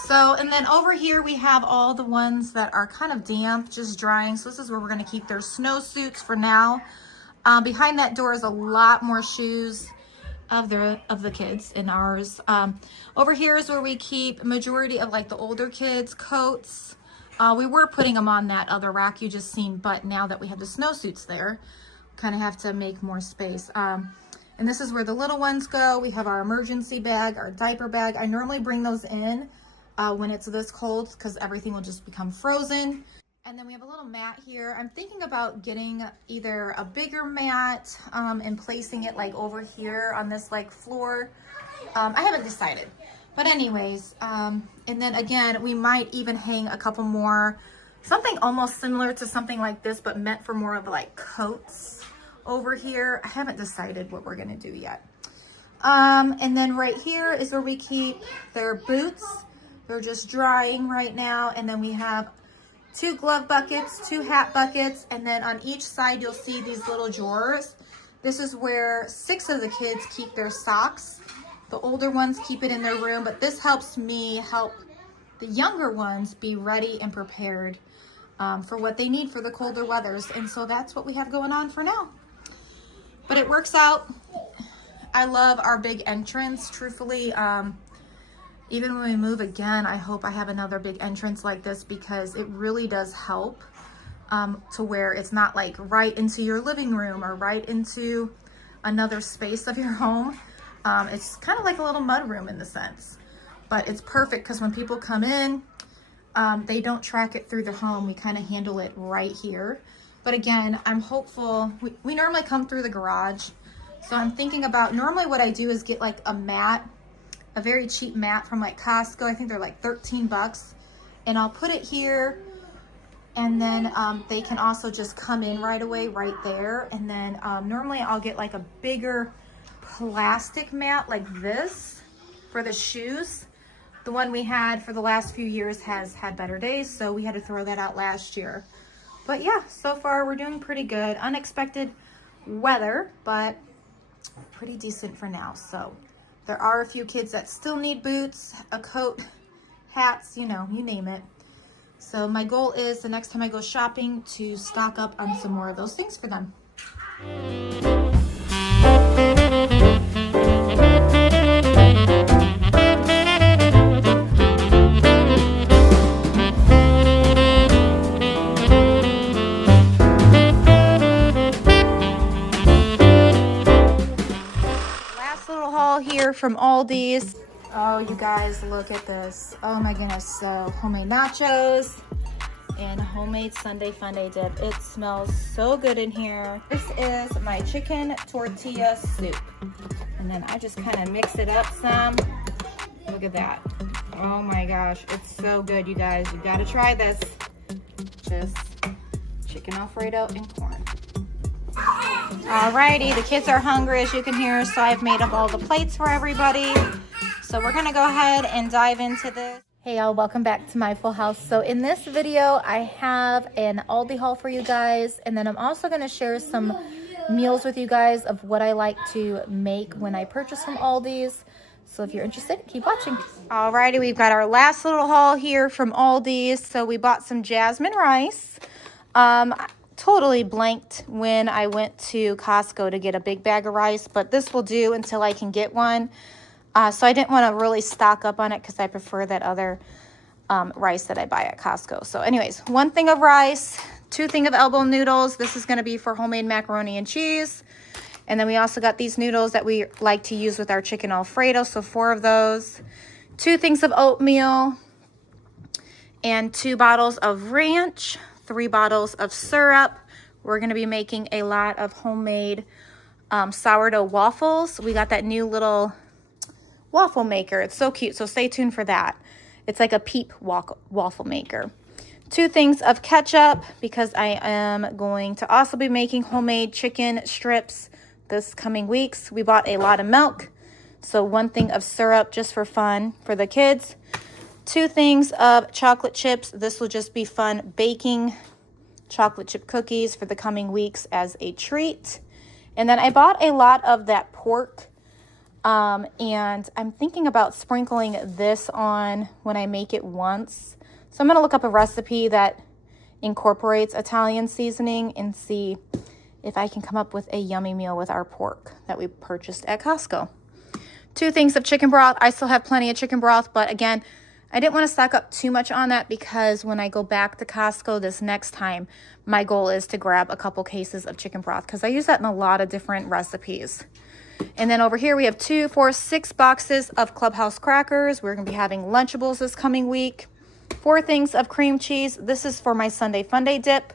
So, and then over here we have all the ones that are kind of damp, just drying. So this is where we're going to keep their snowsuits for now. Behind that door is a lot more shoes of the kids and ours. Over here is where we keep majority of like the older kids' coats. We were putting them on that other rack you just seen, but now that we have the snowsuits there, kind of have to make more space. And this is where the little ones go. We have our emergency bag, our diaper bag. I normally bring those in when it's this cold because everything will just become frozen. And then we have a little mat here. I'm thinking about getting either a bigger mat and placing it like over here on this like floor. I haven't decided. But anyways, and then again, we might even hang a couple more, something almost similar to something like this, but meant for more of like coats over here. I haven't decided what we're gonna do yet. And then right here is where we keep their boots. They're just drying right now. And then we have 2 glove buckets, 2 hat buckets, and then on each side you'll see these little drawers. This is where 6 of the kids keep their socks. The older ones keep it in their room, but this helps me help the younger ones be ready and prepared for what they need for the colder weathers. And so that's what we have going on for now. But it works out. I love our big entrance, truthfully. Even when we move again, I hope I have another big entrance like this because it really does help to where it's not like right into your living room or right into another space of your home. It's kind of like a little mud room in the sense, but it's perfect because when people come in, they don't track it through the home. We kind of handle it right here. But again, I'm hopeful. We normally come through the garage. So I'm thinking about, normally what I do is get like a mat, a very cheap mat from like Costco. I think they're like 13 bucks. And I'll put it here. And then they can also just come in right away right there. And then normally I'll get like a bigger plastic mat like this for the shoes. The one we had for the last few years has had better days. So we had to throw that out last year. But yeah, so far we're doing pretty good. Unexpected weather, but pretty decent for now. So there are a few kids that still need boots, a coat, hats, you know, you name it. So my goal is the next time I go shopping to stock up on some more of those things for them. Last little haul here from Aldi's. Oh, you guys, look at this. Oh my goodness. So homemade nachos and homemade Sunday funday dip. It smells so good in here. This is my chicken tortilla soup. And then I just kind of mix it up some. Look at that. Oh my gosh, it's so good, you guys. You gotta try this. Just chicken Alfredo and corn. Alrighty, the kids are hungry as you can hear, so I've made up all the plates for everybody. So we're gonna go ahead and dive into this. Hey y'all, welcome back to my full house. So in this video, I have an Aldi haul for you guys, and then I'm also gonna share some meals with you guys of what I like to make when I purchase from Aldi's. So if you're interested, keep watching. Alrighty, we've got our last little haul here from Aldi's. So we bought some jasmine rice. Totally blanked when I went to Costco to get a big bag of rice, but this will do until I can get one. So I didn't want to really stock up on it because I prefer that other rice that I buy at Costco. So anyways, 1 thing of rice, 2 things of elbow noodles. This is going to be for homemade macaroni and cheese. And then we also got these noodles that we like to use with our chicken Alfredo. So 4 of those. 2 things of oatmeal and 2 bottles of ranch, 3 bottles of syrup. We're going to be making a lot of homemade sourdough waffles. We got that new little waffle maker. It's so cute. So stay tuned for that. It's like a Peep waffle maker. 2 things of ketchup because I am going to also be making homemade chicken strips this coming weeks. We bought a lot of milk. So 1 thing of syrup just for fun for the kids. 2 things of chocolate chips. This will just be fun baking chocolate chip cookies for the coming weeks as a treat. And then I bought a lot of that pork. And I'm thinking about sprinkling this on when I make it once. So I'm going to look up a recipe that incorporates Italian seasoning and see if I can come up with a yummy meal with our pork that we purchased at Costco. 2 things of chicken broth. I still have plenty of chicken broth, but again, I didn't want to stock up too much on that because when I go back to Costco this next time, my goal is to grab a couple cases of chicken broth because I use that in a lot of different recipes. And then over here we have 2, 4, 6 boxes of Clubhouse crackers. We're going to be having Lunchables this coming week. 4 things of cream cheese. This is for my Sunday funday dip.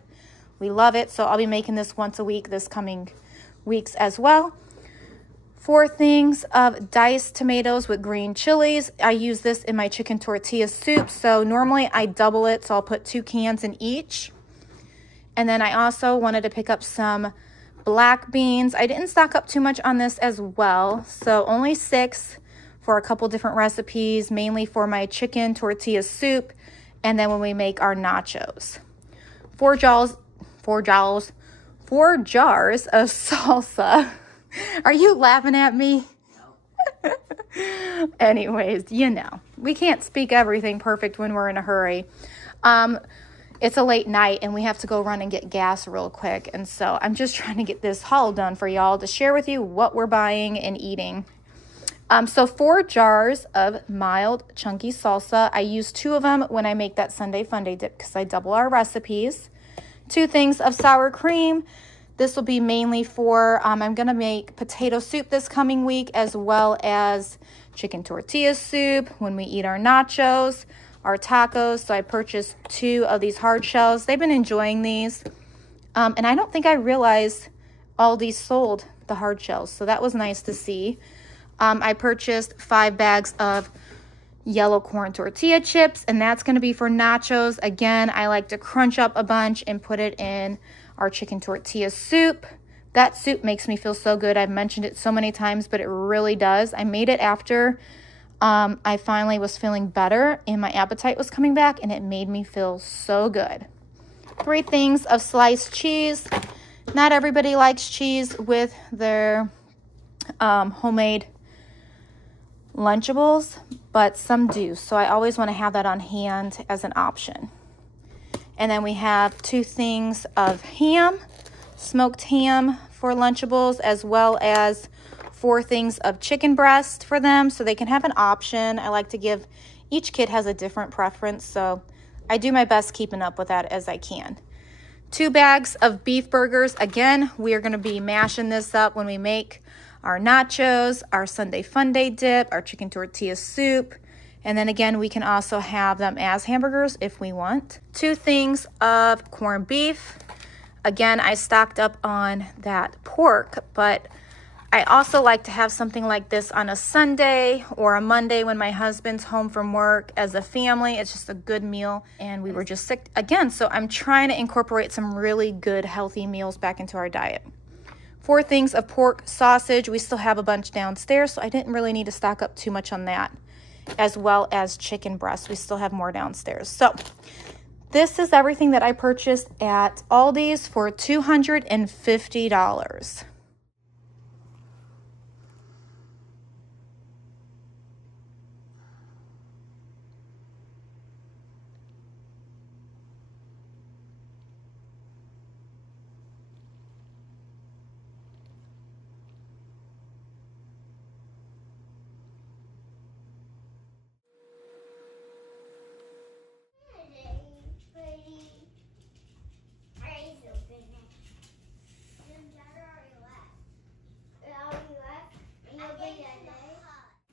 We love it, so I'll be making this once a week this coming weeks as well. 4 things of diced tomatoes with green chilies. I use this in my chicken tortilla soup, so normally I double it, so I'll put 2 cans in each. And then I also wanted to pick up some black beans. I didn't stock up too much on this as well, so only 6 for a couple different recipes, mainly for my chicken tortilla soup, and then when we make our nachos. 4 jars of salsa. Are you laughing at me? No. Anyways, you know, we can't speak everything perfect when we're in a hurry. It's a late night and we have to go run and get gas real quick. And so I'm just trying to get this haul done for y'all to share with you what we're buying and eating. So 4 jars of mild chunky salsa. I use 2 of them when I make that Sunday funday dip because I double our recipes. 2 things of sour cream. This will be mainly for, I'm going to make potato soup this coming week as well as chicken tortilla soup when we eat our nachos, our tacos. So I purchased 2 of these hard shells. They've been enjoying these. And I don't think I realized Aldi sold the hard shells. So that was nice to see. I purchased 5 bags of yellow corn tortilla chips, and that's going to be for nachos. Again, I like to crunch up a bunch and put it in our chicken tortilla soup. That soup makes me feel so good. I've mentioned it so many times, but it really does. I made it after I finally was feeling better and my appetite was coming back, and it made me feel so good. 3 things of sliced cheese. Not everybody likes cheese with their homemade Lunchables, but some do. So I always want to have that on hand as an option. And then we have 2 things of ham, smoked ham for Lunchables, as well as 4 things of chicken breast for them so they can have an option. I like to give, each kid has a different preference, so I do my best keeping up with that as I can. 2 bags of beef burgers. Again, we are going to be mashing this up when we make our nachos, our Sunday funday dip, our chicken tortilla soup. And then again, we can also have them as hamburgers if we want. 2 things of corned beef. Again, I stocked up on that pork, but I also like to have something like this on a Sunday or a Monday when my husband's home from work as a family. It's just a good meal, and we were just sick again, so I'm trying to incorporate some really good healthy meals back into our diet. 4 things of pork sausage. We still have a bunch downstairs, so I didn't really need to stock up too much on that, as well as chicken breast. We still have more downstairs. So this is everything that I purchased at Aldi's for $250.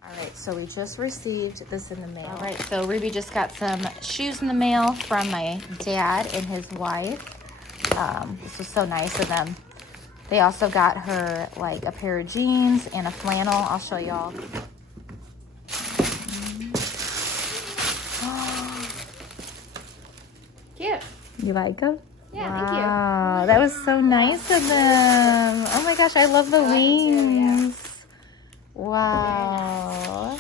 All right, so we just received this in the mail. All right, so Ruby just got some shoes in the mail from my dad and his wife. This was so nice of them. They also got her like a pair of jeans and a flannel. I'll show y'all. Cute. You like them? Yeah, thank you. Wow, that was so nice of them. Oh my gosh, I love the wings. Wow.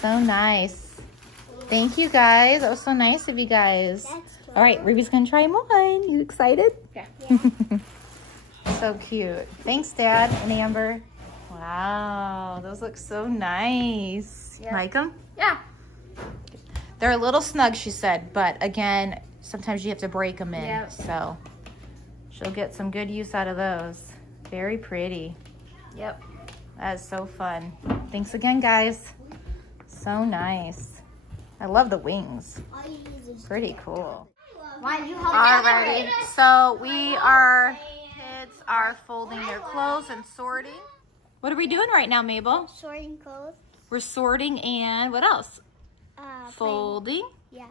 So nice. Thank you guys. That was so nice of you guys. All right, Ruby's gonna try mine. You excited? Yeah. So cute. Thanks, Dad and Amber. Wow, those look so nice. Yeah. Like them? Yeah. They're a little snug, she said, but again, sometimes you have to break them in. Yep. So she'll get some good use out of those. Very pretty. Yep. That is so fun. Thanks again, guys. So nice. I love the wings. Pretty cool. Why you help Alrighty, so kids are folding their clothes and sorting. What are we doing right now, Mabel? sorting clothes? We're sorting and what else? Folding. Yeah.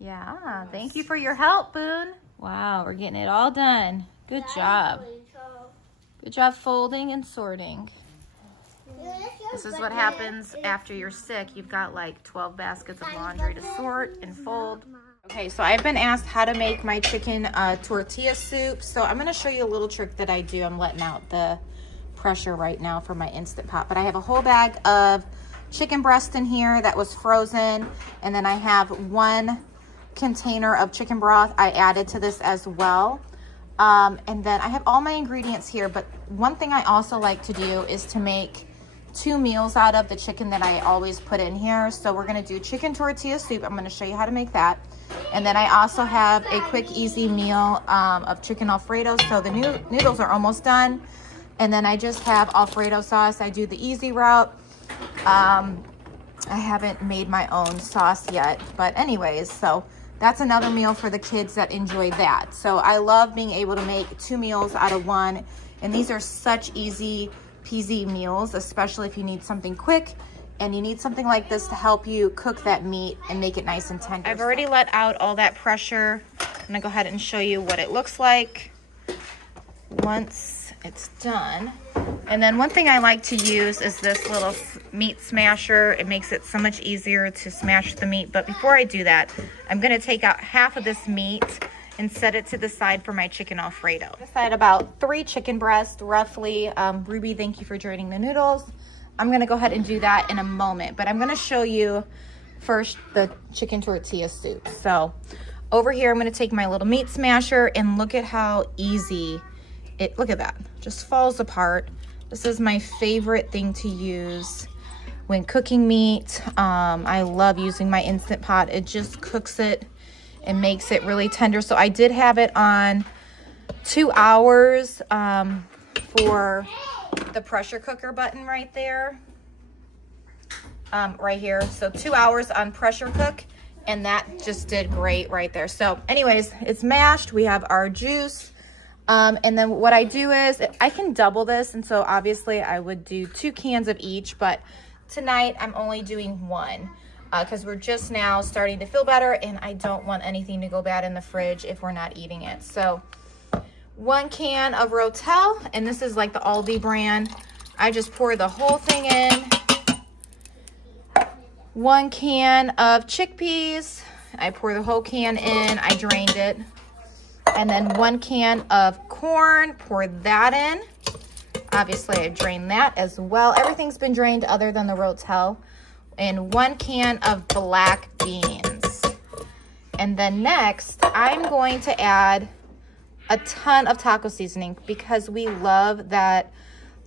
Yeah, thank you for your help, Boone. Wow, we're getting it all done. Good job. Good job folding and sorting. This is what happens after you're sick. You've got like 12 baskets of laundry to sort and fold. Okay, so I've been asked how to make my chicken tortilla soup. So I'm gonna show you a little trick that I do. I'm letting out the pressure right now for my Instant Pot. But I have a whole bag of chicken breast in here that was frozen. And then I have 1 container of chicken broth I added to this as well. And then I have all my ingredients here. But one thing I also like to do is to make 2 meals out of the chicken that I always put in here. So we're gonna do chicken tortilla soup. I'm gonna show you how to make that. And then I also have a quick, easy meal of chicken Alfredo. So the noodles are almost done. And then I just have Alfredo sauce. I do the easy route. I haven't made my own sauce yet. But anyways, so that's another meal for the kids that enjoy that. So I love being able to make 2 meals out of 1. And these are such easy peasy meals, especially if you need something quick and you need something like this to help you cook that meat and make it nice and tender. I've already let out all that pressure. I'm gonna go ahead and show you what it looks like once it's done. And then one thing I like to use is this little meat smasher. It makes it so much easier to smash the meat. But before I do that, I'm gonna take out half of this meat and set it to the side for my chicken Alfredo. I had about 3 chicken breasts, roughly. Ruby, thank you for draining the noodles. I'm gonna go ahead and do that in a moment, but I'm gonna show you first the chicken tortilla soup. So over here, I'm gonna take my little meat smasher and look at how easy it, look at that, just falls apart. This is my favorite thing to use when cooking meat. I love using my Instant Pot. It just cooks it and makes it really tender. So I did have it on 2 hours for the pressure cooker button right there, right here. So 2 hours on pressure cook, and that just did great right there. So anyways, it's mashed. We have our juice. And then what I do is I can double this. And so obviously I would do 2 cans of each, but tonight I'm only doing 1 because we're just now starting to feel better and I don't want anything to go bad in the fridge if we're not eating it. So 1 can of Rotel, and this is like the Aldi brand. I just pour the whole thing in. 1 can of chickpeas. I pour the whole can in. I drained it. And then 1 can of corn. Pour that in. Obviously, I drained that as well. Everything's been drained other than the Rotel. And 1 can of black beans. And then next, I'm going to add a ton of taco seasoning because we love that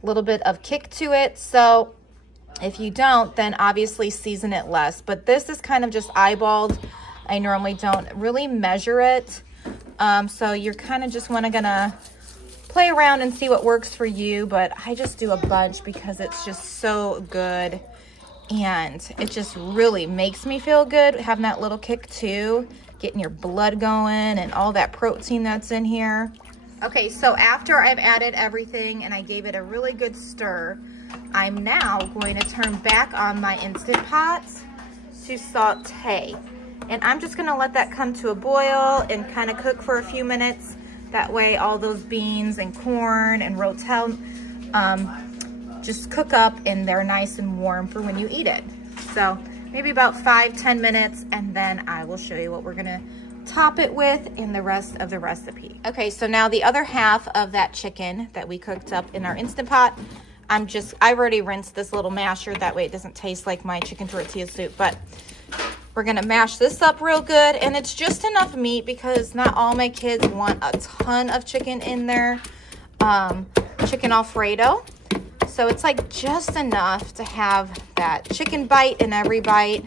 little bit of kick to it. So if you don't, then obviously season it less. But this is kind of just eyeballed. I normally don't really measure it. So you're kind of just gonna play around and see what works for you. But I just do a bunch because it's just so good. And it just really makes me feel good having that little kick too. Getting your blood going and all that protein that's in here. Okay, so after I've added everything and I gave it a really good stir, I'm now going to turn back on my Instant Pot to saute. And I'm just gonna let that come to a boil and kind of cook for a few minutes. That way all those beans and corn and Rotel just cook up and they're nice and warm for when you eat it. So maybe about 5-10 minutes, and then I will show you what we're gonna top it with in the rest of the recipe. Okay, so now the other half of that chicken that we cooked up in our Instant Pot, I've already rinsed this little masher, that way it doesn't taste like my chicken tortilla soup, but we're gonna mash this up real good, and it's just enough meat because not all my kids want a ton of chicken in their chicken Alfredo. So it's like just enough to have that chicken bite in every bite,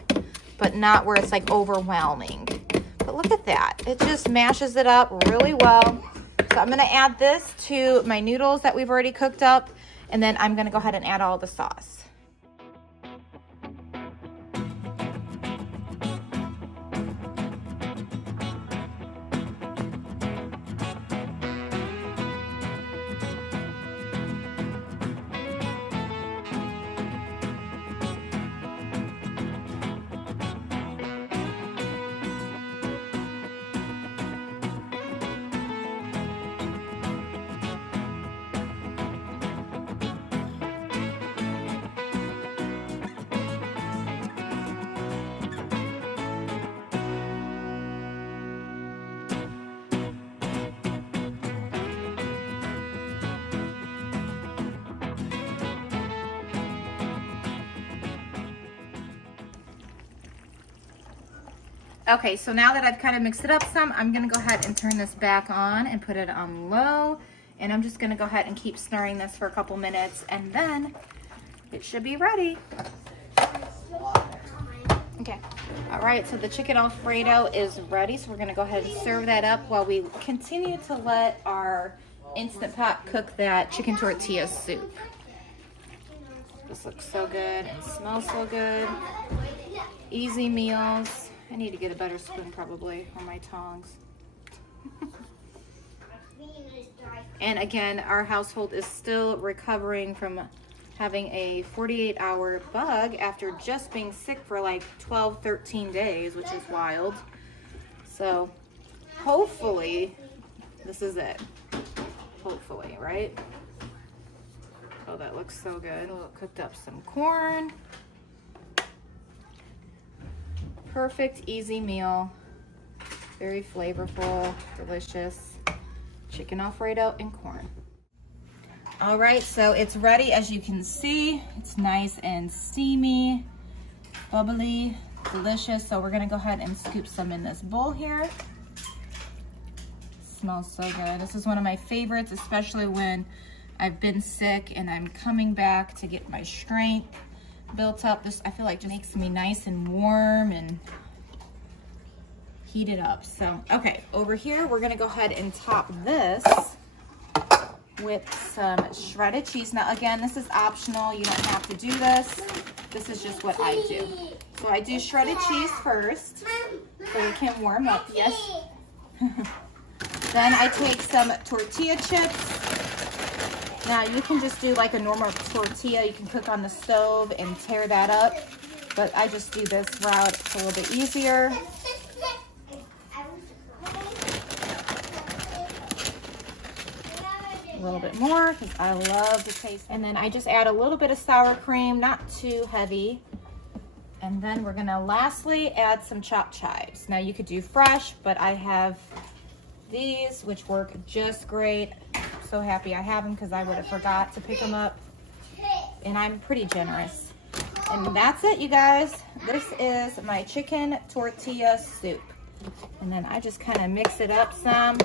but not where it's like overwhelming. But look at that. It just mashes it up really well. So I'm gonna add this to my noodles that we've already cooked up, and then I'm gonna go ahead and add all the sauce. Okay, so now that I've kind of mixed it up some, I'm gonna go ahead and turn this back on and put it on low. And I'm just gonna go ahead and keep stirring this for a couple minutes, and then it should be ready. Okay, all right, so the chicken Alfredo is ready. So we're gonna go ahead and serve that up while we continue to let our Instant Pot cook that chicken tortilla soup. This looks so good and smells so good. Easy meals. I need to get a better spoon probably, or my tongs. And again, our household is still recovering from having a 48-hour bug after just being sick for like 12, 13 days, which is wild. So hopefully this is it. Hopefully, right? Oh, that looks so good. Cooked up some corn. Perfect, easy meal. Very flavorful, delicious. Chicken Alfredo and corn. All right, so it's ready. As you can see, it's nice and steamy, bubbly, delicious. So we're gonna go ahead and scoop some in this bowl here. smells so good. This is one of my favorites, especially when I've been sick and I'm coming back to get my strength built up. This, I feel like, just makes me nice and warm and heat it up. So, okay, over here, we're gonna go ahead and top this with some shredded cheese. Now, again, this is optional. You don't have to do this. This is just what I do. So I do shredded cheese first, so it can warm up. Yes. Then I take some tortilla chips. Now, you can just do like a normal tortilla. You can cook on the stove and tear that up. But I just do this route. It's a little bit easier. A little bit more because I love the taste. And then I just add a little bit of sour cream, not too heavy. And then we're gonna lastly add some chopped chives. Now you could do fresh, but I have these which work just great. I'm so happy I have them because I would have forgot to pick them up. And I'm pretty generous. And that's it, you guys. This is my chicken tortilla soup. And then I just kind of mix it up some.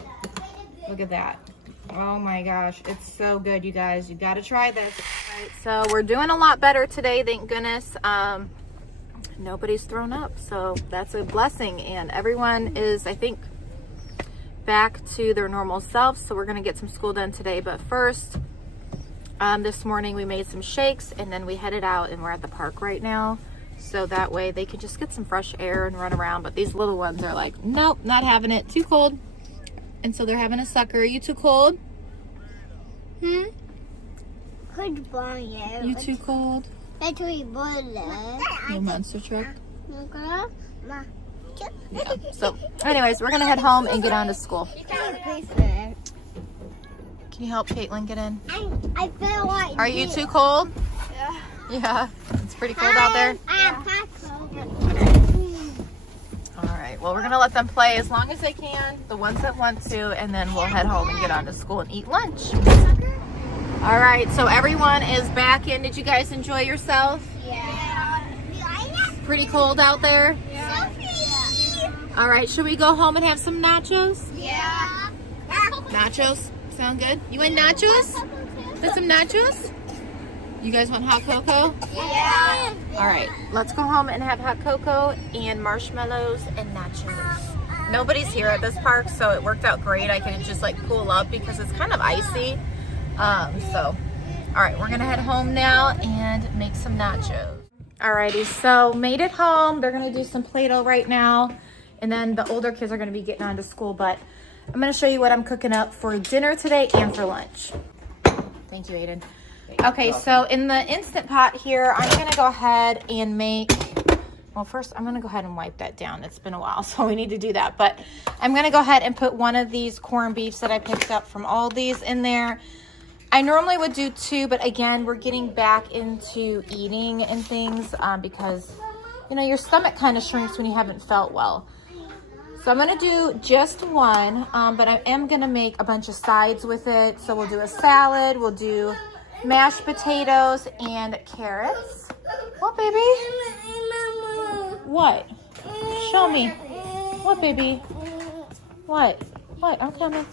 Look at that. Oh my gosh, it's so good, you guys. You got to try this. All right, so we're doing a lot better today, thank goodness. Nobody's thrown up, so that's a blessing. And everyone is, I think, back to their normal selves. So we're going to get some school done today. But first, this morning we made some shakes and then we headed out and we're at the park right now. So that way they can just get some fresh air and run around. But these little ones are like, nope, not having it. Too cold. And so they're having a sucker. Are you too cold? You too cold? No monster truck? Yeah. So, anyways, we're going to head home and get on to school. Can you help Caitlin get in? I feel like. Are you too cold? Yeah. Yeah. It's pretty cold out there. All right. Well, we're going to let them play as long as they can, the ones that want to, and then we'll head home and get on to school and eat lunch. All right. So everyone is back in. Did you guys enjoy yourself? Yeah. Pretty cold out there? Yeah. All right. Should we go home and have some nachos? Yeah. Nachos? Sound good? You want nachos? Want some nachos? You guys want hot cocoa? Yeah. All right, let's go home and have hot cocoa and marshmallows and nachos. Nobody's here at this park, so it worked out great. I can just like cool up because it's kind of icy. All right, we're gonna head home now and make some nachos. Alrighty, so made it home. They're gonna do some Play-Doh right now, and then the older kids are gonna be getting on to school, but I'm gonna show you what I'm cooking up for dinner today and for lunch. Thank you, Aiden. Okay, so in the Instant Pot here, I'm gonna go ahead and make, well, first I'm gonna go ahead and wipe that down. It's been a while, so we need to do that. But I'm gonna go ahead and put one of these corned beefs that I picked up from Aldi's in there. I normally would do two, but again, we're getting back into eating and things because, you know, your stomach kind of shrinks when you haven't felt well. So I'm gonna do just one, but I am gonna make a bunch of sides with it. So we'll do a salad, we'll do mashed potatoes and carrots. What, baby? What? Show me. What, baby? What? What? I'm coming.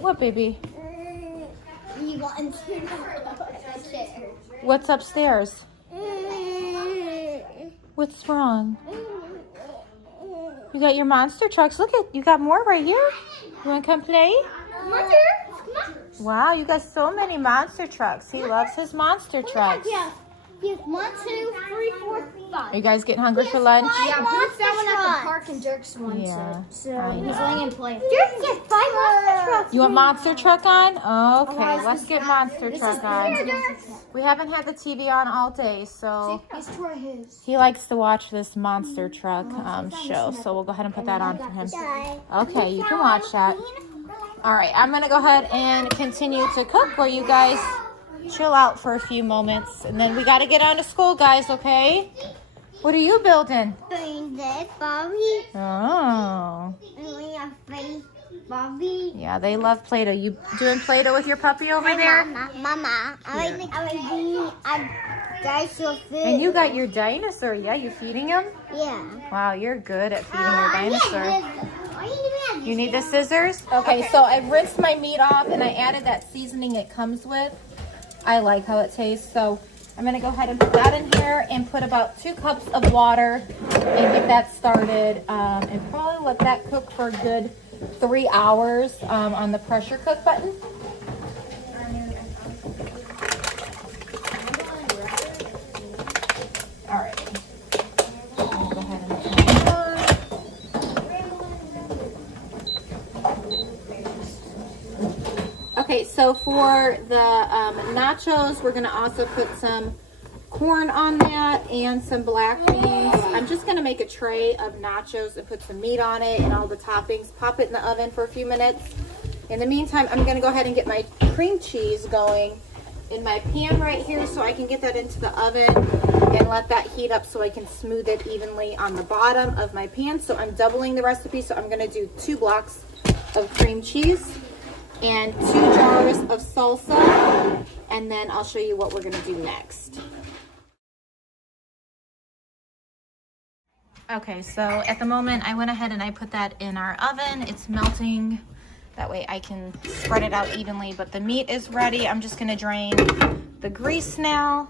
What, baby? What's upstairs? What's wrong? You got your monster trucks. Look at, you got more right here. You want to come play? Wow, you got so many monster trucks. He loves his monster trucks. Yeah. Yes, 1, 2, 3, 4, 5. Are you guys getting hungry for lunch? Yeah, Booth found one at the park and Dirk's one Yeah, said. So I he's know. laying in play. Dirk gets 5 monster trucks. You want monster truck on? Okay, let's get monster truck on. We haven't had the TV on all day, so Let's try his. he likes to watch this monster truck show. So we'll go ahead and put that on for him. Okay, you can watch that. All right, I'm gonna go ahead and continue to cook while you guys chill out for a few moments, and then we got to get on to school, guys. Okay, what are you building? Bobby. Oh, And we have Faith, Bobby. yeah, they love Play-Doh. You doing Play-Doh with your puppy over there? Mama. I like a dinosaur food. And you got your dinosaur. Yeah, you feeding him? Yeah. Wow, you're good at feeding your dinosaur. Why are you doing a You need the scissors? Okay, so I rinsed my meat off and I added that seasoning it comes with. I like how it tastes, so I'm gonna go ahead and put that in here and put about 2 cups of water and get that started, and probably let that cook for a good 3 hours on the pressure cook button. All right. Go ahead and turn it on. Okay, so for the nachos, we're gonna also put some corn on that and some black beans. I'm just gonna make a tray of nachos and put some meat on it and all the toppings. Pop it in the oven for a few minutes. In the meantime, I'm gonna go ahead and get my cream cheese going in my pan right here so I can get that into the oven and let that heat up so I can smooth it evenly on the bottom of my pan. So I'm doubling the recipe, so I'm gonna do 2 blocks of cream cheese and 2 jars of salsa, and then I'll show you what we're gonna do next. Okay, so at the moment I went ahead and I put that in our oven. It's melting. That way I can spread it out evenly, but the meat is ready. I'm just gonna drain the grease now.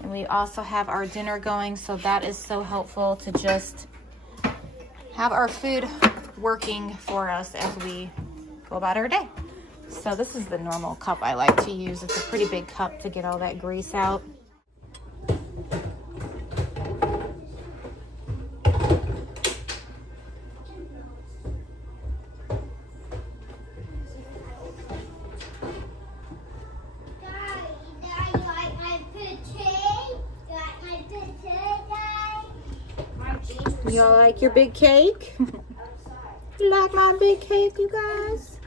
And we also have our dinner going, so that is so helpful to just have our food working for us as we go about our day. So this is the normal cup I like to use. It's a pretty big cup to get all that grease out. You all like your big cake? You like my big cake, you guys?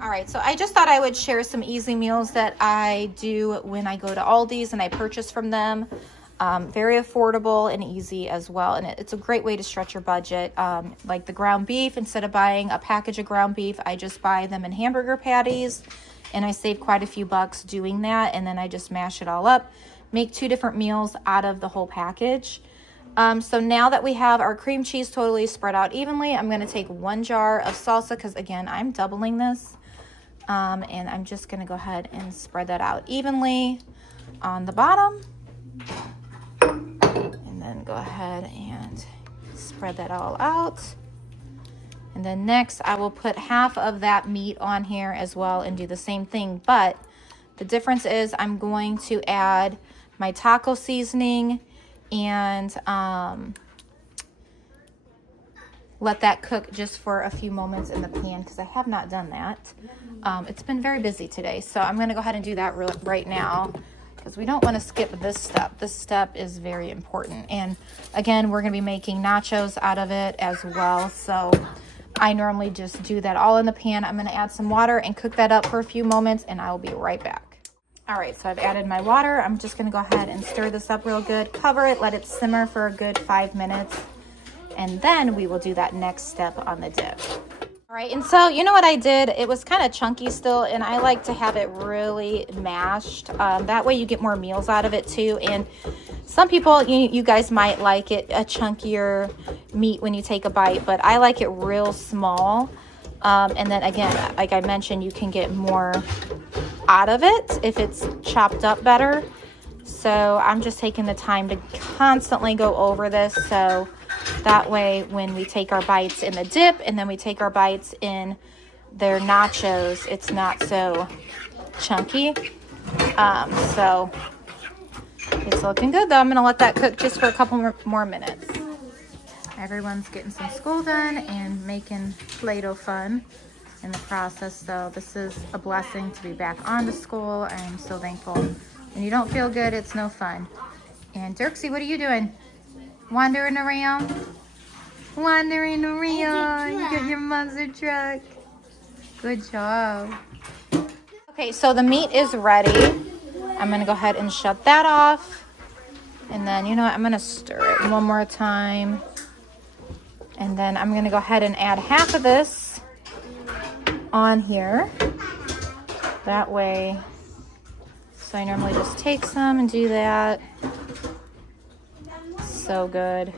All right, so I just thought I would share some easy meals that I do when I go to Aldi's and I purchase from them. Very affordable and easy as well, and it's a great way to stretch your budget. Like the ground beef, instead of buying a package of ground beef, I just buy them in hamburger patties, and I save quite a few bucks doing that, and then I just mash it all up, make 2 different meals out of the whole package. So now that we have our cream cheese totally spread out evenly, I'm going to take 1 jar of salsa because, again, I'm doubling this. And I'm just going to go ahead and spread that out evenly on the bottom. And then go ahead and spread that all out. And then next, I will put half of that meat on here as well and do the same thing. But the difference is I'm going to add my taco seasoning and let that cook just for a few moments in the pan because I have not done that. It's been very busy today, so I'm going to go ahead and do that right now because we don't want to skip this step. This step is very important. And again, we're going to be making nachos out of it as well, so I normally just do that all in the pan. I'm going to add some water and cook that up for a few moments, and I will be right back. All right, so I've added my water. I'm just gonna go ahead and stir this up real good, cover it, let it simmer for a good 5 minutes, and then we will do that next step on the dip. All right, and so you know what I did? It was kind of chunky still, and I like to have it really mashed. That way you get more meals out of it too. And some people, you guys might like it a chunkier meat when you take a bite, but I like it real small. And then again, like I mentioned, you can get more out of it if it's chopped up better. So I'm just taking the time to constantly go over this, so that way when we take our bites in the dip and then we take our bites in their nachos, it's not so chunky. So it's looking good though. I'm gonna let that cook just for a couple more minutes. Everyone's getting some school done and making Play-Doh fun in the process, so this is a blessing to be back on to school. I am so thankful. When you don't feel good, it's no fun. And Dirksy, what are you doing? Wandering around? Wandering around. You got your monster truck. Good job. Okay, so the meat is ready. I'm gonna go ahead and shut that off. And then, you know what, I'm gonna stir it one more time. And then I'm gonna go ahead and add half of this on here. That way, so I normally just take some and do that. So good.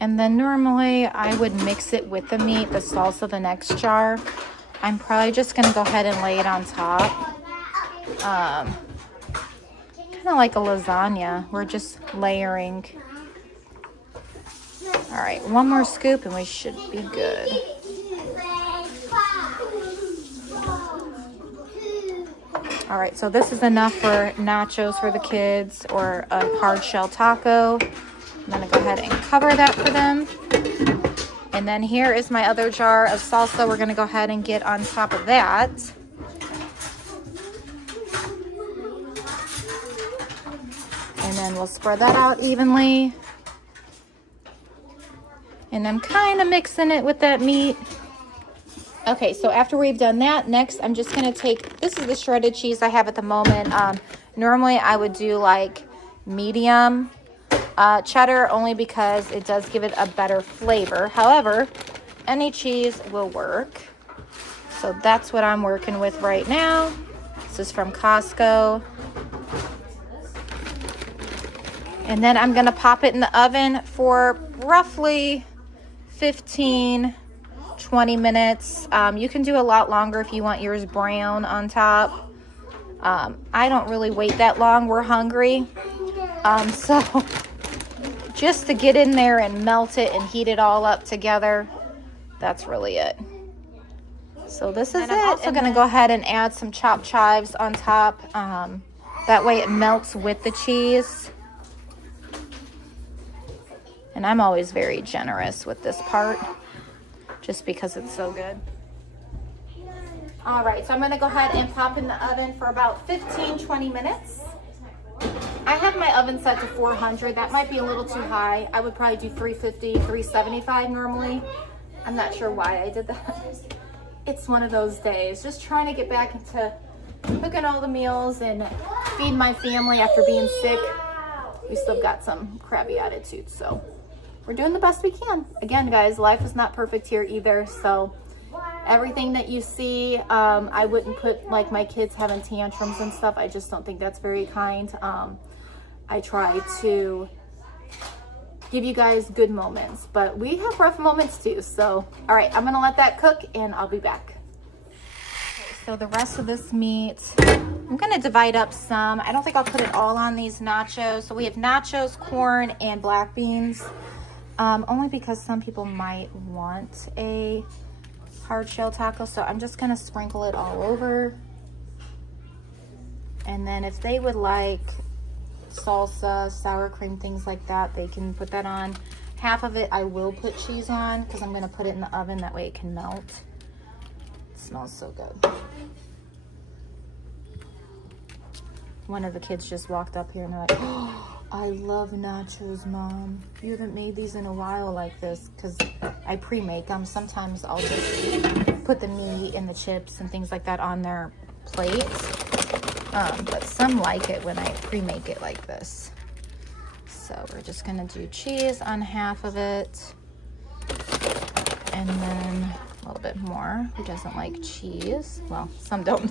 And then normally I would mix it with the meat, the salsa, the next jar. I'm probably just gonna go ahead and lay it on top. Kind of like a lasagna. We're just layering. All right, one more scoop and we should be good. All right, so this is enough for nachos for the kids or a hard shell taco. I'm gonna go ahead and cover that for them. And then here is my other jar of salsa. We're gonna go ahead and get on top of that. And then we'll spread that out evenly. And I'm kind of mixing it with that meat. Okay, so after we've done that, next I'm just gonna take, this is the shredded cheese I have at the moment. Normally I would do like medium cheddar only because it does give it a better flavor. However, any cheese will work. So that's what I'm working with right now. This is from Costco. And then I'm gonna pop it in the oven for roughly 15-20 minutes. You can do a lot longer if you want yours brown on top. I don't really wait that long. We're hungry. So just to get in there and melt it and heat it all up together, that's really it. So this is it. I'm also going to go ahead and add some chopped chives on top. That way it melts with the cheese. And I'm always very generous with this part, just because it's so good. All right, so I'm gonna go ahead and pop in the oven for about 15-20 minutes. I have my oven set to 400. That might be a little too high. I would probably do 350, 375 normally. I'm not sure why I did that. It's one of those days. Just trying to get back into cooking all the meals and feed my family after being sick. We still got some crabby attitudes, so we're doing the best we can. Again, guys, life is not perfect here either, so everything that you see, I wouldn't put like my kids having tantrums and stuff. I just don't think that's very kind. I try to give you guys good moments, but we have rough moments too. So, all right, I'm gonna let that cook and I'll be back. Okay, so the rest of this meat, I'm gonna divide up some. I don't think I'll put it all on these nachos. So we have nachos, corn, and black beans. Only because some people might want a hard shell taco, so I'm just gonna sprinkle it all over. And then if they would like salsa, sour cream, things like that, they can put that on. Half of it I will put cheese on because I'm gonna put it in the oven, that way it can melt. It smells so good. One of the kids just walked up here and they're like, oh, I love nachos, Mom. You haven't made these in a while like this, because I pre-make them. Sometimes I'll just put the meat and the chips and things like that on their plates. But some like it when I pre-make it like this. So we're just gonna do cheese on half of it. And then a little bit more. Who doesn't like cheese? Well, some don't.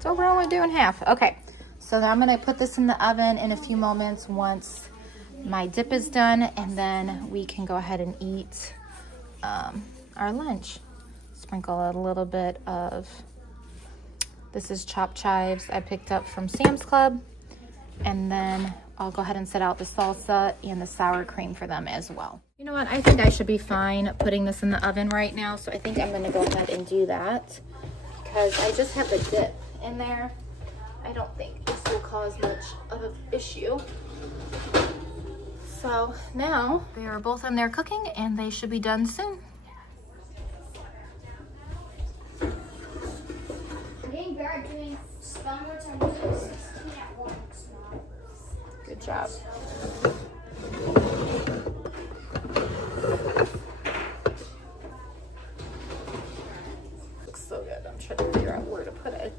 So we're only doing half. Okay. So I'm gonna put this in the oven in a few moments once my dip is done, and then we can go ahead and eat our lunch. Sprinkle a little bit of, this is chopped chives I picked up from Sam's Club, and then I'll go ahead and set out the salsa and the sour cream for them as well. You know what, I think I should be fine putting this in the oven right now, so I think I'm gonna go ahead and do that because I just have the dip in there. I don't think this will cause much of an issue. So now they are both in there cooking and they should be done soon. I'm getting better at doing spell words. I'm doing 16 at once now. Good job. Looks so good. I'm trying to figure out where to put it.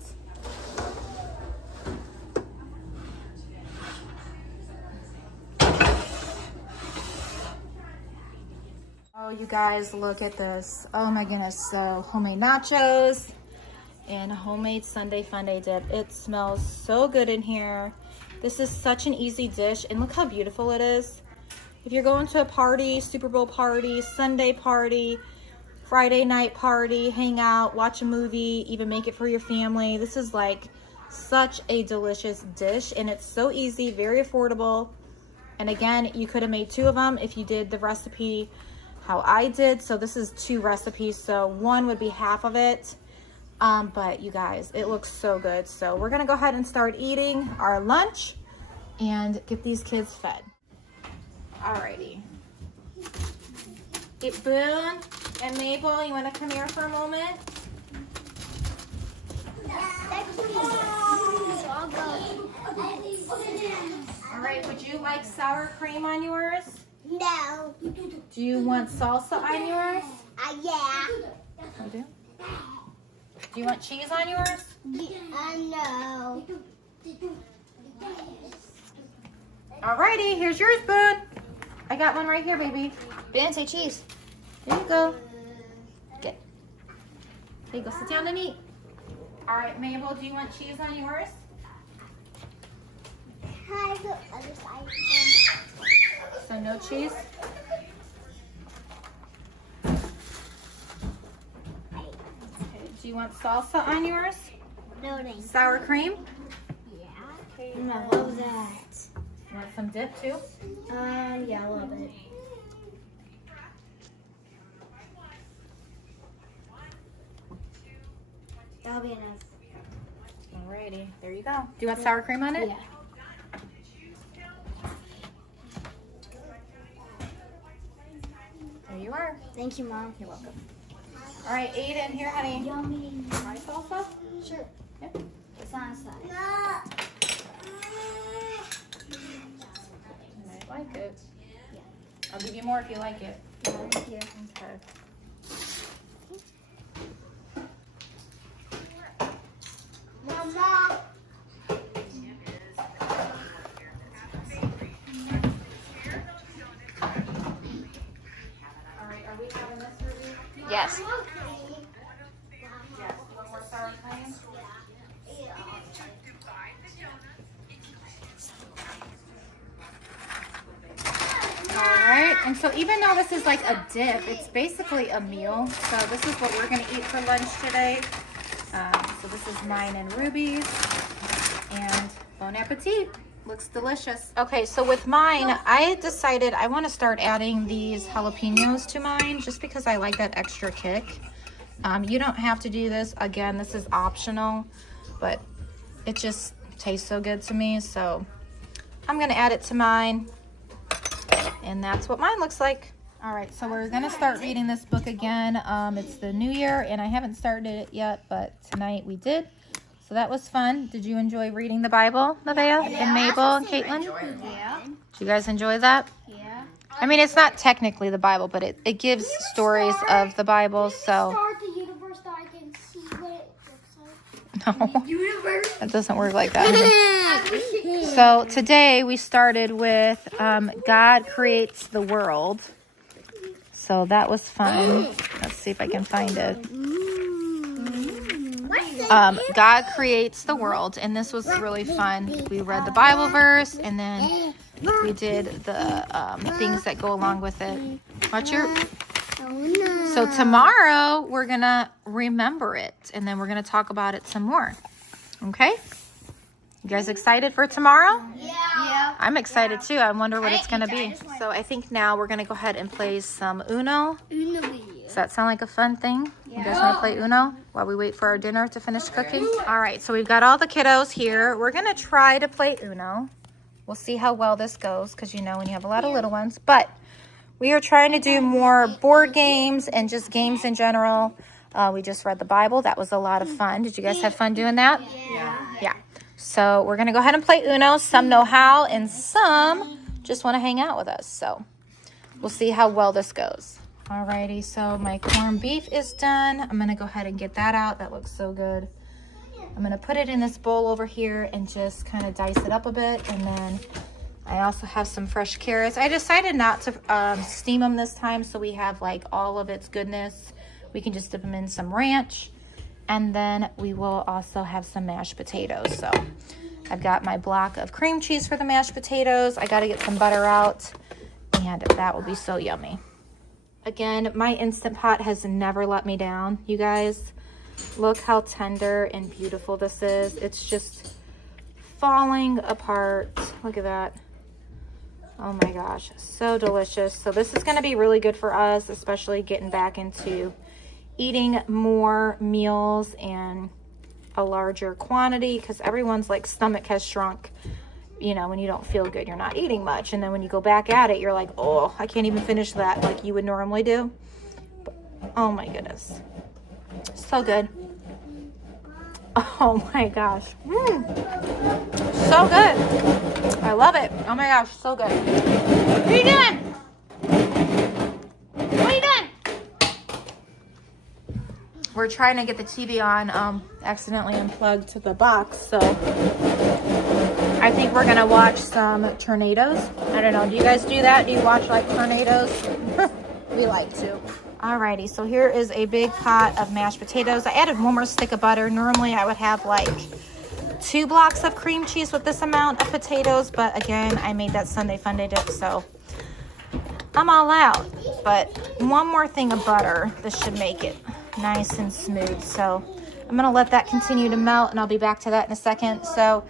Oh, you guys, look at this. Oh my goodness. So homemade nachos and homemade Sunday funday dip. It smells so good in here. This is such an easy dish, and look how beautiful it is. if you're going to a party, Super Bowl party, Sunday party, Friday night party, hang out, watch a movie, even make it for your family. This is like such a delicious dish, and it's so easy, very affordable. And again, you could have made 2 of them if you did the recipe how I did. So this is 2 recipes, so 1 would be half of it. But you guys, it looks so good. So we're gonna go ahead and start eating our lunch and get these kids fed. Alrighty. Hey, Boone and Mabel, you wanna come here for a moment? Alright, would you like sour cream on yours? No. Do you want salsa on yours? Yeah. You do? Do you want cheese on yours? No. Alrighty, here's yours, Boone. I got one right here, baby. Ben, say cheese. There you go. Get. There you go. Sit down and eat. All right, Mabel, do you want cheese on yours? Can I go other side? So no cheese? Okay. Do you want salsa on yours? No, thanks. Sour cream? Yeah. I love that. You want some dip too? Yeah, I love it. That'll be enough. Alrighty, there you go. Do you want sour cream on it? Yeah. There you are. Thank you, Mom. You're welcome. All right, Aiden, here, honey. Yummy. My salsa? Sure. Yeah. It's on the side. You might like it. I'll give you more if you like it. Thank you. Okay. Mama. All right, are we having this, Ruby? Yes. Yes. You want more sour cream? Alright, and so even though this is like a dip, it's basically a meal. So this is what we're going to eat for lunch today. So this is mine and Ruby's. And bon appetit. Looks delicious. Okay, so with mine, I decided I want to start adding these jalapenos to mine just because I like that extra kick. You don't have to do this. Again, this is optional, but it just tastes so good to me. So I'm going to add it to mine. And that's what mine looks like. All right, so we're gonna start reading this book again. It's the new year, and I haven't started it yet, but tonight we did. So that was fun. Did you enjoy reading the Bible, Nevaeh, and Mabel, and Caitlin? Yeah. Did you guys enjoy that? Yeah. I mean, it's not technically the Bible, but it gives stories of the Bible, so. Start the universe so I can see what it looks like. No, that doesn't work like that. So today we started with God creates the world. So that was fun. Let's see if I can find it. God creates the world, and this was really fun. We read the Bible verse, and then we did the things that go along with it. Watch your. So tomorrow we're gonna remember it, and then we're gonna talk about it some more. Okay? You guys excited for tomorrow? Yeah. I'm excited too. I wonder what it's gonna be. So I think now we're gonna go ahead and play some Uno. Does that sound like a fun thing? You guys wanna play Uno while we wait for our dinner to finish cooking? All right, so we've got all the kiddos here. We're gonna try to play Uno. We'll see how well this goes, because you know when you have a lot of little ones. But we are trying to do more board games and just games in general. We just read the Bible. That was a lot of fun. Did you guys have fun doing that? Yeah. So we're going to go ahead and play Uno. Some know how, and some just want to hang out with us. So we'll see how well this goes. Alrighty, so my corned beef is done. I'm going to go ahead and get that out. That looks so good. I'm going to put it in this bowl over here and just kind of dice it up a bit. And then I also have some fresh carrots. I decided not to steam them this time, so we have like all of its goodness. We can just dip them in some ranch. And then we will also have some mashed potatoes. So I've got my block of cream cheese for the mashed potatoes. I got to get some butter out. and that will be so yummy. Again, my Instant Pot has never let me down, you guys. Look how tender and beautiful this is. It's just falling apart. Look at that. Oh my gosh, so delicious. So this is going to be really good for us, especially getting back into eating more meals and a larger quantity, because everyone's like stomach has shrunk. You know, when you don't feel good, you're not eating much, and then when you go back at it, you're like, oh, I can't even finish that like you would normally do. But, oh my goodness, so good. Oh my gosh, so good. I love it. Oh my gosh, so good. What are you doing? What are you doing? We're trying to get the TV on. Accidentally unplugged to the box, so I think we're gonna watch some tornadoes. I don't know. Do you guys do that? Do you watch like tornadoes? We like to. Alrighty, so here is a big pot of mashed potatoes. I added one more stick of butter. Normally I would have like 2 blocks of cream cheese with this amount of potatoes, but again, I made that Sunday Funday dip, so I'm all out. But one more thing of butter. This should make it nice and smooth. So I'm gonna let that continue to melt, and I'll be back to that in a second. So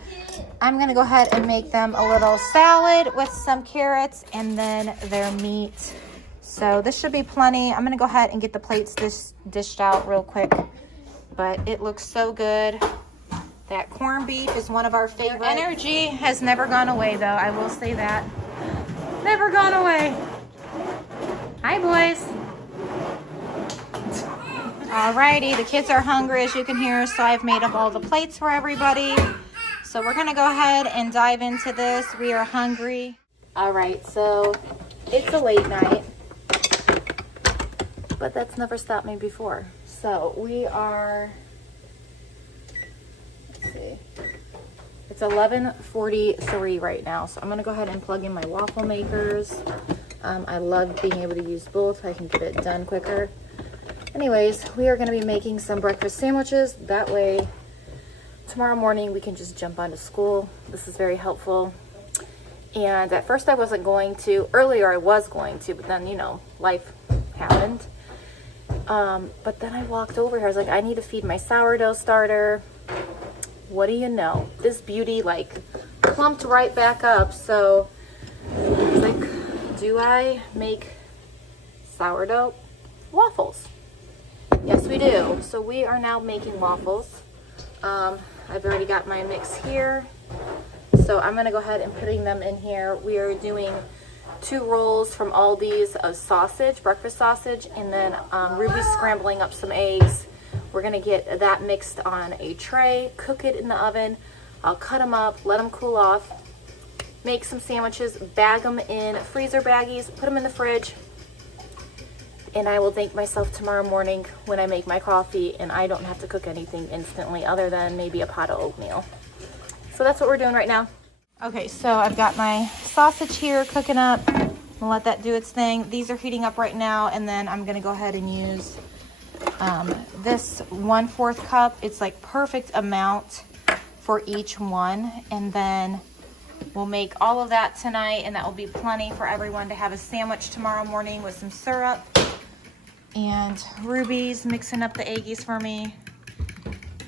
I'm gonna go ahead and make them a little salad with some carrots and then their meat. So this should be plenty. I'm gonna go ahead and get the plates dished out real quick, but it looks so good. That corned beef is one of our favorites. Energy has never gone away though, I will say that. Never gone away. Hi boys. Alrighty, the kids are hungry as you can hear, so I've made up all the plates for everybody. So we're gonna go ahead and dive into this. We are hungry. Alright, so it's a late night, but that's never stopped me before. So we are, let's see, it's 11:43 right now. So I'm gonna go ahead and plug in my waffle makers. I love being able to use both. I can get it done quicker. Anyways, we are gonna be making some breakfast sandwiches. That way, tomorrow morning we can just jump onto school. This is very helpful. And at first I wasn't going to. Earlier I was going to, but then, you know, life happened. But then I walked over here. I was like, I need to feed my sourdough starter. What do you know? This beauty like clumped right back up. So I was like, do I make sourdough waffles? Yes, we do. So we are now making waffles. I've already got my mix here. So I'm gonna go ahead and putting them in here. We are doing 2 rolls from Aldi's of sausage, breakfast sausage, and then Ruby's scrambling up some eggs. We're gonna get that mixed on a tray, cook it in the oven. I'll cut them up, let them cool off, make some sandwiches, bag them in freezer baggies, put them in the fridge, and I will thank myself tomorrow morning when I make my coffee and I don't have to cook anything instantly other than maybe a pot of oatmeal. So that's what we're doing right now. Okay, so I've got my sausage here cooking up. I'll let that do its thing. These are heating up right now, and then I'm gonna go ahead and use this 1/4 cup. It's like perfect amount for each one, and then we'll make all of that tonight, and that will be plenty for everyone to have a sandwich tomorrow morning with some syrup. And Ruby's mixing up the eggies for me.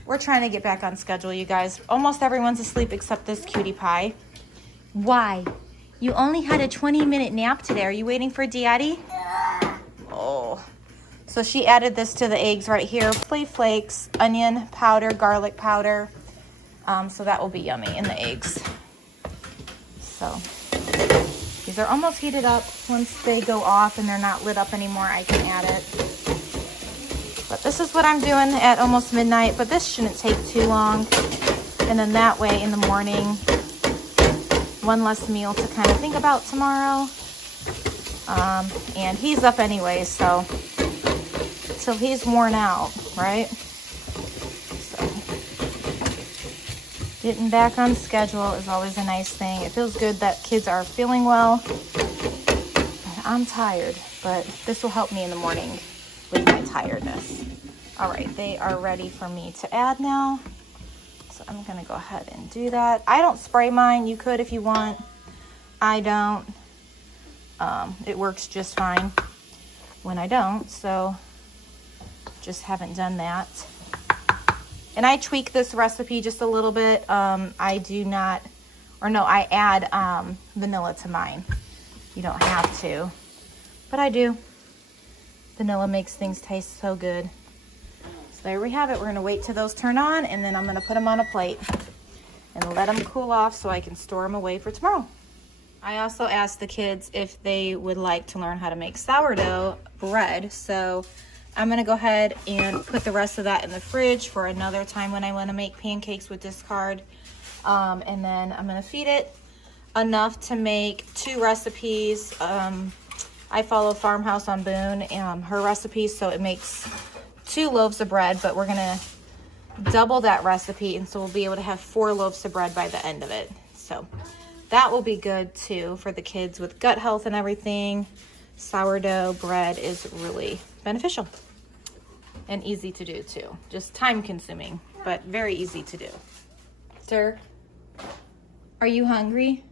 We're trying to get back on schedule, you guys. Almost everyone's asleep except this cutie pie. Why? You only had a 20-minute nap today. Are you waiting for Daddy? Oh. So she added this to the eggs right here. Flakes, onion powder, garlic powder. So that will be yummy in the eggs. So these are almost heated up. Once they go off and they're not lit up anymore, I can add it. But this is what I'm doing at almost midnight, but this shouldn't take too long. And then that way in the morning, one less meal to kind of think about tomorrow. And he's up anyway, so till he's worn out, right? So getting back on schedule is always a nice thing. It feels good that kids are feeling well. I'm tired, but this will help me in the morning with my tiredness. All right, they are ready for me to add now. So I'm gonna go ahead and do that. I don't spray mine. You could if you want. I don't. It works just fine when I don't, so just haven't done that. And I tweak this recipe just a little bit. I add vanilla to mine. You don't have to, but I do. Vanilla makes things taste so good. So there we have it. We're gonna wait till those turn on, and then I'm gonna put them on a plate and let them cool off so I can store them away for tomorrow. I also asked the kids if they would like to learn how to make sourdough bread. So I'm gonna go ahead and put the rest of that in the fridge for another time when I wanna make pancakes with discard. And then I'm gonna feed it enough to make 2 recipes. I follow Farmhouse on Boone, her recipes, so it makes 2 loaves of bread, but we're gonna double that recipe, and so we'll be able to have 4 loaves of bread by the end of it. So that will be good too for the kids with gut health and everything. Sourdough bread is really beneficial and easy to do too. Just time consuming, but very easy to do. Sir, are you hungry?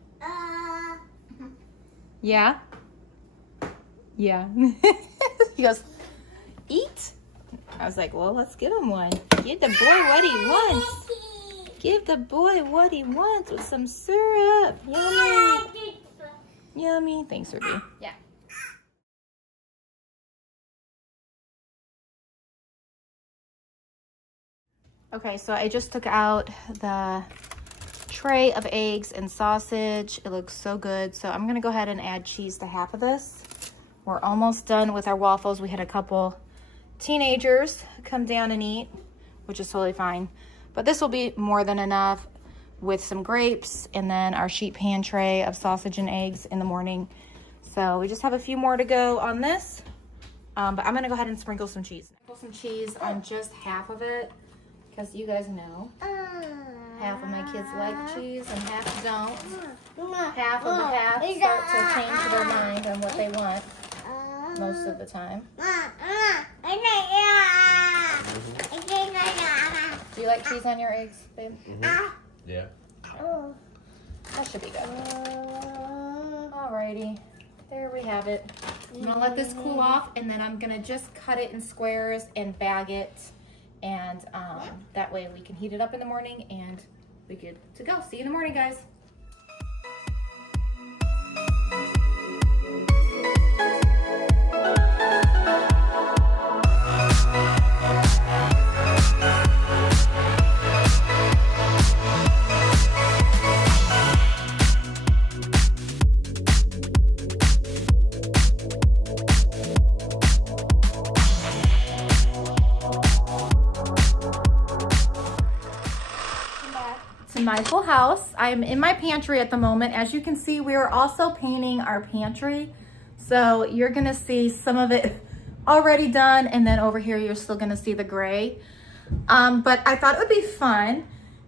Yeah? Yeah. He goes, eat? I was like, well, let's give him one. Give the boy what he wants. Give the boy what he wants with some syrup. Yummy. Yummy. Thanks, Ruby. Yeah. Okay, so I just took out the tray of eggs and sausage. It looks so good. So I'm gonna go ahead and add cheese to half of this. We're almost done with our waffles. We had a couple teenagers come down and eat, which is totally fine. But this will be more than enough with some grapes and then our sheet pan tray of sausage and eggs in the morning. So we just have a few more to go on this. But I'm gonna go ahead and sprinkle some cheese. Sprinkle some cheese on just half of it, because you guys know half of my kids like cheese and half don't. Half of the half start to change their mind on what they want most of the time. Do you like cheese on your eggs, babe? Yeah. That should be good. Alrighty, there we have it. I'm gonna let this cool off, and then I'm gonna just cut it in squares and bag it, and that way we can heat it up in the morning and we're good to go. See you in the morning, guys. My full house. I'm in my pantry at the moment. As you can see, we are also painting our pantry, so you're gonna see some of it already done, and then over here you're still gonna see the gray. But I thought it would be fun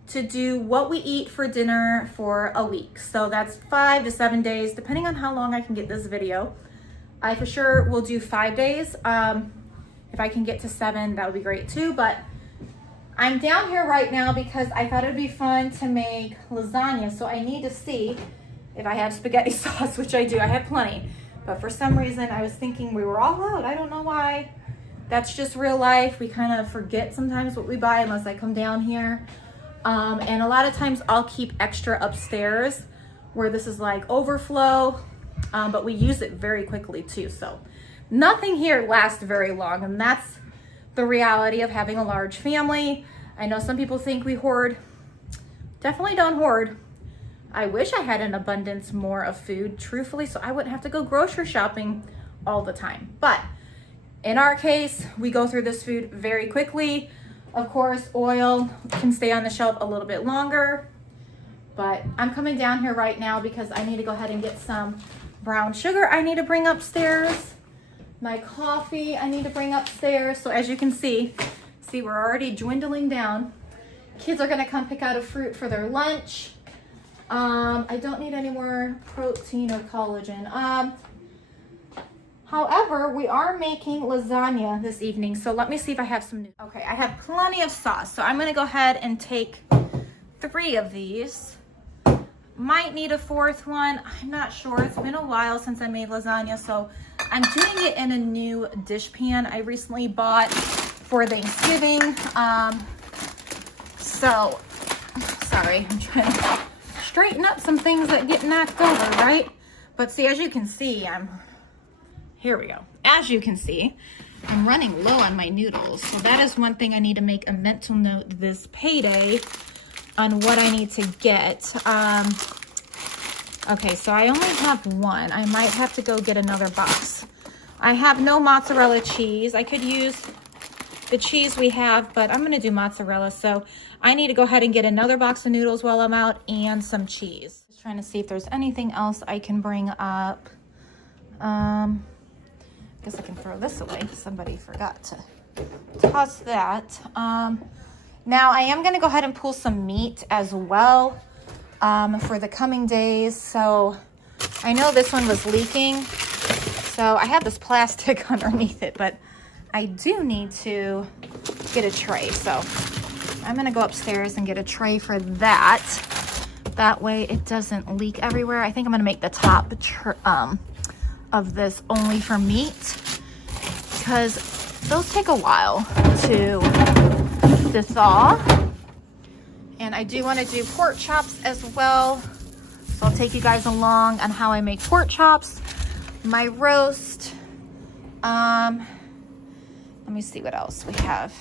to do what we eat for dinner for a week. So that's 5 to 7 days, depending on how long I can get this video. I for sure will do 5 days. If I can get to 7, that would be great too. But I'm down here right now because I thought it'd be fun to make lasagna. So I need to see if I have spaghetti sauce, which I do. I have plenty. But for some reason, I was thinking we were all out. I don't know why. That's just real life. We kind of forget sometimes what we buy unless I come down here. And a lot of times I'll keep extra upstairs where this is like overflow. But we use it very quickly too. So nothing here lasts very long. And that's the reality of having a large family. I know some people think we hoard. Definitely don't hoard. I wish I had an abundance more of food, truthfully, so I wouldn't have to go grocery shopping all the time. But in our case, we go through this food very quickly. Of course, oil can stay on the shelf a little bit longer, but I'm coming down here right now because I need to go ahead and get some brown sugar I need to bring upstairs. My coffee I need to bring upstairs. So as you can see, we're already dwindling down. Kids are gonna come pick out a fruit for their lunch. I don't need any more protein or collagen. However, we are making lasagna this evening. So let me see if I have some new. Okay, I have plenty of sauce. So I'm gonna go ahead and take 3 of these. Might need a fourth one. I'm not sure. It's been a while since I made lasagna, so I'm doing it in a new dish pan I recently bought for Thanksgiving. So, sorry, I'm trying to straighten up some things that get knocked over, right? But see, as you can see, here we go. As you can see, I'm running low on my noodles. So that is one thing I need to make a mental note this payday on what I need to get. Okay, so I only have one. I might have to go get another box. I have no mozzarella cheese. I could use the cheese we have, but I'm gonna do mozzarella. So I need to go ahead and get another box of noodles while I'm out and some cheese. Just trying to see if there's anything else I can bring up. Guess I can throw this away. Somebody forgot to toss that. Now I am gonna go ahead and pull some meat as well for the coming days. So I know this one was leaking. So I have this plastic underneath it, but I do need to get a tray. So I'm gonna go upstairs and get a tray for that. That way it doesn't leak everywhere. I think I'm gonna make the top of this only for meat because those take a while to thaw. And I do want to do pork chops as well. So I'll take you guys along on how I make pork chops, my roast. Let me see what else we have.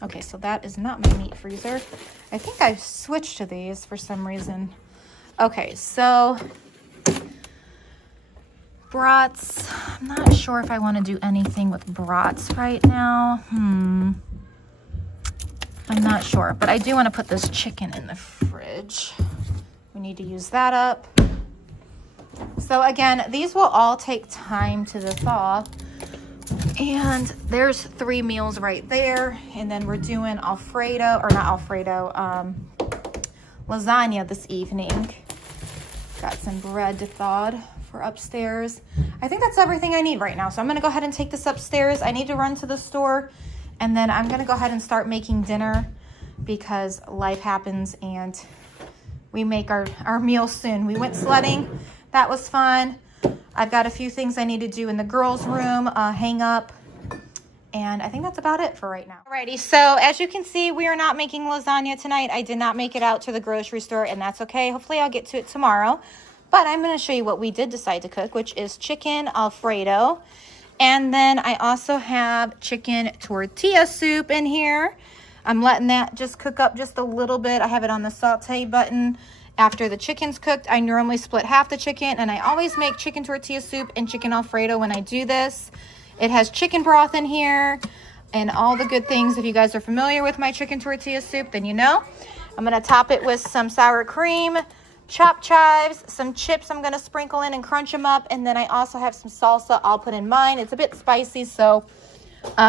Okay, so that is not my meat freezer. I think I switched to these for some reason. Okay, so brats. I'm not sure if I want to do anything with brats right now. I'm not sure, but I do want to put this chicken in the fridge. We need to use that up. So again, these will all take time to thaw. And there's 3 meals right there. And then we're doing Alfredo, or not Alfredo, lasagna this evening. Got some bread to thaw for upstairs. I think that's everything I need right now. So I'm gonna go ahead and take this upstairs. I need to run to the store. And then I'm gonna go ahead and start making dinner because life happens and we make our meals soon. We went sledding, that was fun. I've got a few things I need to do in the girls' room, hang up, and I think that's about it for right now. Alrighty, so as you can see, we are not making lasagna tonight. I did not make it out to the grocery store, and that's okay. Hopefully I'll get to it tomorrow. But I'm gonna show you what we did decide to cook, which is chicken Alfredo. And then I also have chicken tortilla soup in here. I'm letting that just cook up just a little bit. I have it on the saute button. After the chicken's cooked, I normally split half the chicken, and I always make chicken tortilla soup and chicken Alfredo when I do this. It has chicken broth in here and all the good things. If you guys are familiar with my chicken tortilla soup, then you know. I'm gonna top it with some sour cream, chopped chives, some chips I'm gonna sprinkle in and crunch them up, and then I also have some salsa I'll put in mine. It's a bit spicy, so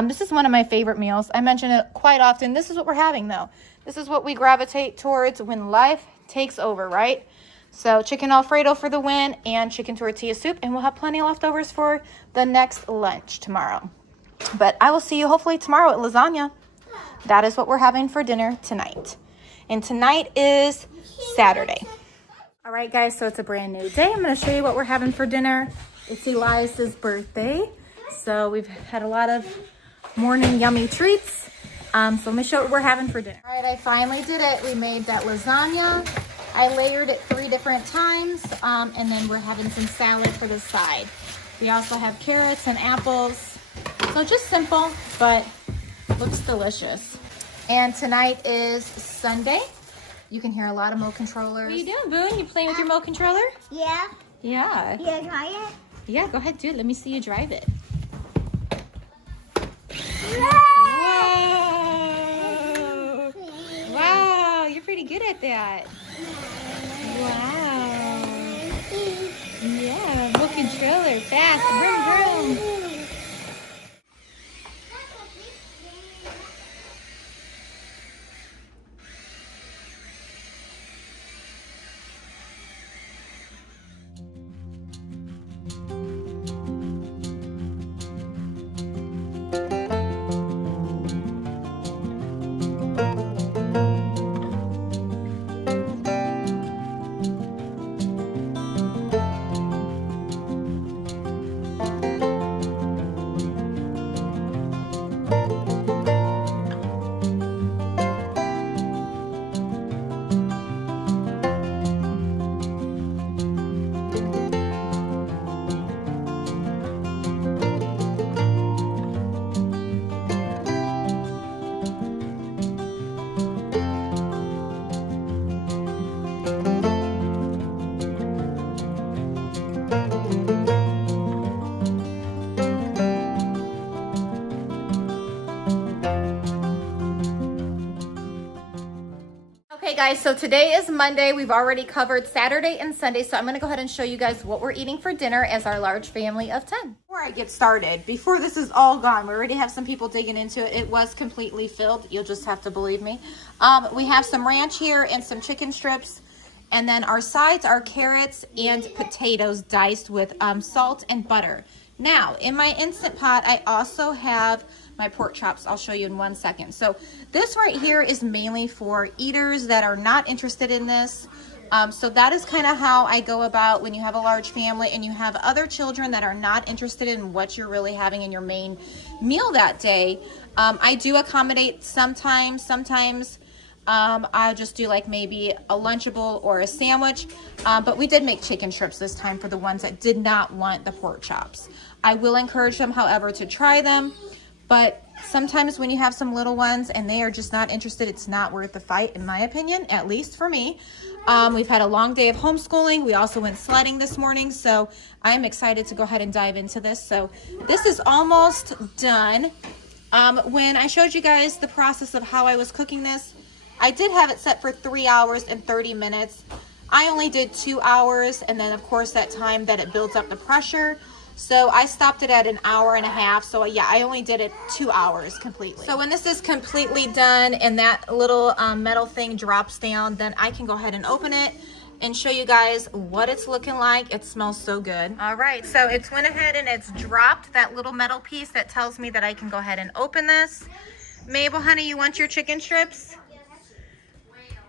this is one of my favorite meals. I mention it quite often. This is what we're having though. This is what we gravitate towards when life takes over, right? So chicken Alfredo for the win and chicken tortilla soup, and we'll have plenty of leftovers for the next lunch tomorrow. But I will see you hopefully tomorrow at lasagna. That is what we're having for dinner tonight. And tonight is Saturday. All right, guys, so it's a brand new day. I'm going to show you what we're having for dinner. It's Elias's birthday, so we've had a lot of morning yummy treats. So let me show you what we're having for dinner. All right, I finally did it. We made that lasagna. I layered it 3 different times, and then we're having some salad for the side. We also have carrots and apples. So just simple, but looks delicious. And tonight is Sunday. You can hear a lot of remote controllers. What are you doing, Boone? You playing with your remote controller? Yeah. Yeah. Yeah, try it. Yeah, go ahead, do it. Let me see you drive it. Wow. Wow, you're pretty good at that. Wow. Yeah, remote controller, fast, vroom, vroom. guys, so today is Monday. We've already covered Saturday and Sunday, so I'm going to go ahead and show you guys what we're eating for dinner as our large family of 10. Before I get started, before this is all gone, we already have some people digging into it. It was completely filled. You'll just have to believe me. We have some ranch here and some chicken strips, and then our sides are carrots and potatoes diced with salt and butter. Now, in my Instant Pot, I also have my pork chops. I'll show you in 1 second. So this right here is mainly for eaters that are not interested in this. So that is kind of how I go about when you have a large family and you have other children that are not interested in what you're really having in your main meal that day. I do accommodate sometimes. I'll just do like maybe a Lunchable or a sandwich. But we did make chicken strips this time for the ones that did not want the pork chops. I will encourage them, however, to try them. But sometimes when you have some little ones and they are just not interested, it's not worth the fight, in my opinion, at least for me. We've had a long day of homeschooling. We also went sledding this morning, so I'm excited to go ahead and dive into this. So this is almost done. When I showed you guys the process of how I was cooking this, I did have it set for 3 hours and 30 minutes. I only did 2 hours, and then of course that time that it builds up the pressure. So I stopped it at 1.5 hours. So yeah, I only did it 2 hours completely. So when this is completely done and that little metal thing drops down, then I can go ahead and open it and show you guys what it's looking like. It smells so good. All right, so it's went ahead and it's dropped that little metal piece that tells me that I can go ahead and open this. Mabel, honey, you want your chicken strips?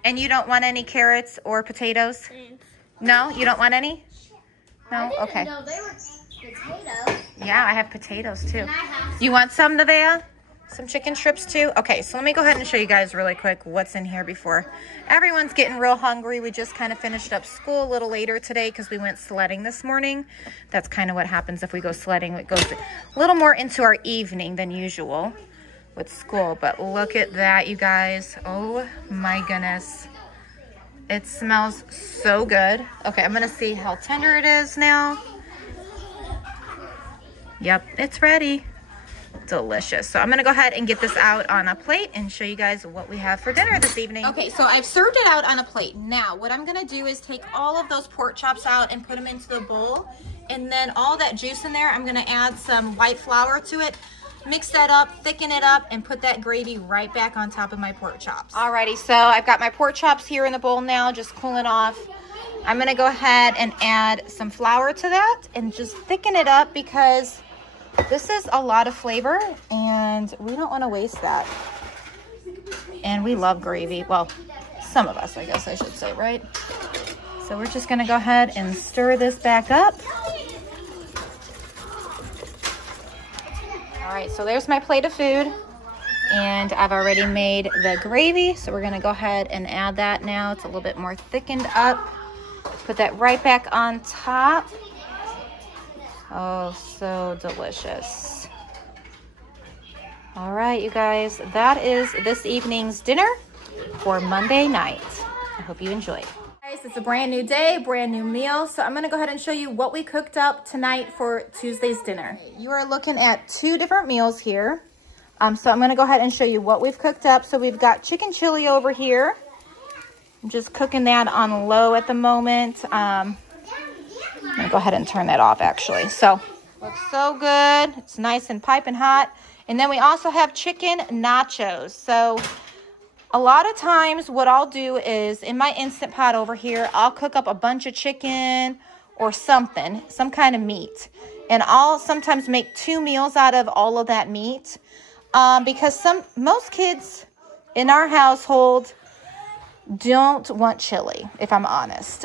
And you don't want any carrots or potatoes? No, you don't want any? No? Okay. No, they were potatoes. Yeah, I have potatoes too. You want some, Nevaeh? Some chicken strips too? Okay, so let me go ahead and show you guys really quick what's in here before everyone's getting real hungry. We just kind of finished up school a little later today because we went sledding this morning. That's kind of what happens if we go sledding. It goes a little more into our evening than usual with school. But look at that, you guys. Oh my goodness. It smells so good. Okay, I'm going to see how tender it is now. Yep, it's ready. Delicious. So I'm going to go ahead and get this out on a plate and show you guys what we have for dinner this evening. Okay, so I've served it out on a plate. Now, what I'm going to do is take all of those pork chops out and put them into the bowl. And then all that juice in there, I'm going to add some white flour to it. Mix that up, thicken it up, and put that gravy right back on top of my pork chops. Alrighty, so I've got my pork chops here in the bowl now, just cooling off. I'm going to go ahead and add some flour to that and just thicken it up because this is a lot of flavor and we don't want to waste that. And we love gravy. Well, some of us, I guess I should say, right? So we're just going to go ahead and stir this back up. All right, so there's my plate of food. And I've already made the gravy. So we're going to go ahead and add that now. It's a little bit more thickened up. Put that right back on top. Oh, so delicious. All right, you guys, that is this evening's dinner for Monday night. I hope you enjoy. Guys, it's a brand new day, brand new meal. So I'm going to go ahead and show you what we cooked up tonight for Tuesday's dinner. You are looking at 2 different meals here. So I'm going to go ahead and show you what we've cooked up. So we've got chicken chili over here. I'm just cooking that on low at the moment. I'm going to go ahead and turn that off actually. So looks so good. It's nice and piping hot. And then we also have chicken nachos. So a lot of times what I'll do is in my Instant Pot over here, I'll cook up a bunch of chicken or something, some kind of meat. And I'll sometimes make 2 meals out of all of that meat. Because most kids in our household don't want chili, if I'm honest.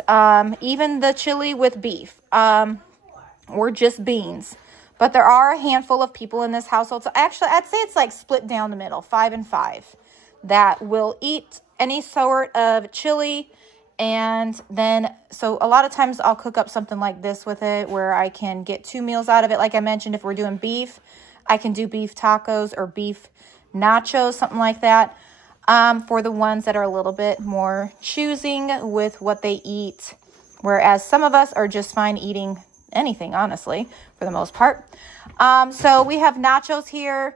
Even the chili with beef or just beans. But there are a handful of people in this household. So actually, I'd say it's like split down the middle, 5 and 5, that will eat any sort of chili. And then, so a lot of times I'll cook up something like this with it where I can get 2 meals out of it. Like I mentioned, if we're doing beef, I can do beef tacos or beef nachos, something like that. For the ones that are a little bit more choosing with what they eat. Whereas some of us are just fine eating anything, honestly, for the most part. So we have nachos here.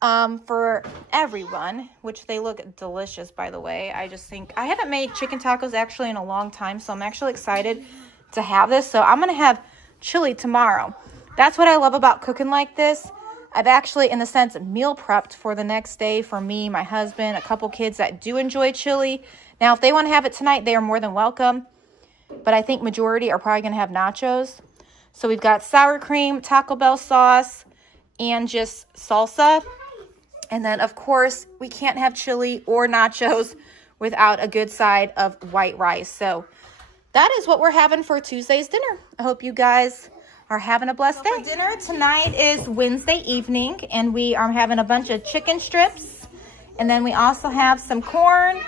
for everyone, which they look delicious, by the way. I just think I haven't made chicken tacos actually in a long time, so I'm actually excited to have this. So I'm gonna have chili tomorrow. That's what I love about cooking like this. I've actually, in the sense, meal prepped for the next day for me, my husband, a couple kids that do enjoy chili. Now, if they want to have it tonight, they are more than welcome. But I think majority are probably going to have nachos. So we've got sour cream, Taco Bell sauce, and just salsa. And then, of course, we can't have chili or nachos without a good side of white rice. So that is what we're having for Tuesday's dinner. I hope you guys are having a blessed day. For dinner tonight is Wednesday evening, and we are having a bunch of chicken strips. And then we also have some corn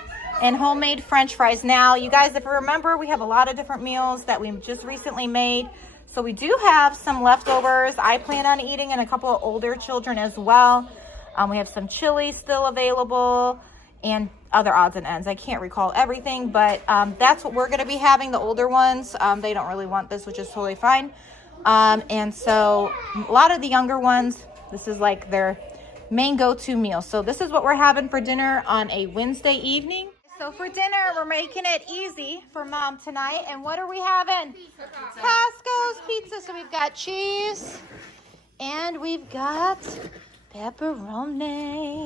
and homemade French fries. Now, you guys, if you remember, we have a lot of different meals that we just recently made. So we do have some leftovers I plan on eating, and a couple of older children as well. We have some chili still available and other odds and ends. I can't recall everything, but that's what we're going to be having, the older ones. They don't really want this, which is totally fine. And so a lot of the younger ones, this is like their main go-to meal. So this is what we're having for dinner on a Wednesday evening. So for dinner, we're making it easy for Mom tonight. And what are we having? Pasco's Pizza. So we've got cheese and we've got pepperoni.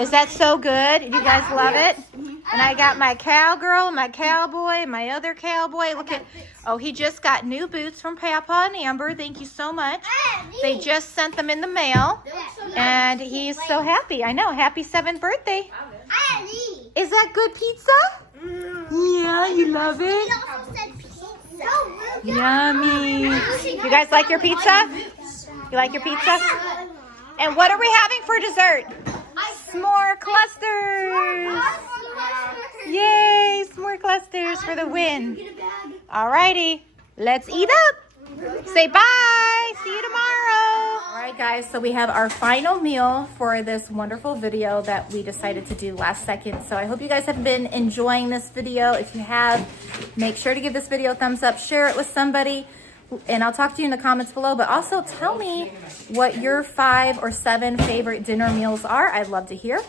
Is that so good? You guys love it? And I got my cowgirl, my cowboy, my other cowboy. Look at, oh, he just got new boots from Papa and Amber. Thank you so much. They just sent them in the mail. And he's so happy. I know. Happy 7th birthday. Is that good pizza? Yeah, you love it? Yummy. You guys like your pizza? You like your pizza? And what are we having for dessert? S'more clusters. Yay, s'more clusters for the win. Alrighty, let's eat up. Say bye. See you tomorrow. All right, guys, so we have our final meal for this wonderful video that we decided to do last second. So I hope you guys have been enjoying this video. If you have, make sure to give this video a thumbs up, share it with somebody, and I'll talk to you in the comments below. But also tell me what your 5 or 7 favorite dinner meals are. I'd love to hear.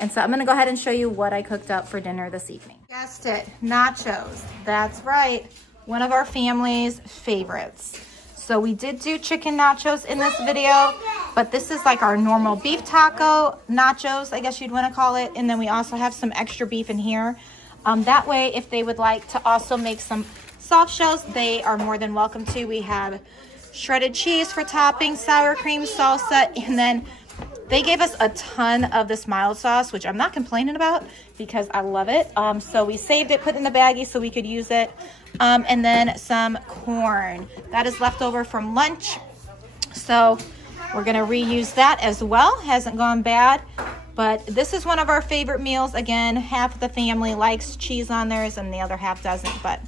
And so I'm gonna go ahead and show you what I cooked up for dinner this evening. Guessed it, nachos. That's right, one of our family's favorites. So we did do chicken nachos in this video, but this is like our normal beef taco nachos, I guess you'd want to call it. And then we also have some extra beef in here. That way, if they would like to also make some soft shells, they are more than welcome to. We have shredded cheese for topping, sour cream, salsa, and then they gave us a ton of this mild sauce, which I'm not complaining about because I love it. So we saved it, put it in the baggie so we could use it. And then some corn. That is left over from lunch. So we're going to reuse that as well. Hasn't gone bad. But this is one of our favorite meals. Again, half of the family likes cheese on theirs and the other half doesn't. But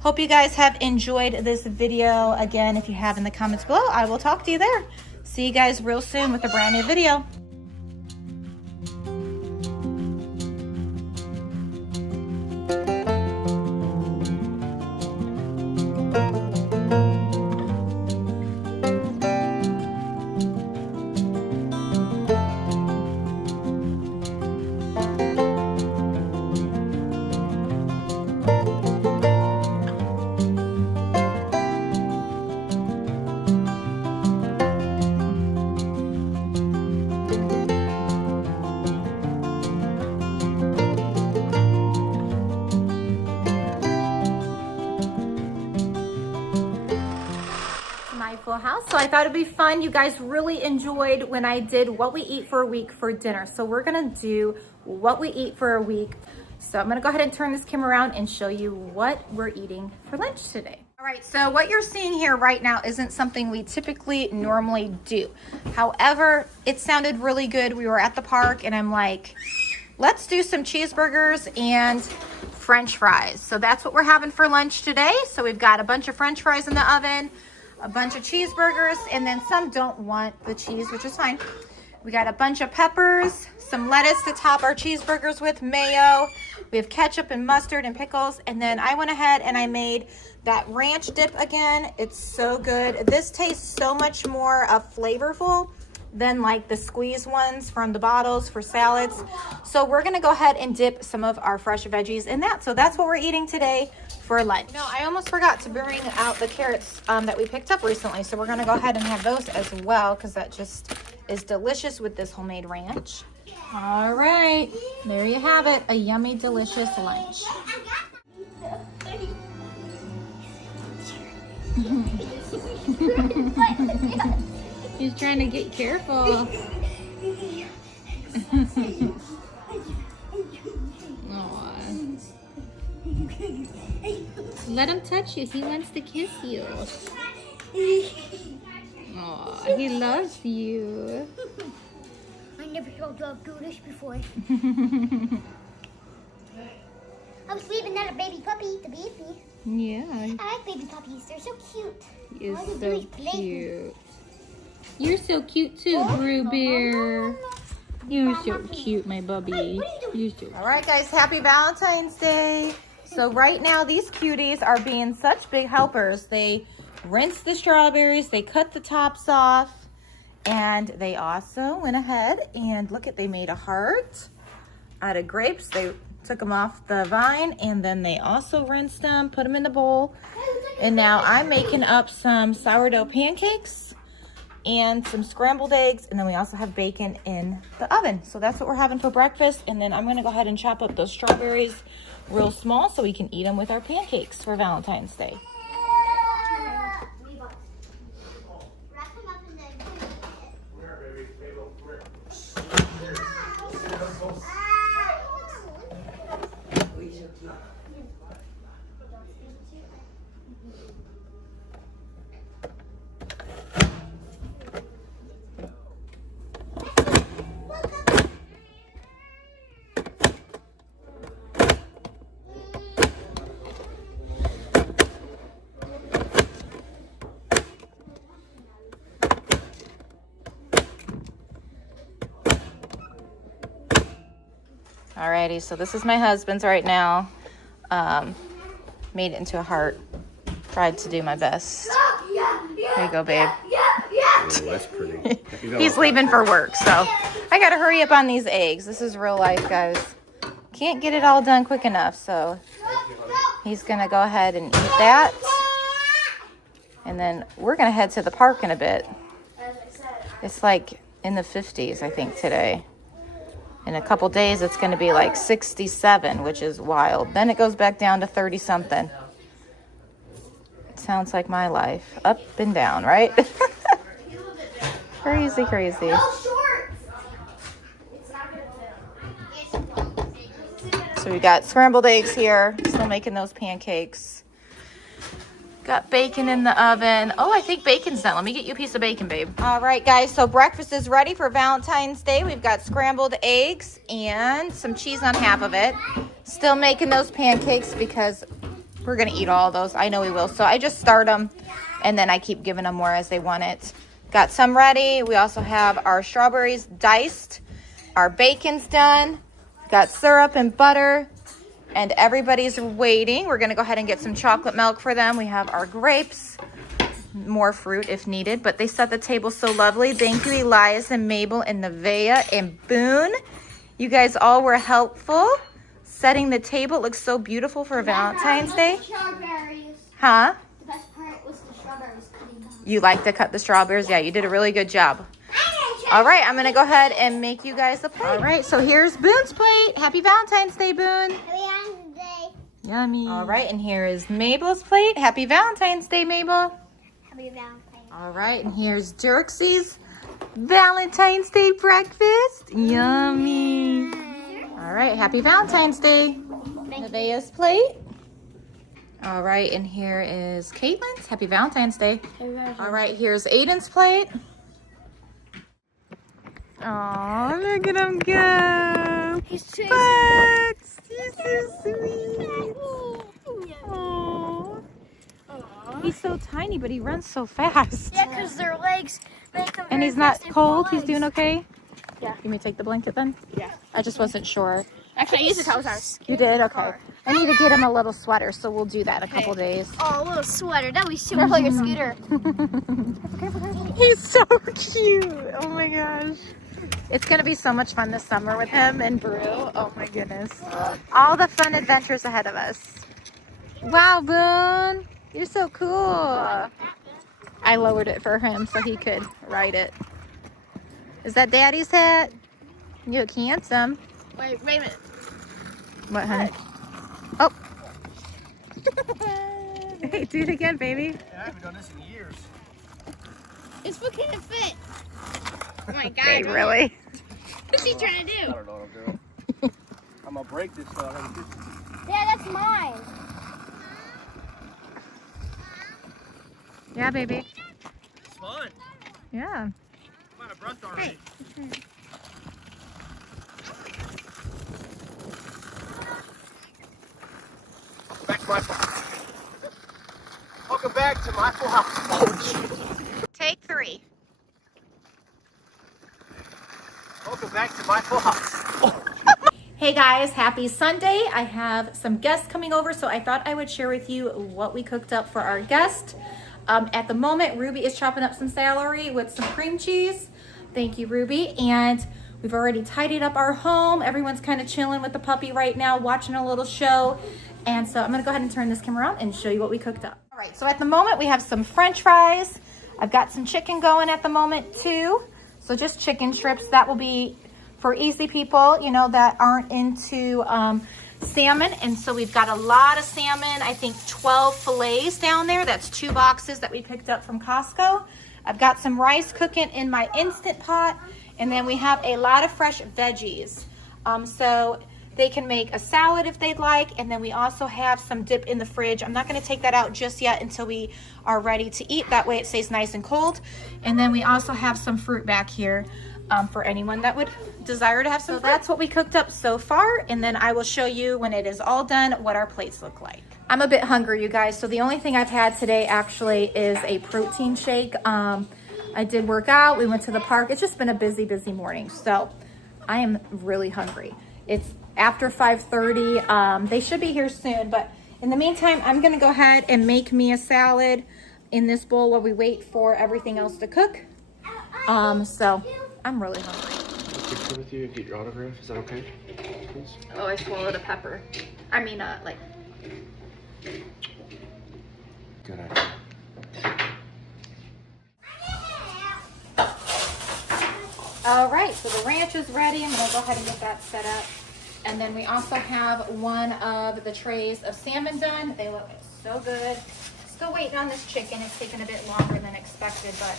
hope you guys have enjoyed this video. Again, if you have in the comments below, I will talk to you there. See you guys real soon with a brand new video. House. So I thought it'd be fun. You guys really enjoyed when I did what we eat for a week for dinner. So we're gonna do what we eat for a week. So I'm gonna go ahead and turn this camera around and show you what we're eating for lunch today. All right, so what you're seeing here right now isn't something we typically normally do. However, it sounded really good. We were at the park and I'm like, let's do some cheeseburgers and French fries. So that's what we're having for lunch today. So we've got a bunch of French fries in the oven, a bunch of cheeseburgers, and then some don't want the cheese, which is fine. We got a bunch of peppers, some lettuce to top our cheeseburgers with, mayo. We have ketchup and mustard and pickles. And then I went ahead and I made that ranch dip again. It's so good. This tastes so much more flavorful than like the squeeze ones from the bottles for salads. So we're gonna go ahead and dip some of our fresh veggies in that. So that's what we're eating today for lunch. No, I almost forgot to bring out the carrots that we picked up recently. So we're gonna go ahead and have those as well, because that just is delicious with this homemade ranch. All right, there you have it, a yummy, delicious lunch. He's trying to get careful. Aww. Let him touch you. He wants to kiss you. Aww, he loves you. I never saw a dog do this before. I was leaving that a baby puppy, the baby. Yeah. I like baby puppies. They're so cute. He is All they do so is play. cute. You're so cute too, Brew Bear. You're so cute, my bubby. You're so cute. All right, guys, happy Valentine's Day. So right now, these cuties are being such big helpers. They rinse the strawberries, they cut the tops off, and they also went ahead and look at, they made a heart out of grapes. They took them off the vine, and then they also rinsed them, put them in the bowl. And now I'm making up some sourdough pancakes and some scrambled eggs, and then we also have bacon in the oven. So that's what we're having for breakfast. And then I'm gonna go ahead and chop up those strawberries real small so we can eat them with our pancakes for Valentine's Day. Alrighty, so this is my husband's right now. Made it into a heart. Tried to do my best. There you go, babe. Ooh, that's pretty. He's leaving for work, so I gotta hurry up on these eggs. This is real life, guys. Can't get it all done quick enough, so he's gonna go ahead and eat that. And then we're gonna head to the park in a bit. It's like in the 50s, I think, today. In a couple days, it's going to be like 67, which is wild. Then it goes back down to 30-something. It sounds like my life. Up and down, right? Crazy, crazy. So we got scrambled eggs here. Still making those pancakes. Got bacon in the oven. Oh, I think bacon's done. Let me get you a piece of bacon, babe. All right, guys, so breakfast is ready for Valentine's Day. We've got scrambled eggs and some cheese on half of it. Still making those pancakes because we're gonna eat all of those. I know we will. So I just start them and then I keep giving them more as they want it. Got some ready. We also have our strawberries diced. Our bacon's done. Got syrup and butter. And everybody's waiting. We're going to go ahead and get some chocolate milk for them. We have our grapes, more fruit if needed, but they set the table so lovely. Thank you, Elias and Mabel and Nevaeh and Boone. You guys all were helpful setting the table. It looks so beautiful for Valentine's Day. Huh? The best part was the strawberries cutting them. You like to cut the strawberries? Yeah, you did a really good job. All right, I'm going to go ahead and make you guys a plate. All right, so here's Boone's plate. Happy Valentine's Day, Boone. Happy Valentine's Day. Yummy. All right, and here is Mabel's plate. Happy Valentine's Day, Mabel. Happy Valentine's. All right, and here's Dirksy's Valentine's Day breakfast. Yummy. All right, happy Valentine's Day. Nevaeh's plate. All right, and here is Caitlin's. Happy Valentine's Day. All right, here's Aiden's plate. Oh, look at him go. He's chasing. Bugs. He's so sweet. Oh. He's so tiny, but he runs so fast. Yeah, because their legs make them. And he's not cold. He's doing okay? Yeah. You may take the blanket then? Yeah. I just wasn't sure. Actually, I used the towel. You did? Okay. I need to get him a little sweater, so we'll do that a couple days. Oh, a little sweater. That would be super like a scooter. He's so cute. Oh my gosh. It's going to be so much fun this summer with him and Brew. Oh my goodness. All the fun adventures ahead of us. Wow, Boone. You're so cool. I lowered it for him so he could ride it. Is that Daddy's hat? You look handsome. Wait a minute. What, honey? Oh. Hey, do it again, baby. I haven't done this in years. It's what can it fit? Oh my god. Hey, really? What's he trying to I do? don't know what I'm doing. I'm gonna break this stuff. Yeah, that's mine. Yeah, baby. It's fun. Yeah. I'm out of breath already. Back to my Welcome back to my full house. Take 3. Welcome back to my full house. Hey guys, happy Sunday. I have some guests coming over, so I thought I would share with you what we cooked up for our guest. At the moment, Ruby is chopping up some celery with some cream cheese. Thank you, Ruby. And we've already tidied up our home. Everyone's kind of chilling with the puppy right now, watching a little show. And so I'm gonna go ahead and turn this camera around and show you what we cooked up. All right, so at the moment we have some French fries. I've got some chicken going at the moment too. So just chicken strips. That will be for easy people, you know, that aren't into salmon. And so we've got a lot of salmon, I think 12 fillets down there. That's 2 boxes that we picked up from Costco. I've got some rice cooking in my Instant Pot. And then we have a lot of fresh veggies. So they can make a salad if they'd like. And then we also have some dip in the fridge. I'm not gonna take that out just yet until we are ready to eat. That way it stays nice and cold. And then we also have some fruit back here for anyone that would desire to have some. So that's what we cooked up so far. And then I will show you when it is all done what our plates look like. I'm a bit hungry, you guys. So the only thing I've had today actually is a protein shake. I did work out, we went to the park. It's just been a busy, busy morning. So I am really hungry. It's after 5:30. They should be here soon, but in the meantime, I'm gonna go ahead and make me a salad in this bowl while we wait for everything else to cook. So I'm really hungry. Picture with you and get your autograph. Is that okay? Please? Oh, I swallowed a pepper. I mean, like. Good idea. All right, so the ranch is ready. I'm gonna go ahead and get that set up. And then we also have one of the trays of salmon done. They look so good. Still waiting on this chicken. It's taken a bit longer than expected, but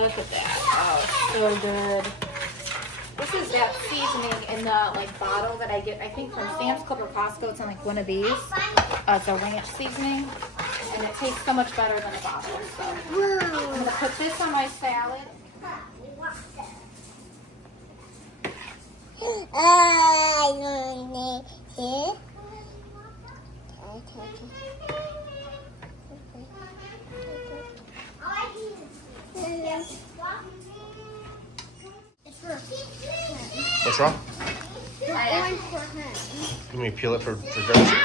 look at that. Oh, so good. This is that seasoning in the like bottle that I get, I think from Sam's Club or Costco. It's in like one of these. It's a ranch seasoning, and it tastes so much better than a bottle. So I'm gonna put this on my salad. What's wrong? Let me peel it for Darcy.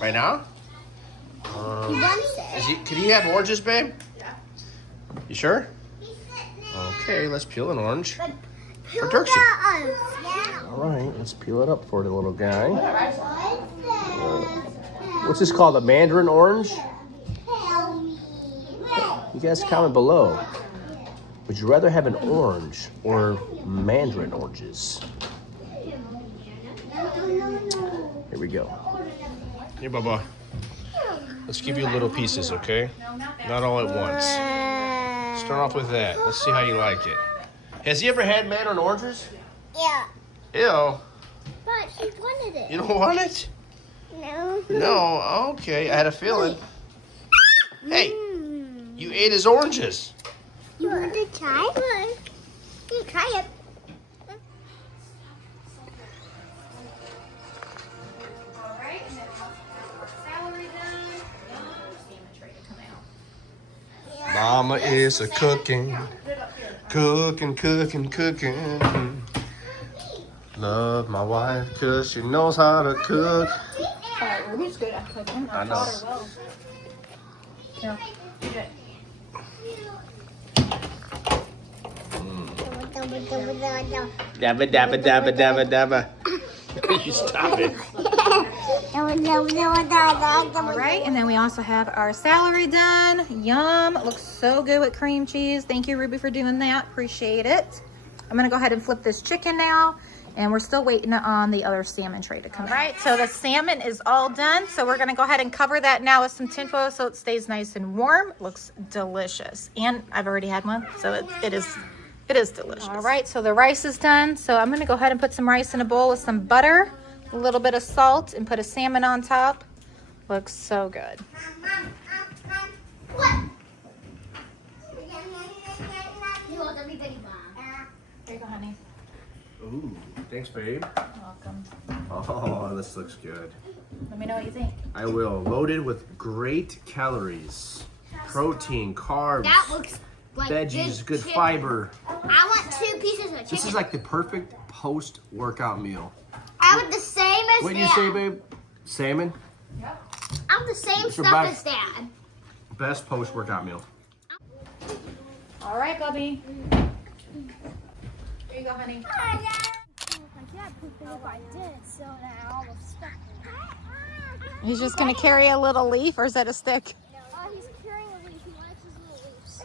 Right now? Could he have oranges, babe? Yeah. You sure? Okay, let's peel an orange for Darcy. All right, let's peel it up for the little guy. What's this called? A mandarin orange? You guys comment below. Would you rather have an orange or mandarin oranges? Here we go. Here, Bubba. Let's give you little pieces, okay? Not all at once. Start off with that. Let's see how you like it. Has he ever had mandarin oranges? Yeah. Ew. But he wanted it. You don't want it? No. No, okay. I had a feeling. Hey, you ate his oranges. You want to try? You try it. All right, and then celery done. Salmon tray to come out. Mama is a cooking. Cooking. Love my wife because she knows how to cook. Ruby's good at cooking. I know. Here, eat it. Dabba dabba dabba dabba dabba. You stop it. All right, and then we also have our celery done. Yum, it looks so good with cream cheese. Thank you, Ruby, for doing that. Appreciate it. I'm gonna go ahead and flip this chicken now, and we're still waiting on the other salmon tray to come. All right, so the salmon is all done. So we're gonna go ahead and cover that now with some tinfoil so it stays nice and warm. It looks delicious. And I've already had one, so it is delicious. All right, so the rice is done. So I'm gonna go ahead and put some rice in a bowl with some butter, a little bit of salt, and put a salmon on top. Looks so good. There you go, honey. Ooh, thanks, babe. Welcome. Oh, this looks good. Let me know what you think. I will. Loaded with great calories, protein, carbs, That looks like veggies, good chicken. fiber. I want 2 pieces of chicken. This is like the perfect post-workout meal. I want the same as What did you Dad. say, babe? Salmon? I want the same It's your stuff best. as Dad. Best post-workout meal. All right, Bubby. Here you go, honey. He's just gonna carry a little leaf, or is that a stick? He's carrying a leaf. He likes his little leaves.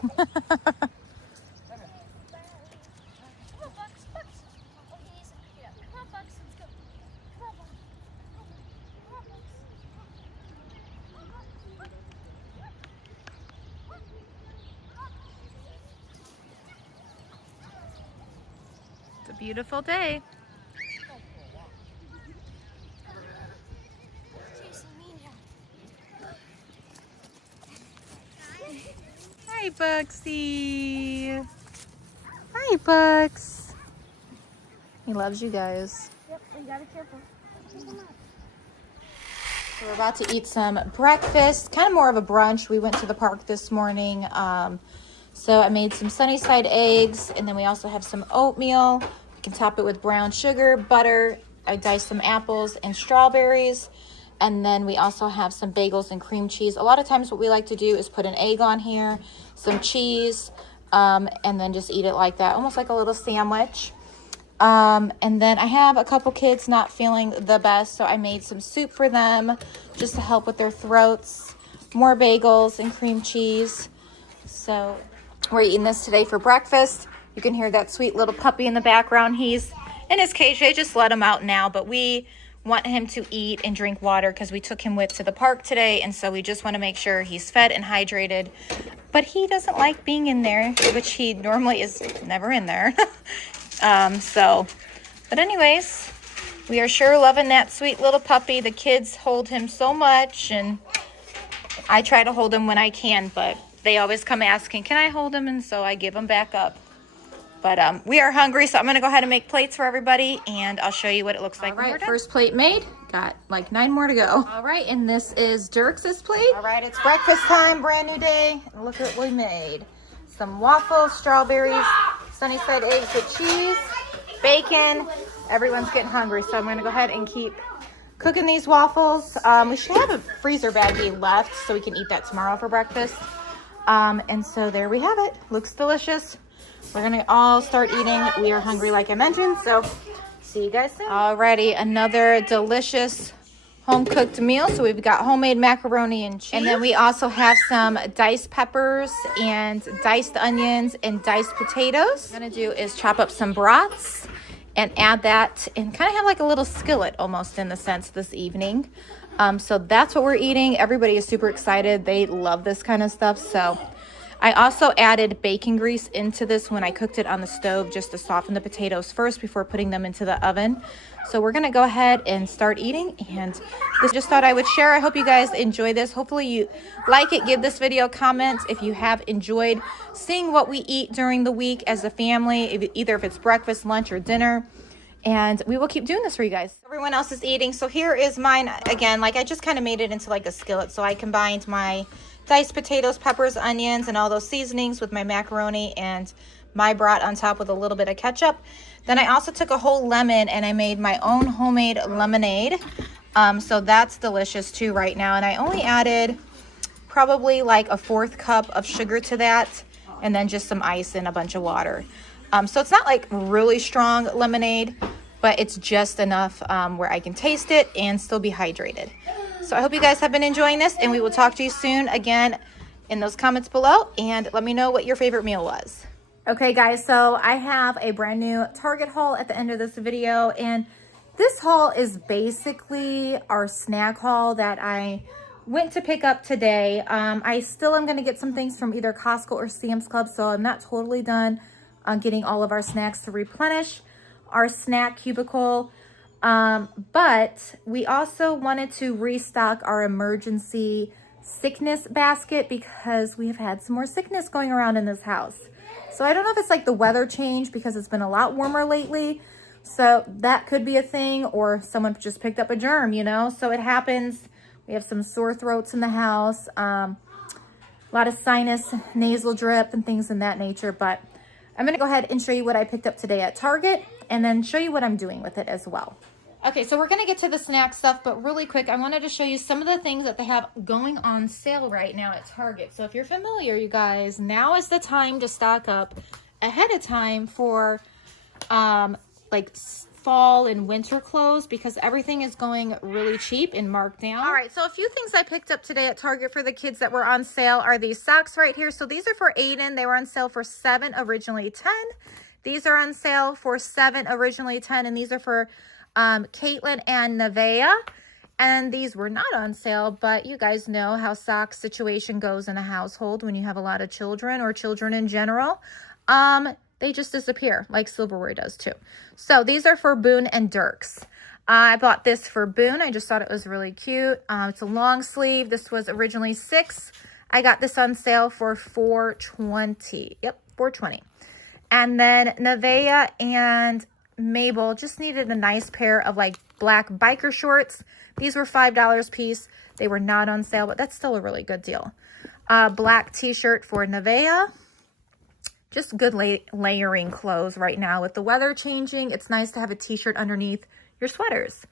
It's a beautiful day. Hi, Bugsy. Hi, Bugs. He loves you guys. Yep, you gotta be careful. So we're about to eat some breakfast, kind of more of a brunch. We went to the park this morning. So I made some sunny side eggs, and then we also have some oatmeal. We can top it with brown sugar, butter. I diced some apples and strawberries. And then we also have some bagels and cream cheese. A lot of times what we like to do is put an egg on here, some cheese, and then just eat it like that, almost like a little sandwich. And then I have a couple kids not feeling the best, so I made some soup for them just to help with their throats. More bagels and cream cheese. So we're eating this today for breakfast. You can hear that sweet little puppy in the background. He's in his cage. They just let him out now, but we want him to eat and drink water because we took him to the park today, and so we just want to make sure he's fed and hydrated. But he doesn't like being in there, which he normally is never in there. But anyways, we are sure loving that sweet little puppy. The kids hold him so much, and I try to hold him when I can, but they always come asking, can I hold him? And so I give him back up. But we are hungry, so I'm going to go ahead and make plates for everybody, and I'll show you what it looks like. All right, first plate made. Got like 9 more to go. All right, and this is Dirk's plate. All right, it's breakfast time, brand new day. And look at what we made. Some waffles, strawberries, sunny side eggs with cheese, bacon. Everyone's getting hungry, so I'm going to go ahead and keep cooking these waffles. We should have a freezer baggie left so we can eat that tomorrow for breakfast. And so there we have it. Looks delicious. We're gonna all start eating. We are hungry, like I mentioned, so see you guys soon. Alrighty, another delicious home-cooked meal. So we've got homemade macaroni and cheese. And then we also have some diced peppers and diced onions and diced potatoes. What I'm gonna do is chop up some brats and add that and kind of have like a little skillet almost in the sense this evening. So that's what we're eating. Everybody is super excited. They love this kind of stuff, so I also added bacon grease into this when I cooked it on the stove just to soften the potatoes first before putting them into the oven. So we're gonna go ahead and start eating, and this just thought I would share. I hope you guys enjoy this. Hopefully you like it. Give this video comments if you have enjoyed seeing what we eat during the week as a family, either if it's breakfast, lunch, or dinner. And we will keep doing this for you guys. Everyone else is eating. So here is mine. Again, like I just kind of made it into like a skillet. So I combined my diced potatoes, peppers, onions, and all those seasonings with my macaroni and my brat on top with a little bit of ketchup. Then I also took a whole lemon and I made my own homemade lemonade. So that's delicious too right now. And I only added probably like a 1/4 cup of sugar to that, and then just some ice and a bunch of water. So it's not like really strong lemonade, but it's just enough where I can taste it and still be hydrated. So I hope you guys have been enjoying this, and we will talk to you soon again in those comments below, and let me know what your favorite meal was. Okay guys, so I have a brand new Target haul at the end of this video, and this haul is basically our snack haul that I went to pick up today. I still am going to get some things from either Costco or Sam's Club, so I'm not totally done on getting all of our snacks to replenish our snack cubicle. But we also wanted to restock our emergency sickness basket because we have had some more sickness going around in this house. So I don't know if it's like the weather change because it's been a lot warmer lately. So that could be a thing, or someone just picked up a germ, you know, so it happens. We have some sore throats in the house, a lot of sinus, nasal drip and things in that nature. But I'm going to go ahead and show you what I picked up today at Target and then show you what I'm doing with it as well. Okay, so we're going to get to the snack stuff, but really quick, I wanted to show you some of the things that they have going on sale right now at Target. So if you're familiar, you guys, now is the time to stock up ahead of time for like fall and winter clothes, because everything is going really cheap and marked down. All right, so a few things I picked up today at Target for the kids that were on sale are these socks right here. So these are for Aiden. They were on sale for $7, originally $10. These are on sale for $7, originally $10, and these are for Caitlin and Nevaeh. And these were not on sale, but you guys know how sock situation goes in a household when you have a lot of children, or children in general. They just disappear like silverware does too. So these are for Boone and Dirks. I bought this for Boone. I just thought it was really cute. It's a long sleeve. This was originally $6. I got this on sale for $4.20. Yep, $4.20. And then Nevaeh and Mabel just needed a nice pair of like black biker shorts. These were $5 a piece. They were not on sale, but that's still a really good deal. Black t-shirt for Nevaeh. Just good layering clothes right now. With the weather changing, it's nice to have a t-shirt underneath your sweaters.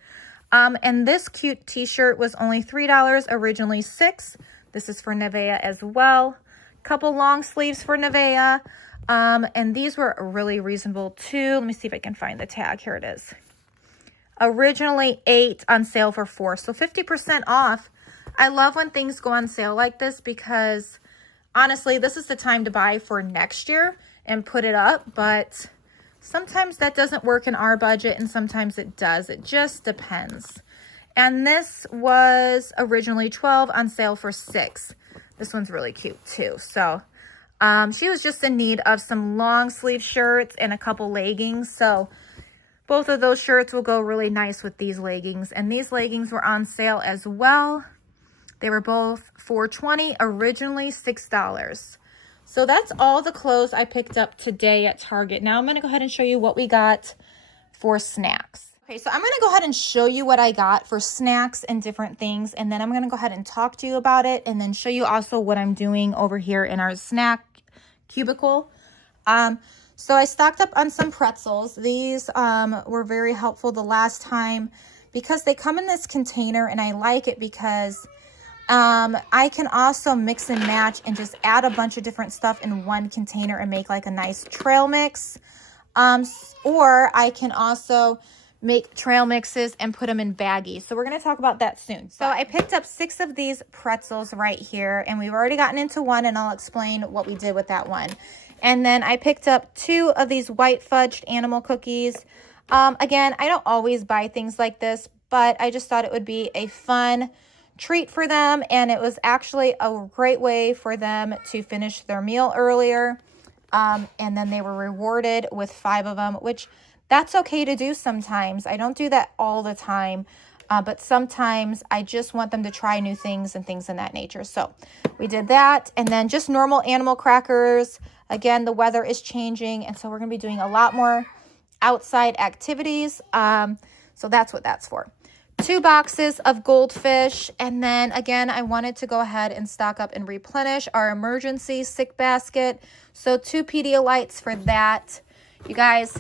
And this cute t-shirt was only $3, originally $6. This is for Nevaeh as well. Couple long sleeves for Nevaeh. And these were really reasonable too. Let me see if I can find the tag. Here it is. Originally $8, on sale for $4. So 50% off. I love when things go on sale like this because honestly, this is the time to buy for next year and put it up, but sometimes that doesn't work in our budget and sometimes it does. It just depends. And this was originally $12, on sale for $6. This one's really cute too. So she was just in need of some long sleeve shirts and a couple leggings. So both of those shirts will go really nice with these leggings. And these leggings were on sale as well. They were both $4.20, originally $6. So that's all the clothes I picked up today at Target. Now I'm going to go ahead and show you what we got for snacks. Okay, so I'm going to go ahead and show you what I got for snacks and different things. And then I'm going to go ahead and talk to you about it. And then show you also what I'm doing over here in our snack cubicle. So I stocked up on some pretzels. These were very helpful the last time because they come in this container, and I like it because I can also mix and match and just add a bunch of different stuff in one container and make like a nice trail mix. Or I can also make trail mixes and put them in baggies. So we're going to talk about that soon. So I picked up 6 of these pretzels right here, and we've already gotten into one, and I'll explain what we did with that one. And then I picked up 2 of these white fudged animal cookies. Again, I don't always buy things like this, but I just thought it would be a fun treat for them, and it was actually a great way for them to finish their meal earlier. And then they were rewarded with 5 of them, which that's okay to do sometimes. I don't do that all the time, but sometimes I just want them to try new things and things in that nature. So we did that, and then just normal animal crackers. Again, the weather is changing, and so we're going to be doing a lot more outside activities. So that's what that's for. 2 boxes of goldfish, and then again I wanted to go ahead and stock up and replenish our emergency sick basket. So 2 Pedialytes for that. You guys,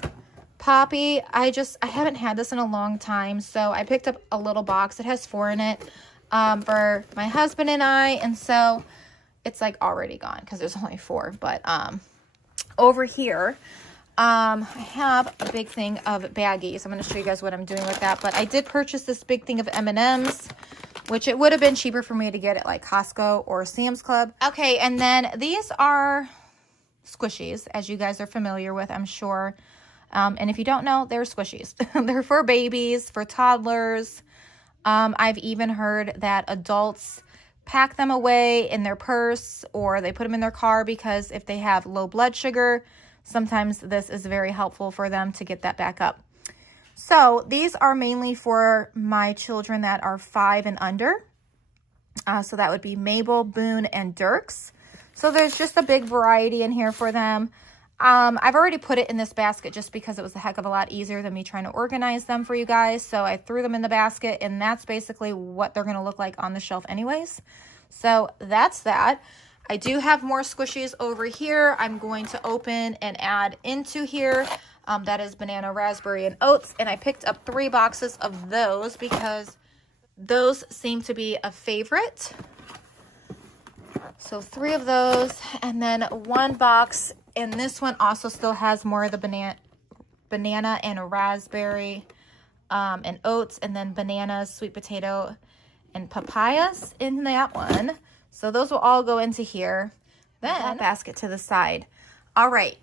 Poppy, I haven't had this in a long time, so I picked up a little box. It has 4 in it. for my husband and I. And so it's like already gone because there's only 4. But over here, I have a big thing of baggies. I'm going to show you guys what I'm doing with that. But I did purchase this big thing of M&Ms, which it would have been cheaper for me to get at like Costco or Sam's Club. Okay, and then these are squishies, as you guys are familiar with, I'm sure. And if you don't know, they're squishies. They're for babies, for toddlers. I've even heard that adults pack them away in their purse or they put them in their car because if they have low blood sugar, sometimes this is very helpful for them to get that back up. So these are mainly for my children that are 5 and under. So that would be Mabel, Boone, and Dirks. So there's just a big variety in here for them. I've already put it in this basket just because it was a heck of a lot easier than me trying to organize them for you guys. So I threw them in the basket, and that's basically what they're going to look like on the shelf anyways. So that's that. I do have more squishies over here. I'm going to open and add into here. That is banana, raspberry, and oats. And I picked up 3 boxes of those because those seem to be a favorite. So 3 of those, and then 1 box, and this one also still has more of the banana and raspberry and oats, and then bananas, sweet potato, and papayas in that one. So those will all go into here. Then that basket to the side. All right.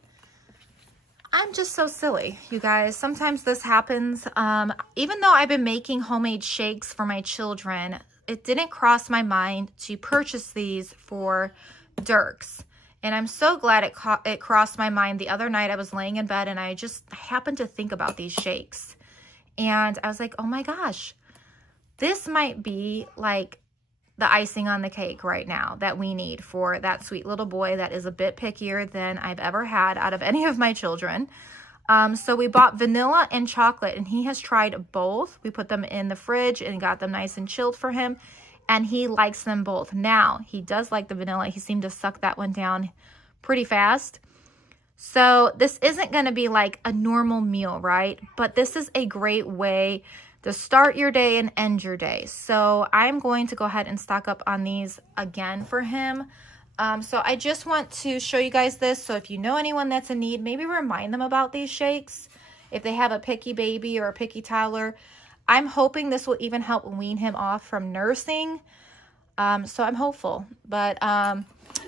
I'm just so silly, you guys. Sometimes this happens. Even though I've been making homemade shakes for my children, it didn't cross my mind to purchase these for Dirks. And I'm so glad it crossed my mind. The other night I was laying in bed and I just happened to think about these shakes. And I was like, oh my gosh, this might be like the icing on the cake right now that we need for that sweet little boy that is a bit pickier than I've ever had out of any of my children. So we bought vanilla and chocolate, and he has tried both. We put them in the fridge and got them nice and chilled for him, and he likes them both. Now, he does like the vanilla. He seemed to suck that one down pretty fast. So this isn't going to be like a normal meal, right? But this is a great way to start your day and end your day. So I'm going to go ahead and stock up on these again for him. So I just want to show you guys this. So if you know anyone that's in need, maybe remind them about these shakes. If they have a picky baby or a picky toddler, I'm hoping this will even help wean him off from nursing. So I'm hopeful, but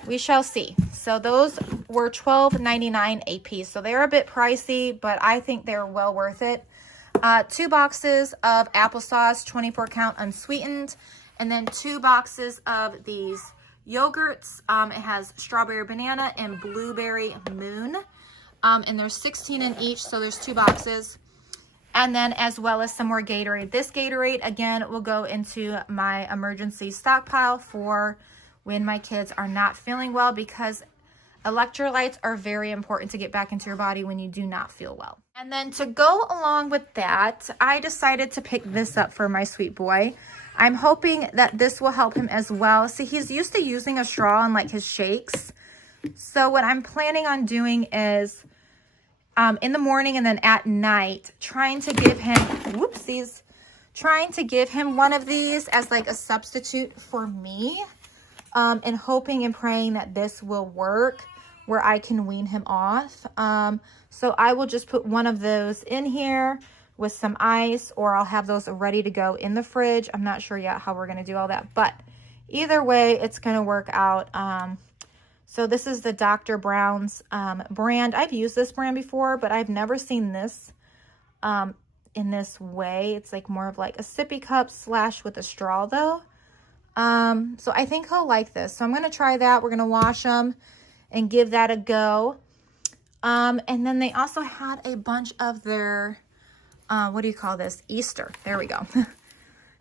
we shall see. So those were $12.99 a piece. So they're a bit pricey, but I think they're well worth it. 2 boxes of applesauce, 24 count unsweetened, and then 2 boxes of these yogurts. It has strawberry banana and blueberry moon, and there's 16 in each, so there's 2 boxes. And then as well as some more Gatorade. This Gatorade again will go into my emergency stockpile for when my kids are not feeling well, because electrolytes are very important to get back into your body when you do not feel well. And then to go along with that, I decided to pick this up for my sweet boy. I'm hoping that this will help him as well. See, he's used to using a straw in like his shakes. So what I'm planning on doing is in the morning and then at night, trying to give him, whoopsies, trying to give him one of these as like a substitute for me, and hoping and praying that this will work where I can wean him off. So I will just put one of those in here with some ice, or I'll have those ready to go in the fridge. I'm not sure yet how we're going to do all that, but either way, it's going to work out. So this is the Dr. Brown's brand. I've used this brand before, but I've never seen this in this way. It's like more of like a sippy cup slash with a straw though. So I think he'll like this. So I'm going to try that. We're going to wash them and give that a go. And then they also had a bunch of their, what do you call this? Easter. There we go.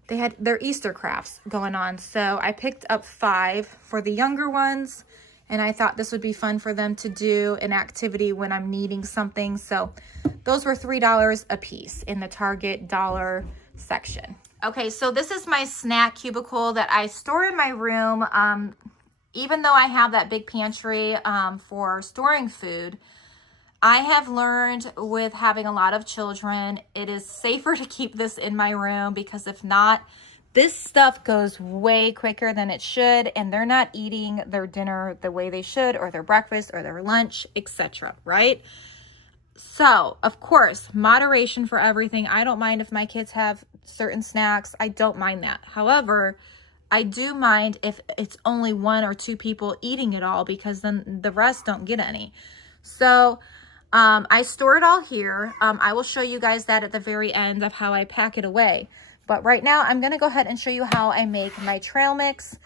They had their Easter crafts going on. So I picked up 5 for the younger ones, and I thought this would be fun for them to do an activity when I'm needing something. So those were $3 a piece in the Target dollar section. Okay, so this is my snack cubicle that I store in my room. Even though I have that big pantry for storing food, I have learned with having a lot of children, it is safer to keep this in my room, because if not, This stuff goes way quicker than it should, and they're not eating their dinner the way they should, or their breakfast or their lunch, etc., right? So, of course, moderation for everything. I don't mind if my kids have certain snacks. I don't mind that. However, I do mind if it's only 1 or 2 people eating it all, because then the rest don't get any. So, I store it all here. I will show you guys that at the very end of how I pack it away. But right now, I'm going to go ahead and show you how I make my trail mix.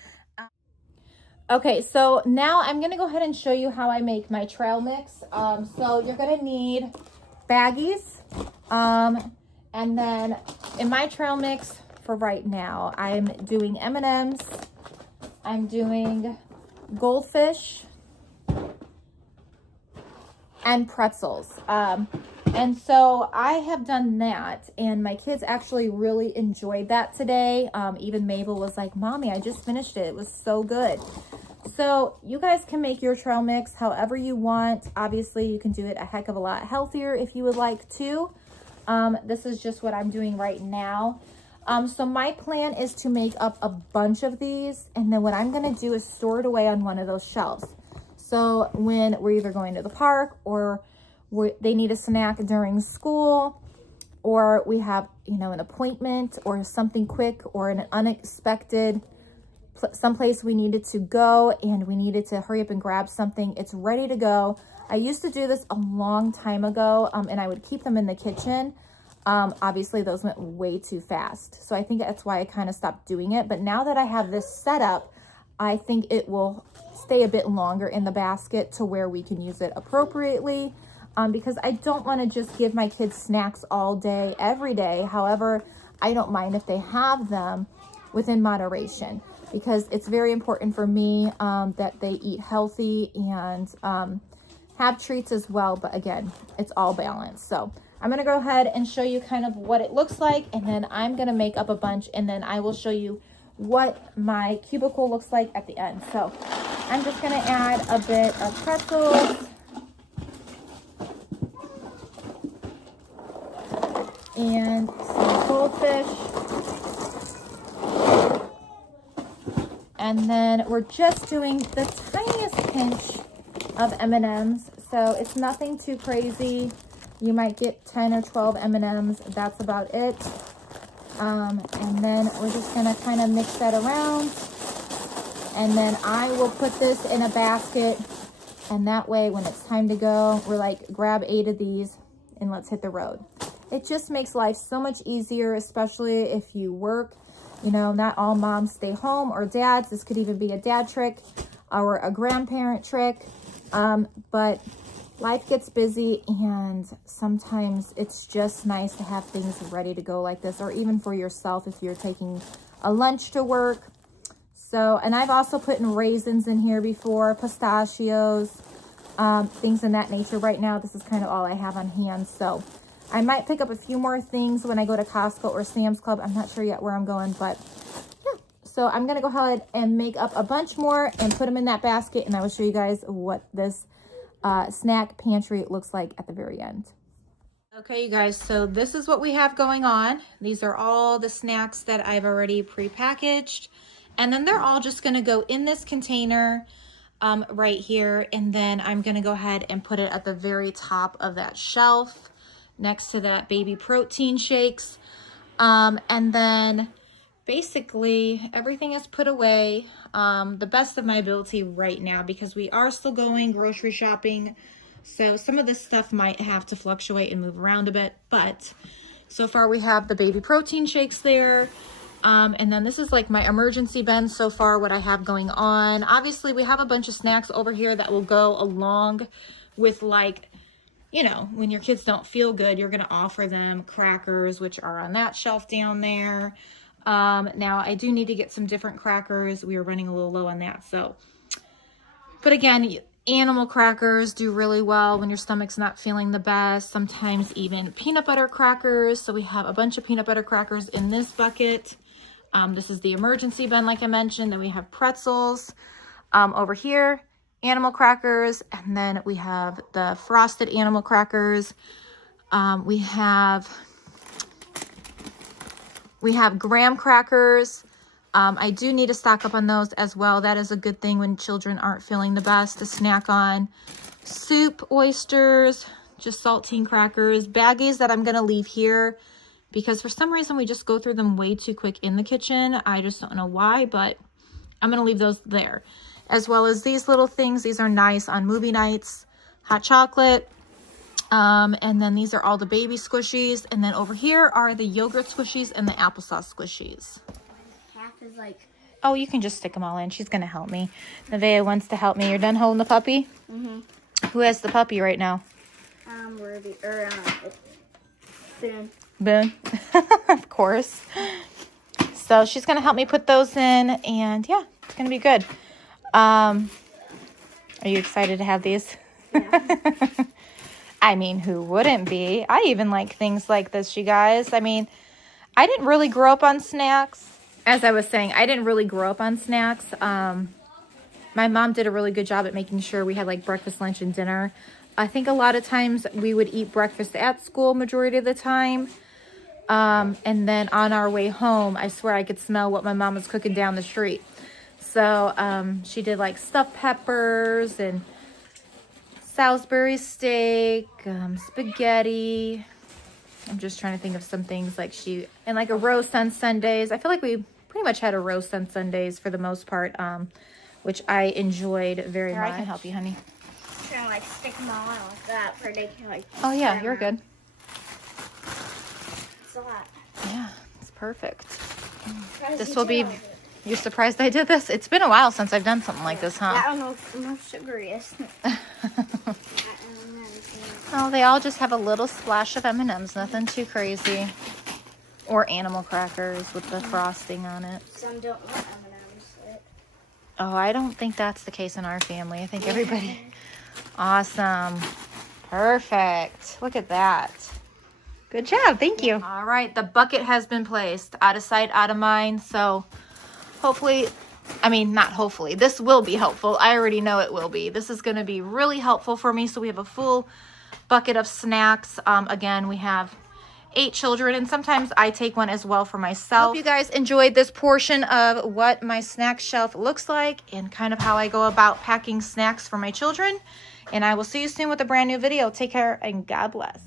Okay, so now I'm going to go ahead and show you how I make my trail mix. So you're going to need baggies. And then in my trail mix for right now, I'm doing M&Ms. I'm doing goldfish and pretzels. And so I have done that, and my kids actually really enjoyed that today. Even Mabel was like, Mommy, I just finished it. It was so good. So you guys can make your trail mix however you want. Obviously, you can do it a heck of a lot healthier if you would like to. This is just what I'm doing right now. So my plan is to make up a bunch of these, and then what I'm going to do is store it away on one of those shelves. So when we're either going to the park, or they need a snack during school, or we have, you know, an appointment or something quick, or an unexpected someplace we needed to go and we needed to hurry up and grab something, it's ready to go. I used to do this a long time ago, and I would keep them in the kitchen. Obviously those went way too fast, so I think that's why I kind of stopped doing it. But now that I have this set up, I think it will stay a bit longer in the basket to where we can use it appropriately. Because I don't want to just give my kids snacks all day, every day. However, I don't mind if they have them within moderation, because it's very important for me that they eat healthy and have treats as well. But again, it's all balanced. So I'm going to go ahead and show you kind of what it looks like, and then I'm going to make up a bunch, and then I will show you what my cubicle looks like at the end. So I'm just going to add a bit of pretzels. And some goldfish. And then we're just doing the tiniest pinch of M&Ms. So it's nothing too crazy. You might get 10 or 12 M&Ms. That's about it. And then we're just going to kind of mix that around. And then I will put this in a basket. And that way, when it's time to go, we're like, grab 8 of these and let's hit the road. It just makes life so much easier, especially if you work. You know, not all moms stay home, or dads. This could even be a dad trick or a grandparent trick. But life gets busy, and sometimes it's just nice to have things ready to go like this, or even for yourself if you're taking a lunch to work. So, and I've also put in raisins in here before, pistachios, things in that nature. Right now, this is kind of all I have on hand. So I might pick up a few more things when I go to Costco or Sam's Club. I'm not sure yet where I'm going, but yeah. So I'm going to go ahead and make up a bunch more and put them in that basket, and I will show you guys what this snack pantry looks like at the very end. Okay, you guys, so this is what we have going on. These are all the snacks that I've already pre-packaged, and then they're all just going to go in this container right here, and then I'm going to go ahead and put it at the very top of that shelf next to that baby protein shakes. And then basically everything is put away the best of my ability right now, because we are still going grocery shopping. So some of this stuff might have to fluctuate and move around a bit, but so far we have the baby protein shakes there. And then this is like my emergency bin so far, what I have going on. Obviously we have a bunch of snacks over here that will go along with, like, you know, when your kids don't feel good, you're going to offer them crackers, which are on that shelf down there. Now I do need to get some different crackers. We are running a little low on that. So, but again, animal crackers do really well when your stomach's not feeling the best. Sometimes even peanut butter crackers. So we have a bunch of peanut butter crackers in this bucket. This is the emergency bin, like I mentioned. Then we have pretzels over here. Animal crackers, and then we have the frosted animal crackers. We have We have graham crackers. I do need to stock up on those as well. That is a good thing when children aren't feeling the best to snack on. Soup, oysters, just saltine crackers, baggies that I'm going to leave here because for some reason we just go through them way too quick in the kitchen. I just don't know why, but I'm going to leave those there. As well as these little things. These are nice on movie nights. Hot chocolate. And then these are all the baby squishies. And then over here are the yogurt squishies and the applesauce squishies. Half is like... Oh, you can just stick them all in. She's going to help me. Nevaeh wants to help me. You're done holding the puppy? Mm-hmm. Who has the puppy right now? Ruby, Boone. Boone. Of course. So she's going to help me put those in. And yeah, it's going to be good. Are you excited to have these? Yeah. I mean, who wouldn't be? I even like things like this, you guys. I mean, I didn't really grow up on snacks. As I was saying, I didn't really grow up on snacks. My mom did a really good job at making sure we had like breakfast, lunch, and dinner. I think a lot of times we would eat breakfast at school majority of the time. And then on our way home, I swear I could smell what my mom was cooking down the street. So she did like stuffed peppers and Salisbury steak, spaghetti. I'm just trying to think of some things like and like a roast on Sundays. I feel like we pretty much had a roast on Sundays for the most part, which I enjoyed very much. I can help you, honey. I'm trying to like stick them all out like that for they can like. Oh yeah, you're good. It's a lot. Yeah, it's perfect. Surprised This you will did be. all of it. You're surprised I did this? It's been a while since I've done something like this, huh? I don't know if the most sugariest. Oh, they all just have a little splash of M&Ms. Nothing too crazy. Or animal crackers with the frosting on it. Some don't want M&Ms. Oh, I don't think that's the case in our family. I think everybody... Awesome. Perfect. Look at that. Good job. Thank you. All right. The bucket has been placed. Out of sight, out of mind. So hopefully... I mean, not hopefully. This will be helpful. I already know it will be. This is going to be really helpful for me. So we have a full bucket of snacks. Again, we have 8 children, and sometimes I take one as well for myself. Hope you guys enjoyed this portion of what my snack shelf looks like and kind of how I go about packing snacks for my children. And I will see you soon with a brand new video. Take care and God bless.